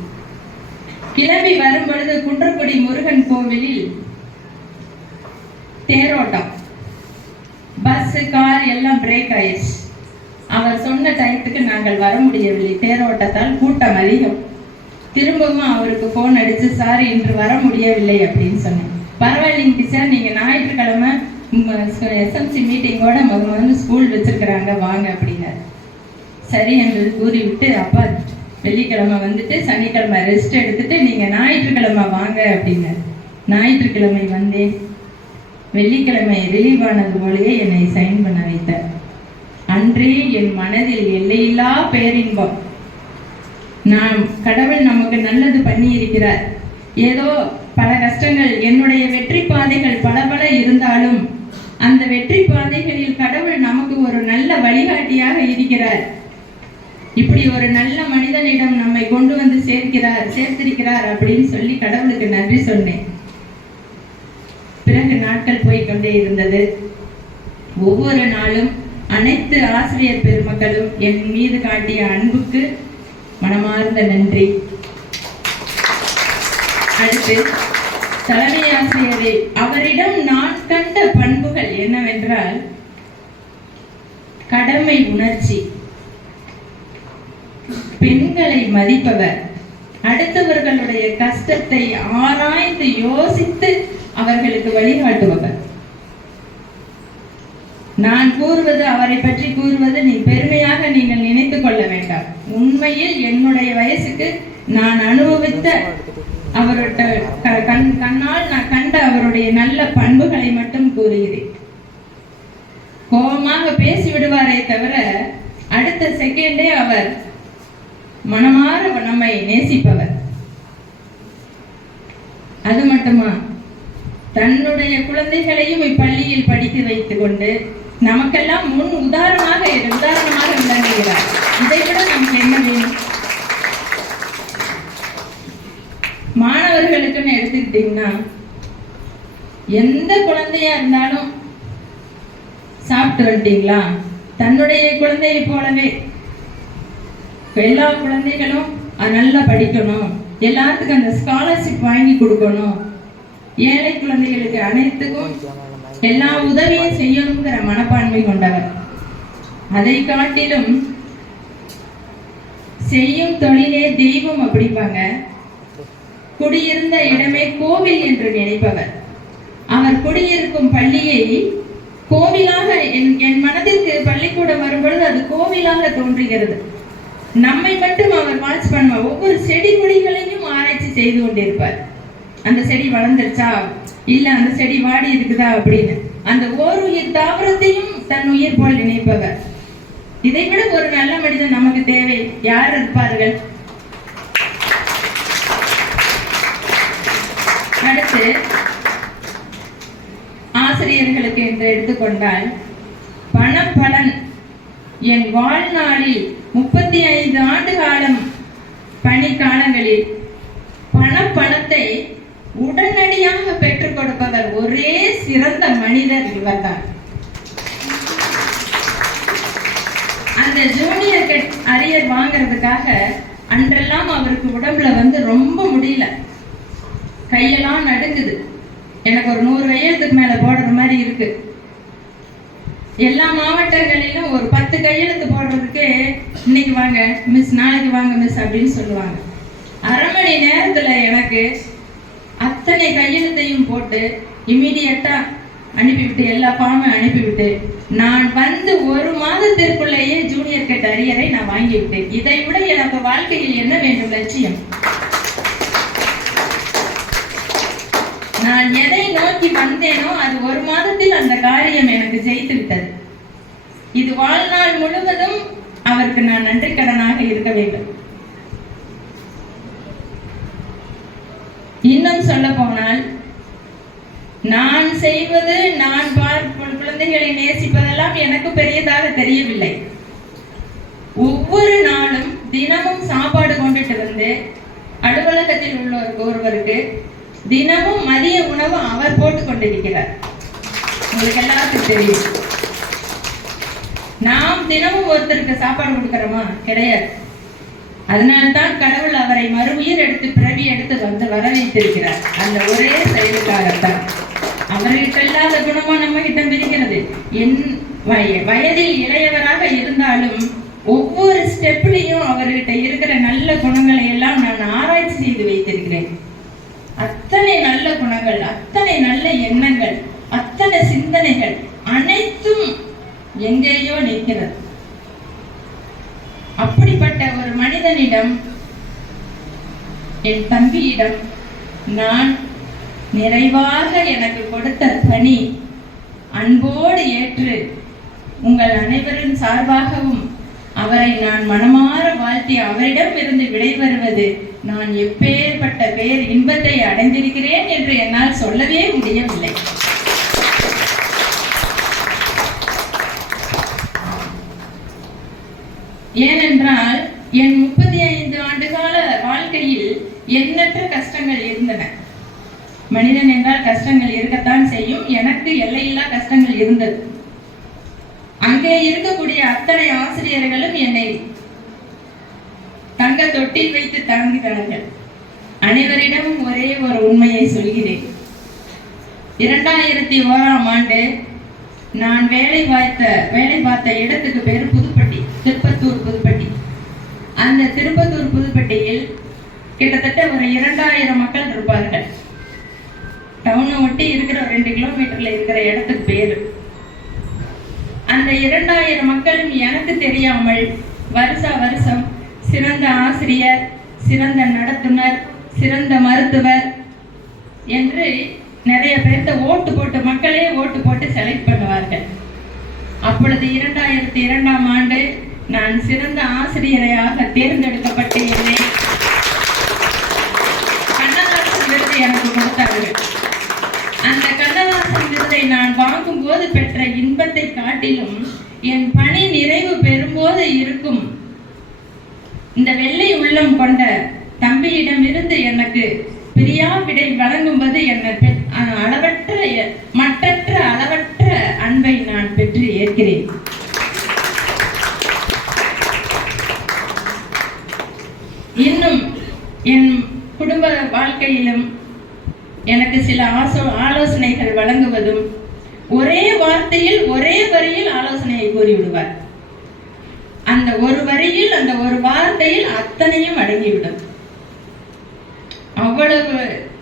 கிளம்பி வரும் பொழுது குன்றக்குடி முருகன் கோவிலில் தேரோட்டம், பஸ் கார் எல்லாம் பிரேக் ஆயிடுச்சு. அவர் சொன்ன டயத்துக்கு நாங்கள் வர முடியவில்லை, தேரோட்டத்தால் கூட்டம் அதிகம். திரும்பவும் அவருக்கு போன் அடிச்சு, சார் இன்று வர முடியவில்லை அப்படின்னு சொன்னேன். பரவாயில்லைங்க டீச்சர், நீங்க ஞாயிற்றுக்கிழமை எஸ்எம்சி மீட்டிங்கோட முதல்ல ஸ்கூல் வச்சிருக்கிறாங்க, வாங்க அப்படின்னாரு. சரி என்று கூறிவிட்டு, அப்பா வெள்ளிக்கிழமை வந்துட்டு சனிக்கிழமை ரெஸ்ட் எடுத்துட்டு நீங்க ஞாயிற்றுக்கிழமை வாங்க அப்படின்னாரு. ஞாயிற்றுக்கிழமை வந்தேன். வெள்ளிக்கிழமை ரிலீவ் ஆனது போலயே என்னை சைன் பண்ண வைத்தார். அன்றே என் மனதில் எல்லையில்லா பேரின்பம். நான் கடவுள் நமக்கு நல்லது பண்ணி இருக்கிறார். ஏதோ பல கஷ்டங்கள், என்னுடைய வெற்றி பாதைகள் பல பல இருந்தாலும் அந்த வெற்றி பாதைகளில் கடவுள் நமக்கு ஒரு நல்ல வழிகாட்டியாக இருக்கிறார். இப்படி ஒரு நல்ல மனிதனிடம் நம்மை கொண்டு வந்து சேர்த்திருக்கிறார் அப்படின்னு சொல்லி கடவுளுக்கு நன்றி சொன்னேன். பிறகு நாட்கள் போய்கொண்டே இருந்தது. ஒவ்வொரு நாளும் அனைத்து ஆசிரியர் பெருமக்களும் என் மீது காட்டிய அன்புக்கு மனமார்ந்த நன்றி. அடுத்து தலைமை ஆசிரியரே, அவரிடம் நான் கண்ட பண்புகள் என்னவென்றால் கடமை உணர்ச்சி, பெண்களை மதிப்பவர், அடுத்தவர்களுடைய கஷ்டத்தை ஆராய்ந்து யோசித்து அவர்களுக்கு வழிகாட்டுபவர். நான் கூறுவது, அவரை பற்றி கூறுவது நீ பெருமையாக நீங்கள் நினைத்துக் கொள்ள வேண்டாம். உண்மையில் என்னுடைய வயசுக்கு நான் அனுபவித்த அவரோட கண்ணால் நான் கண்ட அவருடைய நல்ல பண்புகளை மட்டும் கூறுகிறேன். கோபமாக பேசி விடுவாரே தவிர அடுத்த செகண்டே அவர் மனமாற நம்மை நேசிப்பவர். அது மட்டுமா, தன்னுடைய குழந்தைகளையும் இப்பள்ளியில் படித்து வைத்துக் கொண்டு நமக்கெல்லாம் முன் உதாரணமாக விளங்குகிறார். இதை விட நமக்கு என்ன வேணும்? மாணவர்களுக்குன்னு எடுத்துக்கிட்டீங்கன்னா, எந்த குழந்தையா இருந்தாலும் சாப்பிட்டு வந்துட்டீங்களா, தன்னுடைய குழந்தையை போலவே எல்லா குழந்தைகளும் நல்லா படிக்கணும், எல்லாத்துக்கும் அந்த ஸ்காலர்ஷிப் வாங்கி கொடுக்கணும், ஏழை குழந்தைகளுக்கு அனைத்துக்கும் எல்லா உதவியும் செய்யணுங்கிற மனப்பான்மை கொண்டவர். அதை காட்டிலும் செய்யும் தொழிலே தெய்வம் அப்படிப்பாங்க. குடியிருந்த இடமே கோவில் என்று நினைப்பவர். அவர் குடியிருக்கும் பள்ளியை கோவிலாக என் மனதிற்கு பள்ளிக்கூடம் வரும்பொழுது அது கோவிலாக தோன்றுகிறது. நம்மை மட்டும் அவர் வாட்ச் பண்ணுவார். ஒவ்வொரு செடி கொடிகளையும் ஆராய்ச்சி செய்து கொண்டிருப்பார். அந்த செடி வளர்ந்துருச்சா, இல்ல அந்த செடி வாடி இருக்குதா அப்படின்னு. அந்த ஓர் உயிர் தாவரத்தையும் தன் உயிர் போல் நினைப்பவர். இதை விட ஒரு நல்ல மனிதன் நமக்கு தேவை யார் இருப்பார்கள்? அடுத்து ஆசிரியர்களுக்கு என்று எடுத்துக்கொண்டால், பணப்பலன். என் வாழ்நாளில் 35 ஆண்டு காலம் பணிக்காலங்களில் பணத்தை உடனடியாக பெற்றுக் கொடுப்பவர் ஒரே சிறந்த மனிதர் இவர்தான். அந்த ஜூனியர் அரியர் வாங்கிறதுக்காக அன்றெல்லாம் அவருக்கு உடம்புல ரொம்ப முடியல, கையெல்லாம் நடுங்குது. எனக்கு ஒரு 100 கையெழுத்துக்கு மேல போடுற மாதிரி இருக்கு. எல்லா மாவட்டங்களிலும் ஒரு 10 கையெழுத்து போடுறதுக்கு இன்னைக்கு வாங்க மிஸ், நாளைக்கு வாங்க மிஸ் அப்படின்னு சொல்லுவாங்க. அரை மணி நேரத்துல எனக்கு அத்தனை கையெழுத்தையும் போட்டு இமீடியட்டா அனுப்பிவிட்டு, எல்லா ஃபார்மும் அனுப்பிவிட்டு, நான் வந்து 1 மாதத்திற்குள்ளேயே ஜூனியர் கேட் அரியரை நான் வாங்கிவிட்டேன். இதை விட எனக்கு வாழ்க்கையில் என்ன வேண்டும் லட்சியம்? நான் எதை நோக்கி வந்தேனோ அது 1 மாதத்தில் அந்த காரியம் எனக்கு ஜெயித்து விட்டது. இது வாழ்நாள் முழுவதும் அவருக்கு நான் நன்றி கடனாக இருக்க வேண்டும். இன்னும் சொல்ல போனால், நான் செய்வது, நான் குழந்தைகளை நேசிப்பதெல்லாம் எனக்கு பெரியதாக தெரியவில்லை. ஒவ்வொரு நாளும் தினமும் சாப்பாடு கொண்டுட்டு வந்து அலுவலகத்தில் உள்ள ஒருவருக்கு தினமும் மதிய உணவு அவர் போட்டுக் கொண்டிருக்கிறார். உங்களுக்கு எல்லாருக்கும் தெரியும். நாம் தினமும் ஒருத்தருக்கு சாப்பாடு கொடுக்கிறோமா? கிடையாது. அதனால்தான் கடவுள் அவரை மறுஉயிர் எடுத்து பிறவி எடுத்து வர வைத்திருக்கிறார். அந்த ஒரே செயலுக்காகத்தான். அவர்கிட்ட இல்லாத குணமா நம்ம கிட்ட இருக்கிறது. என் வயதில் இளையவராக இருந்தாலும் ஒவ்வொரு ஸ்டெப்லையும் அவர்கிட்ட இருக்கிற நல்ல குணங்களை எல்லாம் நான் ஆராய்ச்சி செய்து வைத்திருக்கிறேன். அத்தனை நல்ல குணங்கள், அத்தனை நல்ல எண்ணங்கள், அத்தனை சிந்தனைகள் அனைத்தும் எங்கேயோ நிற்கிறது. அப்படிப்பட்ட ஒரு மனிதனிடம், என் தம்பியிடம் நான் நிறைவாக எனக்கு கொடுத்த பணி அன்போடு ஏற்று உங்கள் அனைவரின் சார்பாகவும் அவரை நான் மனமாற வாழ்த்தி அவரிடம் இருந்து விடைபெறுவது நான் எப்பேற்பட்ட பேர் இன்பத்தை அடைந்திருக்கிறேன் என்று என்னால் சொல்லவே முடியவில்லை. ஏனென்றால் என் 35 ஆண்டுகால வாழ்க்கையில் எண்ணற்ற கஷ்டங்கள் இருந்தன. மனிதன் என்றால் கஷ்டங்கள் இருக்கத்தான் செய்யும். எனக்கு எல்லையில்லா கஷ்டங்கள் இருந்தது. அங்கே இருக்கக்கூடிய அத்தனை ஆசிரியர்களும் என்னை தங்க தொட்டில் வைத்து தாங்கினார்கள். அனைவரிடமும் ஒரே ஒரு உண்மையை சொல்கிறேன். 2001ஆம் ஆண்டு நான் வேலை பார்த்த இடத்துக்கு பேர் புதுப்பட்டி, திருப்பத்தூர் புதுப்பட்டி. அந்த திருப்பத்தூர் புதுப்பட்டியில் கிட்டத்தட்ட ஒரு 2000 மக்கள் இருப்பார்கள். டவுனை ஒட்டி இருக்கிற 2 கிலோமீட்டர்ல இருக்கிற இடத்துக்கு பேரு. அந்த 2000 மக்களும் எனக்கு தெரியாமல் வருஷம் சிறந்த ஆசிரியர், சிறந்த நடத்துனர், சிறந்த மருத்துவர் என்று நிறைய பேர்த்த ஓட்டு போட்டு, மக்களே ஓட்டு போட்டு செலக்ட் பண்ணுவார்கள். அப்பொழுது 2002ஆம் ஆண்டு நான் சிறந்த ஆசிரியரையாக தேர்ந்தெடுக்கப்பட்டு என்னை கண்ணதாசன் விருது எனக்கு கொடுத்தார்கள். அந்த கண்ணதாசன் விருதை நான் வாங்கும் போது பெற்ற இன்பத்தை காட்டிலும் என் பணி நிறைவு பெறும்போது இருக்கும் இந்த வெள்ளை உள்ளம் கொண்ட தம்பியிடமிருந்து எனக்கு பிரியா விடை வழங்கும்போது என்னை அளவற்ற மற்றற்ற அளவற்ற அன்பை நான் பெற்று ஏற்கிறேன். இன்னும் என் குடும்ப வாழ்க்கையிலும் எனக்கு சில ஆலோசனைகள் வழங்குவதும், ஒரே வார்த்தையில் ஒரே வரியில் ஆலோசனையை கூறிவிடுவார். அந்த ஒரு வரியில், அந்த ஒரு வார்த்தையில் அத்தனையும் அடங்கிவிடும். அவ்வளவு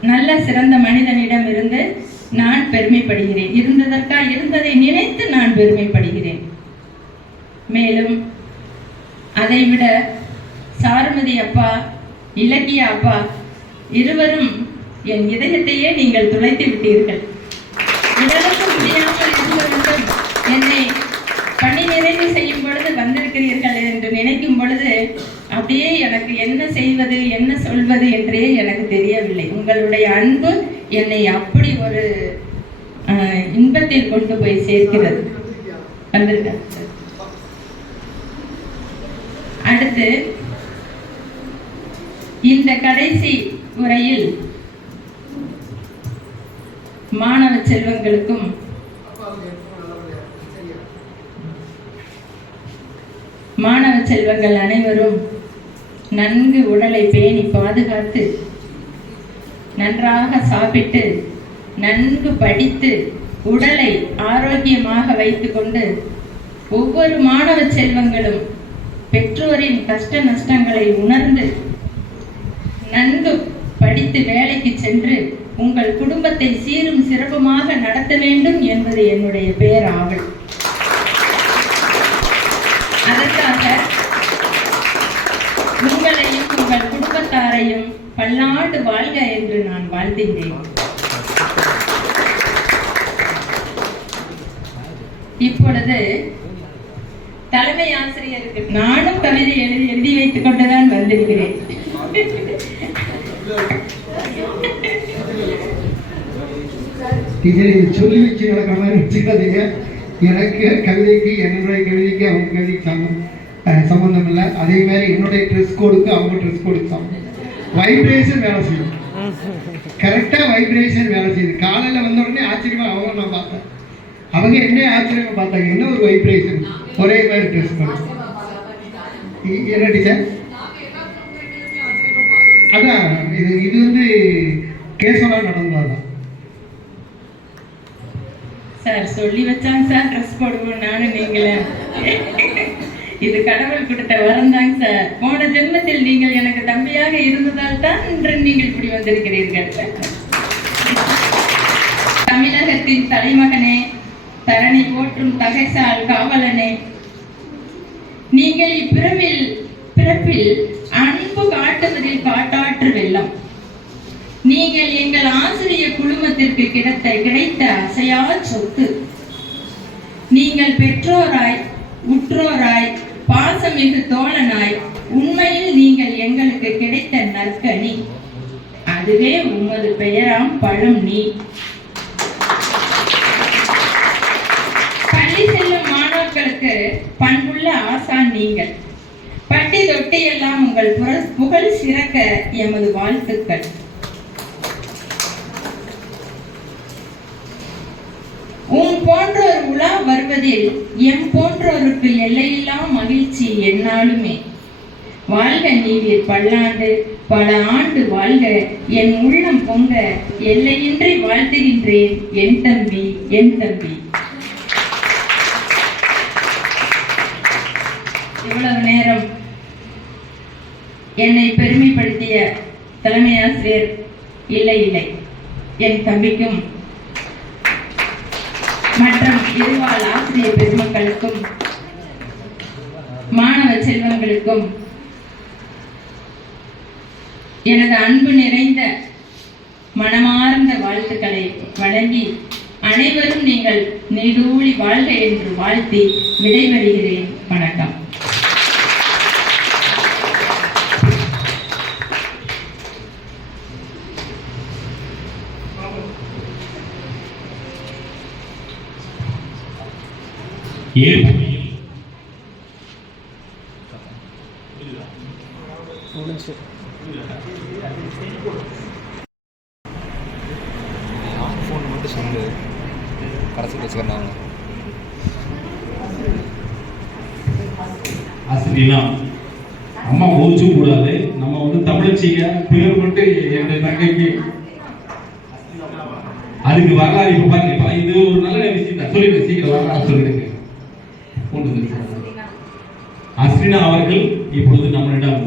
நல்ல சிறந்த மனிதனிடம் இருந்து நான் பெருமைப்படுகிறேன். இருந்ததை நினைத்து நான் பெருமைப்படுகிறேன். மேலும் அதைவிட சாருமதி அப்பா, இலக்கிய அப்பா இருவரும் என் இதயத்தையே நீங்கள் துளைத்து விட்டீர்கள். உடலுக்கு முடியாமல் இருந்தவர்கள் என்னை பணி நிறைவு செய்யும் பொழுது வந்திருக்கிறீர்கள் என்று நினைக்கும் பொழுது அப்படியே எனக்கு என்ன செய்வது, என்ன சொல்வது என்றே எனக்கு தெரியவில்லை. உங்களுடைய அன்பு என்னை அப்படி ஒரு இன்பத்தில் கொண்டு போய் சேர்க்கிறது. வந்திருக்க அடுத்து இந்த கடைசி உரையில் மாணவ செல்வங்களுக்கும் மாணவ செல்வங்கள் அனைவரும் நன்கு உடலை பேணி பாதுகாத்து, நன்றாக சாப்பிட்டு, நன்கு படித்து, உடலை ஆரோக்கியமாக வைத்துக்கொண்டு, ஒவ்வொரு மாணவ செல்வங்களும் பெற்றோரின் கஷ்ட நஷ்டங்களை உணர்ந்து நன்கு படித்து வேலைக்கு சென்று உங்கள் குடும்பத்தை சீரும் சிறப்புமாக நடத்த வேண்டும் என்பது என்னுடைய பேராவல். அதற்காக உங்களையும் உங்கள் குடும்பத்தாரையும் பல்லாண்டு வாழ்க என்று நான் வாழ்த்துகிறேன். இப்பொழுது தலைமை ஆசிரியருக்கு நானும் கவிதை எழுதி வைத்துக் கொண்டுதான் வந்திருக்கிறேன். சொல்லி வச்சு நடக்கிற மாதிரி வச்சுக்காதீங்க. எனக்கு கவிதைக்கு, என்னுடைய கவிதைக்கு அவங்க கவிதைக்கு சம்பந்தம் இல்லை. அதே மாதிரி என்னுடைய ட்ரெஸ் கோடுக்கு அவங்க ட்ரெஸ் கோடுக்கு சம்பந்தம். வைப்ரேஷன் வேலை செய்யும், கரெக்டாக வைப்ரேஷன் வேலை செய்யுது. காலையில் வந்த உடனே ஆச்சரியமா அவங்க நான் பார்த்தேன், அவங்க என்ன ஆச்சரியமா பார்த்தாங்க, என்ன ஒரு வைப்ரேஷன், ஒரே மாதிரி ட்ரெஸ் கோடு. என்ன டீச்சர்? அதான் இது வந்து கேசவலா நடந்ததான் சார். சொல்லி வச்சாங்க சார் ட்ரெஸ் போடுவோம் நானும் நீங்களே. இது கடவுள் கொடுத்த வரம் தாங்க சார். போன ஜென்மத்தில் நீங்கள் எனக்கு தம்பியாக இருந்ததால் தான் இன்று நீங்கள் இப்படி வந்திருக்கிறீர்கள். தமிழகத்தின் தலைமகனே, தரணி போற்றும் தகைசால் காவலனே, நீங்கள் பிறப்பில் அன்பு காட்டுவதில் காட்டாற்று வெள்ளம். நீங்கள் எங்கள் ஆசிரியர் குழுமத்திற்கு கிடைத்த அசையா சொத்து. நீங்கள் பெற்றோராய், உற்றோராய், பாசமிகு தோழனாய், உண்மையில் நீங்கள் எங்களுக்கு கிடைத்த நற்கனி. அதுவே உமது பெயராம் பழம் நீ. பள்ளி செல்லும் மாணவர்களுக்கு பண்புள்ள ஆசான் நீங்கள். பட்டி தொட்டி எல்லாம் உங்கள் புகழ் சிறக்க எமது வாழ்த்துக்கள். போன்றோர் உலா வருவதில் எம் போன்றோருக்கு எல்லையில்லா மகிழ்ச்சி எந்நாளுமே. வாழ்க நீவீர் பல்லாண்டு, பல ஆண்டு வாழ்க, என் உள்ளம் பொங்க எல்லையின்றி வாழ்த்துகின்றேன் என் தம்பி, என் தம்பி. இவ்வளவு நேரம் என்னை பெருமைப்படுத்திய தலைமை ஆசிரியர் இல்லை என் தம்பிக்கும் மற்றும் இருவாள் ஆசிரியர் பெருமக்களுக்கும் மாணவ செல்வங்களுக்கும் எனது அன்பு நிறைந்த மனமார்ந்த வாழ்த்துக்களை வழங்கி அனைவரும் நீங்கள் நீடூழி வாழ்க என்று வாழ்த்தி விடைபெறுகிறேன். வணக்கம். ஃபோன் மட்டும் சொல்லு, கடைசி வச்சுக்கிறாங்க. ஆசிரியனா அம்மா ஓச்சு கூடாது. நம்ம வந்து தமிழச்சிங்க பேர் மட்டும் என்னுடைய தங்கைக்கு அதுக்கு வரலாறு இப்ப பாருங்க. இப்ப இது ஒரு நல்ல விஷயம் தான். சொல்லிடுங்க, சீக்கிரம் வரலாறு சொல்லிடுங்க. அஸ்ரினா அவர்கள் இப்பொழுது நம்மளிடம்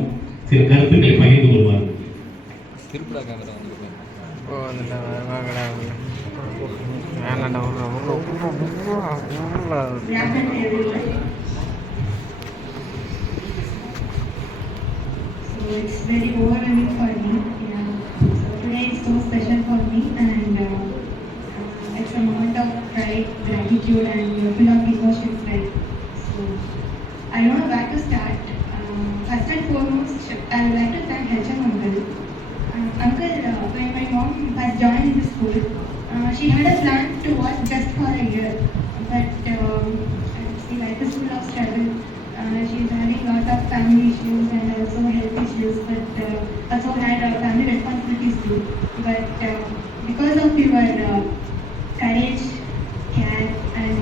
சில கருத்துக்களை பகிர்ந்து கொள்வார்கள். திருப்பூர் கேமரா வந்து So it's very overwhelming for me. Yeah. So today is so special for me, and it's a moment of pride, gratitude, and full of emotions. Right. So I don't know where to start. First and foremost, I would like to thank HM Uncle. Uncle, when my mom has joined the school, she had a plan to work just for a year, but see, life is full of struggle. She's having a lot of family issues and also health issues, but also had family responsibilities too. But because of your courage, care, and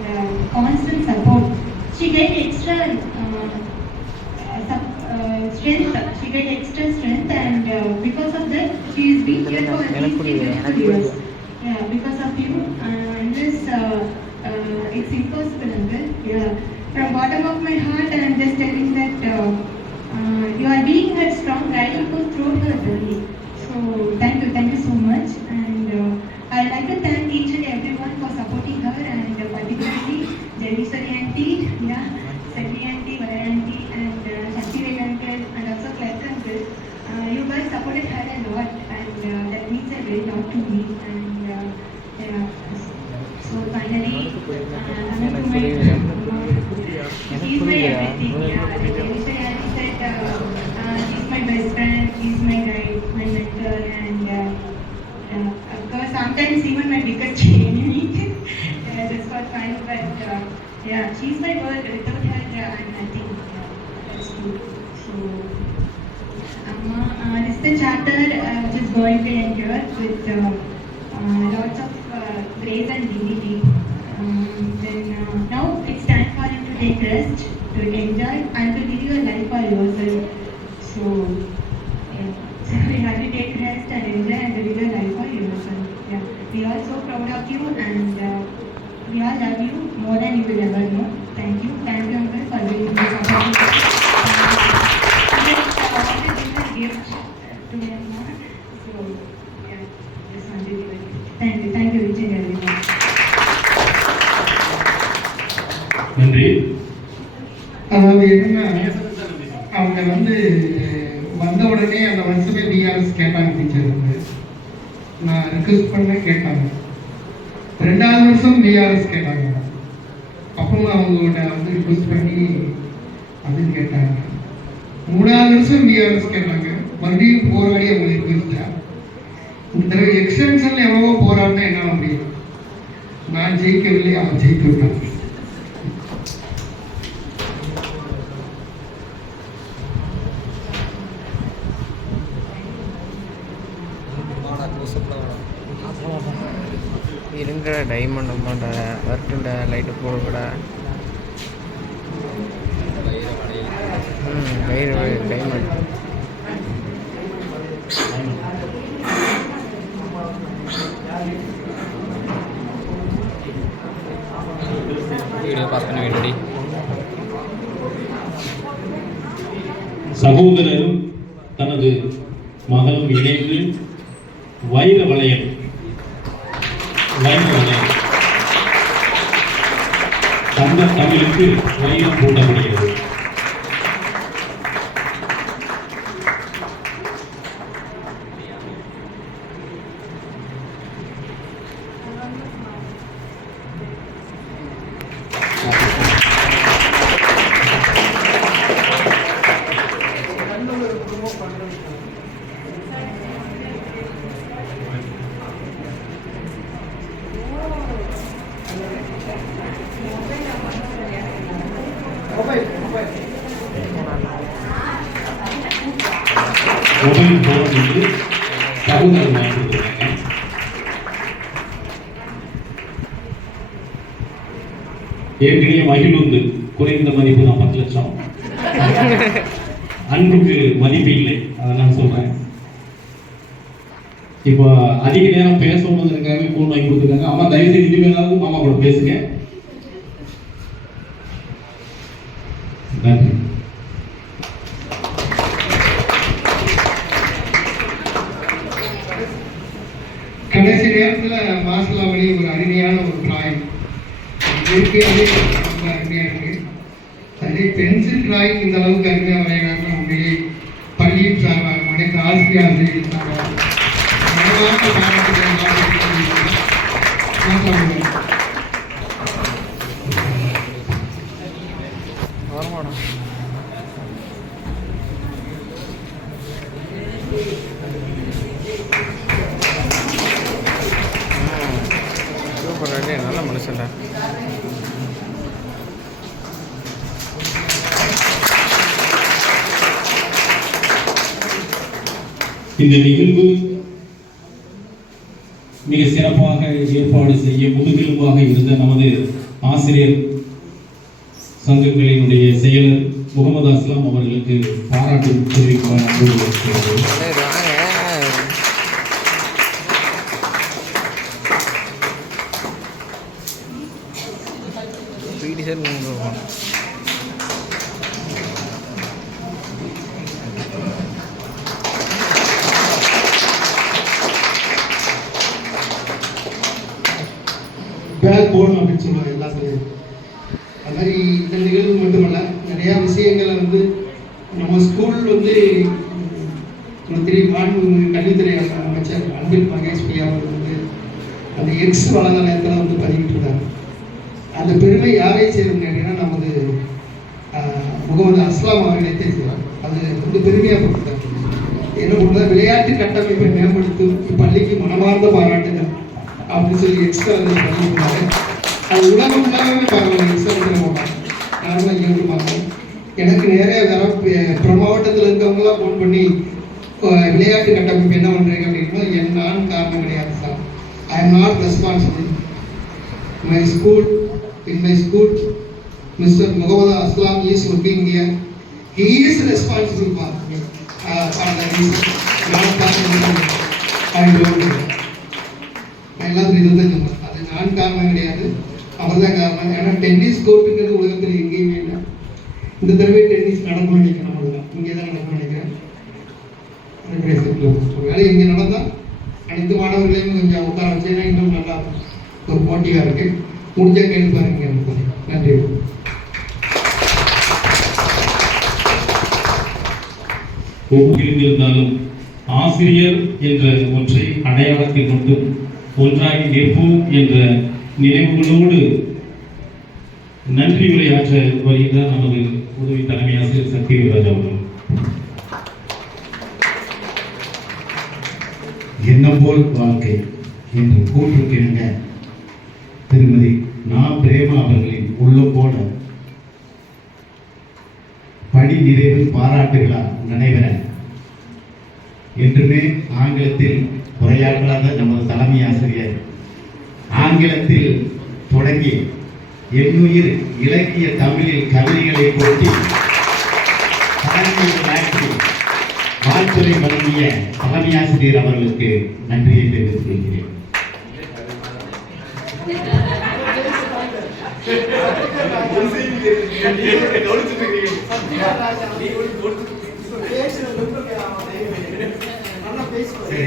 constant support, she gained extra strength. She gained extra strength, and because of that, she is being here for at least 3 years. Yeah, because of you, unless it's impossible, Uncle. Yeah. From bottom of my heart, I am just telling that you are being her strong guiding force throughout her journey. So thank you so much. And I would like to thank each and everyone for supporting her, and particularly Janiswari auntie, yeah, Sandy auntie, Vara auntie, and Shakti uncle, and also Clark uncle. You guys supported her a lot, and that means a very lot to me. And yeah. So finally, coming to my she's my everything. Yeah, like Janiswari auntie said, she's my best friend, she's my guide, my mentor, and of course sometimes even my biggest enemy. That's what fine, but yeah, she's my world. Without her, I'm nothing. That's true. So, this is the chapter which is going to endure with lots of grace and dignity. Then now it's time for him to take rest, to enjoy, and to live your life for yourself. So, yeah. So we have to take rest and enjoy and live your life for yourself. Yeah. We are so proud of you, and we all love you more than you will ever know. Thank you, Uncle, for giving this opportunity. I want to give a gift to them. So, yeah, just want to give a gift. Thank you, each and everyone. நன்றி. அதாவது என்னன்னா, அவங்க வந்த உடனே அந்த வருஷமே VRS கேட்டாங்க teacher. நான் ரிக்வெஸ்ட் பண்ண கேட்டாங்க. 2வது வருஷம் விஆர்எஸ் கேட்டாங்க. அப்பவும் அவங்கள்ட்ட ரிக்வெஸ்ட் பண்ணி அது கேட்டாங்க. 3வது வருஷம் விஆர்எஸ் கேட்டாங்க. மறுபடியும் போராடி அவங்க ரிக்வெஸ்டா. இந்த தடவை எக்ஸ்டென்ஷன்ல எவ்வளவோ போராடினா என்ன முடியும். நான் ஜெயிக்கவில்லை, அவன் ஜெயித்து விட்டான். இருங்க டைமண்ட் அம்மாண்ட வரட்டுண்ட லைட்டு போடக்கூட வயிறு டைமண்ட் வீடியோ பாஸ் பண்ண வேண்டி சகோதரரும் தனது மகளும் இணைந்து வைர வளையம் தந்த தமிழுக்கு வைரம் பூட்டப்படுகிறது. மொபைல் ஃபோன் வந்து சகோதரர் வாங்கி கொடுத்துருக்காங்க. ஏற்கனவே மகிழ்ந்து குறைந்த மதிப்பு தான் 10 லட்சம். அன்புக்கு மதிப்பு இல்லை, அதெல்லாம் சொல்றேன். இப்போ அதிக நேரம் பேசணுங்கிறதுக்காக ஃபோன் வாங்கி கொடுத்துருக்காங்க. அம்மா தயவு செய்து இனிமேலாவது மாமா கூட பேசுங்க. நன்றி. கடைசி நேரத்தில் மாசலாமணி ஒரு அருமையான ஒரு டிராயிங் இயற்கையாகவே ரொம்ப அருமையாக இருக்கு. அதே பென்சில் டிராயிங் இந்த அளவுக்கு அருமையாக வரைகிறாங்க. உண்மையே பள்ளியின் சார்பாக அனைத்து ஆசிரியர் சார்பாக மனமார்ந்த பாராட்டுகளை நல்ல மனுஷன்டா. இந்த நிகழ்வு மிக சிறப்பாக ஏற்பாடு செய்ய முதுகெலும்பாக இருந்த நமது ஆசிரியர் சங்கங்களினுடைய செயலர் முகமது அஸ்லாம் அவர்களுக்கு பாராட்டு தெரிவிக்க பேக் போடணும் அப்படின்னு சொல்லுவாங்க எல்லாத்துலேயும். அது மாதிரி இந்த நிகழ்வு மட்டுமல்ல, நிறையா விஷயங்களை வந்து நம்ம ஸ்கூல் வந்து கல்வித்துறை அமைச்சர் அன்பில் மகேஷ் பிரியா அவர்கள் வந்து அந்த எக்ஸ் வலைதளத்தில் வந்து பதிவிட்டிருக்காங்க. அந்த பெருமை யாரை சேரும் கேட்டீங்கன்னா நமது முகமது அஸ்லாம் அவர்களை தெரிஞ்சுக்கிறார். அது வந்து பெருமையாக கொடுத்தாங்க. என்ன பண்ணுறது, விளையாட்டு கட்டமைப்பை மேம்படுத்தும் இப்பள்ளிக்கு மனமார்ந்த பாராட்டுகள் அப்படின்னு சொல்லி எக்ஸ்ட்ரா பண்ணியிருந்தாங்க. அது உலகம் ஃபுல்லாகவே பரவாயில்ல. எக்ஸ்ட்ரா போட்டாங்க. நானும் இங்கே வந்து பார்த்தேன். எனக்கு நிறைய வர மாவட்டத்தில் இருக்கவங்களாம் ஃபோன் பண்ணி விளையாட்டு கட்டமைப்பு என்ன பண்ணுறீங்க அப்படின்னா நான் காரணம் கிடையாது sir. I am not responsible. My school in my school, Mr. Muhammad Aslam is working here. He is responsible for the reason. Not காரணம் I don't know. எல்லாரும் இது தான் சொல்லுவாங்க. அது நான் காரணம் கிடையாது, அவர் தான் காரணம். ஏன்னா டென்னிஸ் கோர்ட்டுங்கிறது உலகத்தில் எங்கேயுமே இல்லை. இந்த தடவை டென்னிஸ் நடக்கும் நினைக்கிறேன். அவ்வளோதான், இங்கே தான் நடக்கும் நினைக்கிறேன். வேலை இங்கே நடந்தால் அனைத்து மாணவர்களையும் கொஞ்சம் உட்கார வச்சேன்னா இன்னும் நல்லா ஒரு போட்டியாக இருக்கு. முடிஞ்ச கேள்வி பாருங்க. நன்றி. இருந்தாலும் ஆசிரியர் என்ற ஒன்றை அடையாளத்தில் கொண்டும் ஒன்றாகி நிற்போம் என்ற நினைவுகளோடு நன்றி உரையாற்ற வருகிறார் நமது உதவி தலைமை ஆசிரியர் சத்யராஜ் அவர்கள். எண்ணம் போல் வாழ்க்கை என்று கூற்றுக்கின்ற திருமதி நா. பிரேமா அவர்களின் உள்ளம் போல பணி நிறைவு பாராட்டுகளா நடைபெற என்றுமே ஆங்கிலத்தில் உரையாற்றாத நமது தலைமை ஆசிரியர் ஆங்கிலத்தில் தொடங்கி எண்ணுயிர் இலக்கிய தமிழில் கவிதைகளை போட்டி வாழ்த்துறை வழங்கிய தலைமை ஆசிரியர் அவர்களுக்கு நன்றியை தெரிவித்துக் கொள்கிறேன்.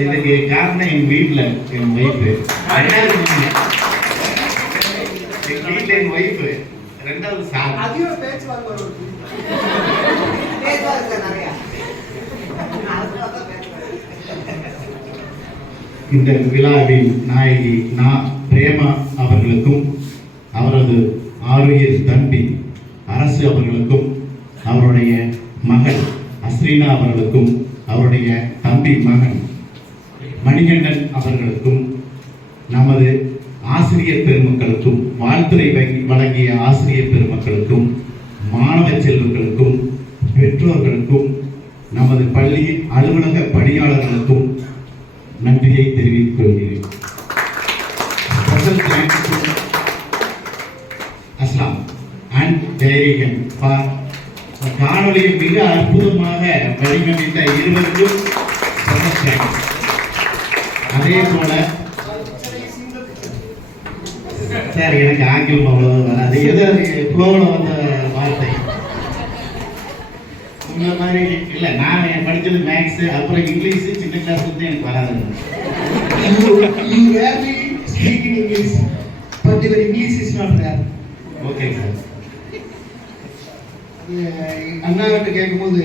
இதுக்கு காரணம் என் வீட்டில் என் ஒய்ஃபு, என் வீட்டில் என் ஒய்ஃபு, ரெண்டாவது சார். இந்த விழாவின் நாயகி நா. பிரேமா அவர்களுக்கும் அவரது ஆருயிர் தம்பி அரசு அவர்களுக்கும் அவருடைய மகள் அஸ்ரீனா அவர்களுக்கும் அவருடைய தம்பி மகன் மணிகண்டன் அவர்களுக்கும் நமது ஆசிரியர் பெருமக்களுக்கும் வாழ்த்துறை வழங்கிய ஆசிரியர் பெருமக்களுக்கும் மாணவ செல்வங்களுக்கும் பெற்றோர்களுக்கும் நமது பள்ளியின் அலுவலக பணியாளர்களுக்கும் நன்றியை தெரிவித்துக் கொள்கிறேன். ஸ்பெஷல் தேங்க்ஸ் டு அஸ்லாம் அண்ட் ஜெயரீகன் ஃபார் காணொலியை மிக அற்புதமாக வடிவமைத்த இருவருக்கும் ஸ்பெஷல் தேங்க்ஸ். அதே போல சார் எனக்கு ஆங்கிலம் அவ்வளவு வராது, ஏதோ ஃப்ளோவில் வந்த வார்த்தை இந்த மாதிரி இல்லை. நான் படித்தது மேக்ஸு, அப்புறம் இங்கிலீஷு சின்ன கிளாஸ் வந்து எனக்கு வராது. English, but your English is not there. Okay sir. அண்ணாவிட்ட கேட்கும்போது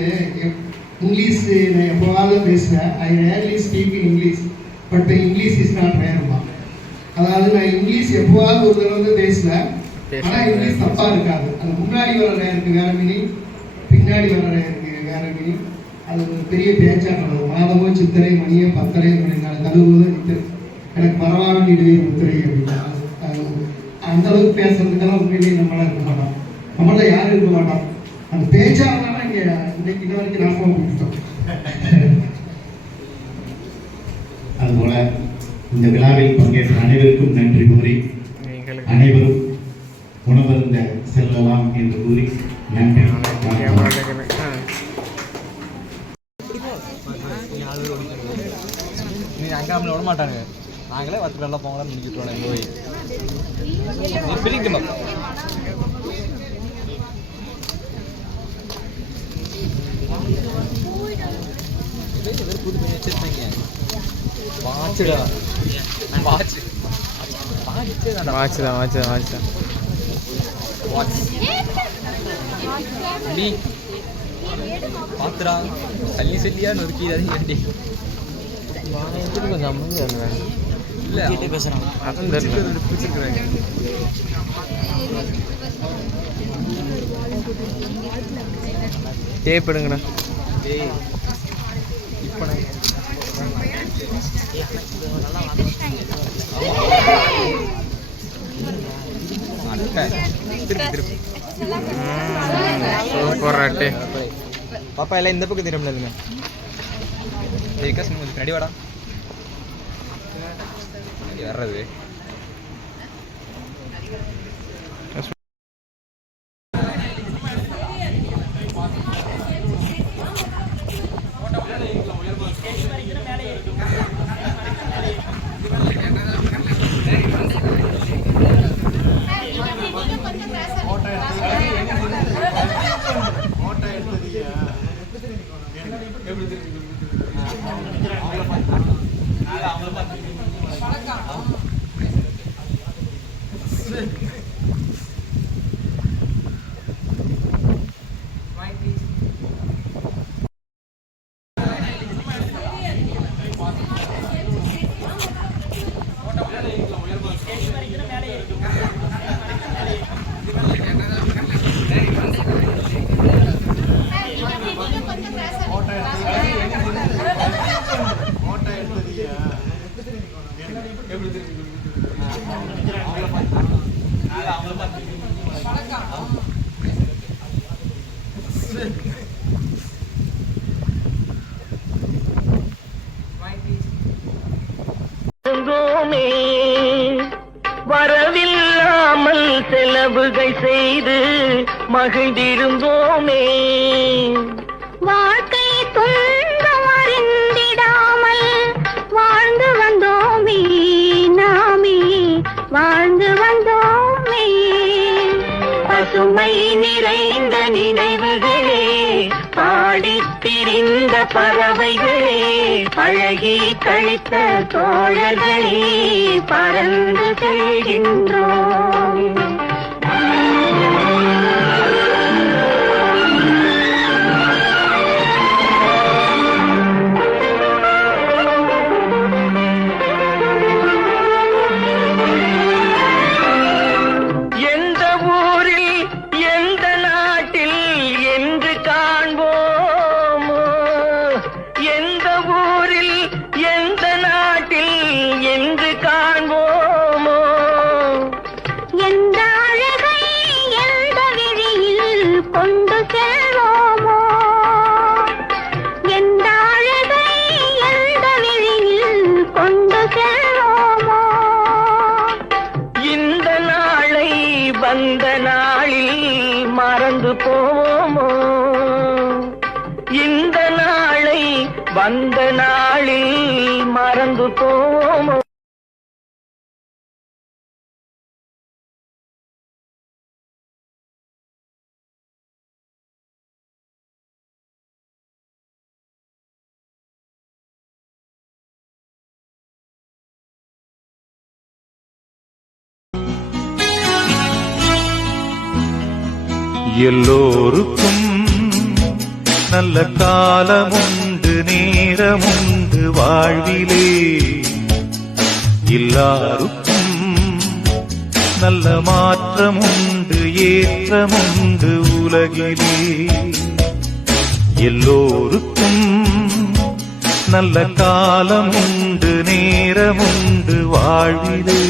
இங்கிலீஷ் நான் எப்போவாவது பேசுவேன். I rarely speak in English but English is not ரேர்மா. அதாவது நான் இங்கிலீஷ் எப்போவாவது ஒரு தடவை வந்து பேசுவேன், ஆனால் இங்கிலீஷ் தப்பாக இருக்காது. அது முன்னாடி வர ரேருக்கு வேற மீனிங், பின்னாடி வர ரேருக்கு வேற மீனிங். அது ஒரு பெரிய பேச்சாட்டம். மாதமோ சித்திரை மணியே பத்தரை அப்படின்னால கழுவுவதோ நித்திரை எனக்கு பரவாயில்ல நீடுவே முத்திரை அப்படின்னா அந்த அளவுக்கு பேசுறதுக்கெல்லாம் உண்மையிலேயே நம்மளாம் இருக்க மாட்டோம். நம்மளாம் யாரும் இருக்க மாட்டோம். அந்த பேச்சாளர்னால இங்கே இன்னைக்கு இன்ன வரைக்கும் நாசமாக கொடுத்தோம். அதுபோல இந்த விழாவில் பங்கேற்ற அனைவருக்கும் நன்றி கூறி அனைவரும் உணவருந்த செல்லலாம் என்று கூறி நன்றி. நீ அங்கே நம்மளை விட மாட்டாங்க, நாங்களே 10 பேர்லாம் போங்களான்னு முடிச்சுட்டு போய் நீ பிரிக்குமா புது பண்ணி வச்சிருப்பாங்க. வாட்சுடா, வாட்ச் வாட்ச் தான் வாட்ச் தான் வாட்ச் தான் வாட்ச் நீ பாத்துடா சல்லி சல்லியா நொறுக்கிடாதீங்க கண்டி. கொஞ்சம் அமைதியாக இருந்தேன். இல்லை பேசுகிறான் அதான் தெரியல பிடிச்சிருக்குறாங்க. டேப் எடுங்கண்ணா. ஏய் இப்போ திருப்பி சூப்பராட்டு பாப்பா எல்லாம் இந்த பக்கம் திரும்ப இல்லைங்க. விகாஸ் கொஞ்சம் பின்னாடி வாடா வர்றது. வரவில்லாமல் செலவுகள் செய்து மகிழ்ந்திருந்தோமே. வாழ்க்கை துன்பம் அறிந்திடாமல் வாழ்ந்து வந்தோமே, நாமே வாழ்ந்து வந்தோமே. பசுமை நிறைந்த நினைவுகளே, பாடித் திரிந்த பறவைகளே, அழகி கழித்த தோழர்களே, பறந்து செல்கின்றோம். எந்த அழகை எந்த விழி மறந்து போவோமோ? எல்லோருக்கும் நல்ல காலமுண்டு, நேரமுண்டு வாழ்விலே. எல்லாருக்கும் நல்ல மாற்றமுண்டு, ஏற்றமுண்டு உலகிலே. எல்லோருக்கும் நல்ல காலமுண்டு, நேரமுண்டு வாழ்விலே.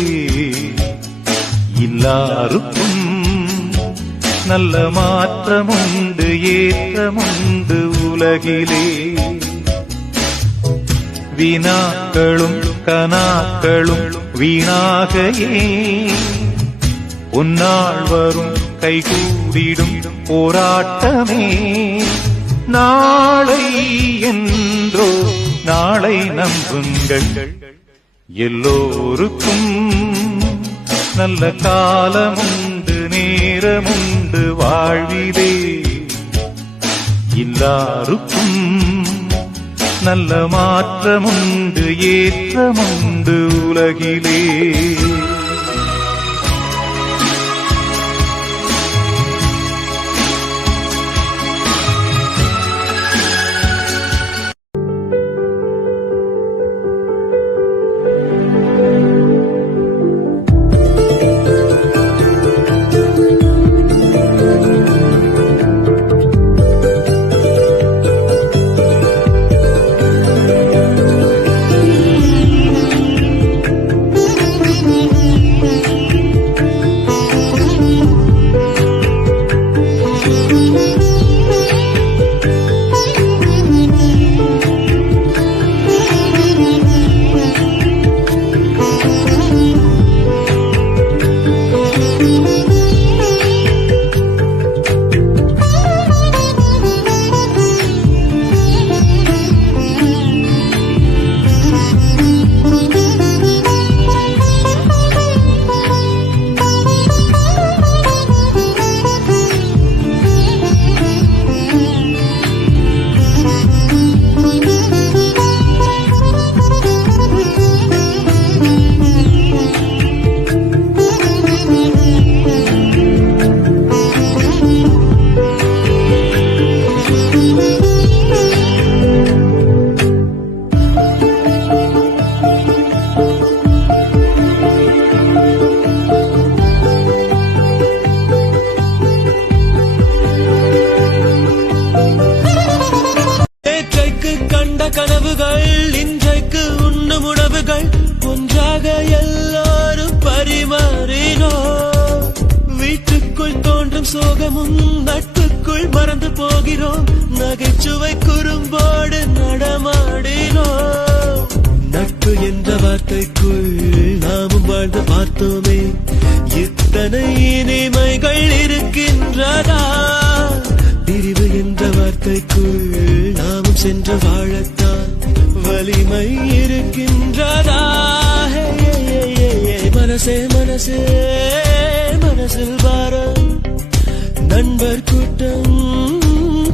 எல்லாருக்கும் நல்ல மாற்றமுண்டு, ஏற்றமுண்டு உலகிலே. வினாக்களும் கனாக்களும் வீணாகையே உன்னாள் வரும் கைகூடிடும் போராட்டமே. நாளை என்றோ நாளை நம்புங்கள். எல்லோருக்கும் நல்ல காலமுண்டு, நேரமுண்டு வாழ்விலே. எல்லாருக்கும் நல்ல மாற்றமுண்டு, ஏற்றமுண்டு உலகிலே. சோகமும் நட்புக்குள் மறந்து போகிறோம். நகைச்சுவை குறும்போடு நடமாடினோம். நட்பு என்ற வார்த்தைக்குள் நாமும் வாழ்ந்து பார்த்தோமே. இத்தனை இனிமைகள் இருக்கின்றதா? பிரிவு என்ற வார்த்தைக்குள் நாமும் சென்று வாழத்தான் வலிமை இருக்கின்றதா? மனசே மனசே மனசில் பாரம், நண்பர் கூட்டம்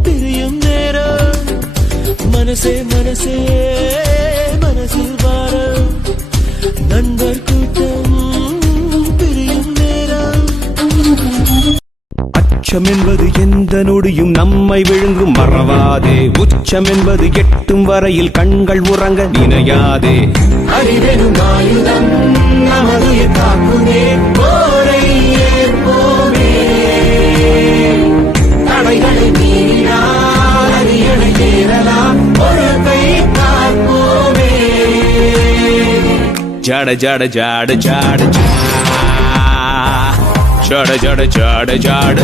பிரியும் நேரம். மனசே மனசே மனசில் வாரம், நண்பர் கூட்டம் பிரியும் நேரம். அச்சம் என்பது எந்த நொடியும் நம்மை விழுங்கும், மறவாதே. உச்சம் என்பது எட்டும் வரையில் கண்கள் உறங்க நினையாதே. அறிவெனும் ஆயுதம் நமது காக்குதே. போரை ஏற்போமே, தடைகளை மீறினால் அரியணை ஏறலாம். பொறுப்பை காப்போமே. ஜட ஜட ஜட ஜட ஜட ஜட ஜட ஜட ஜட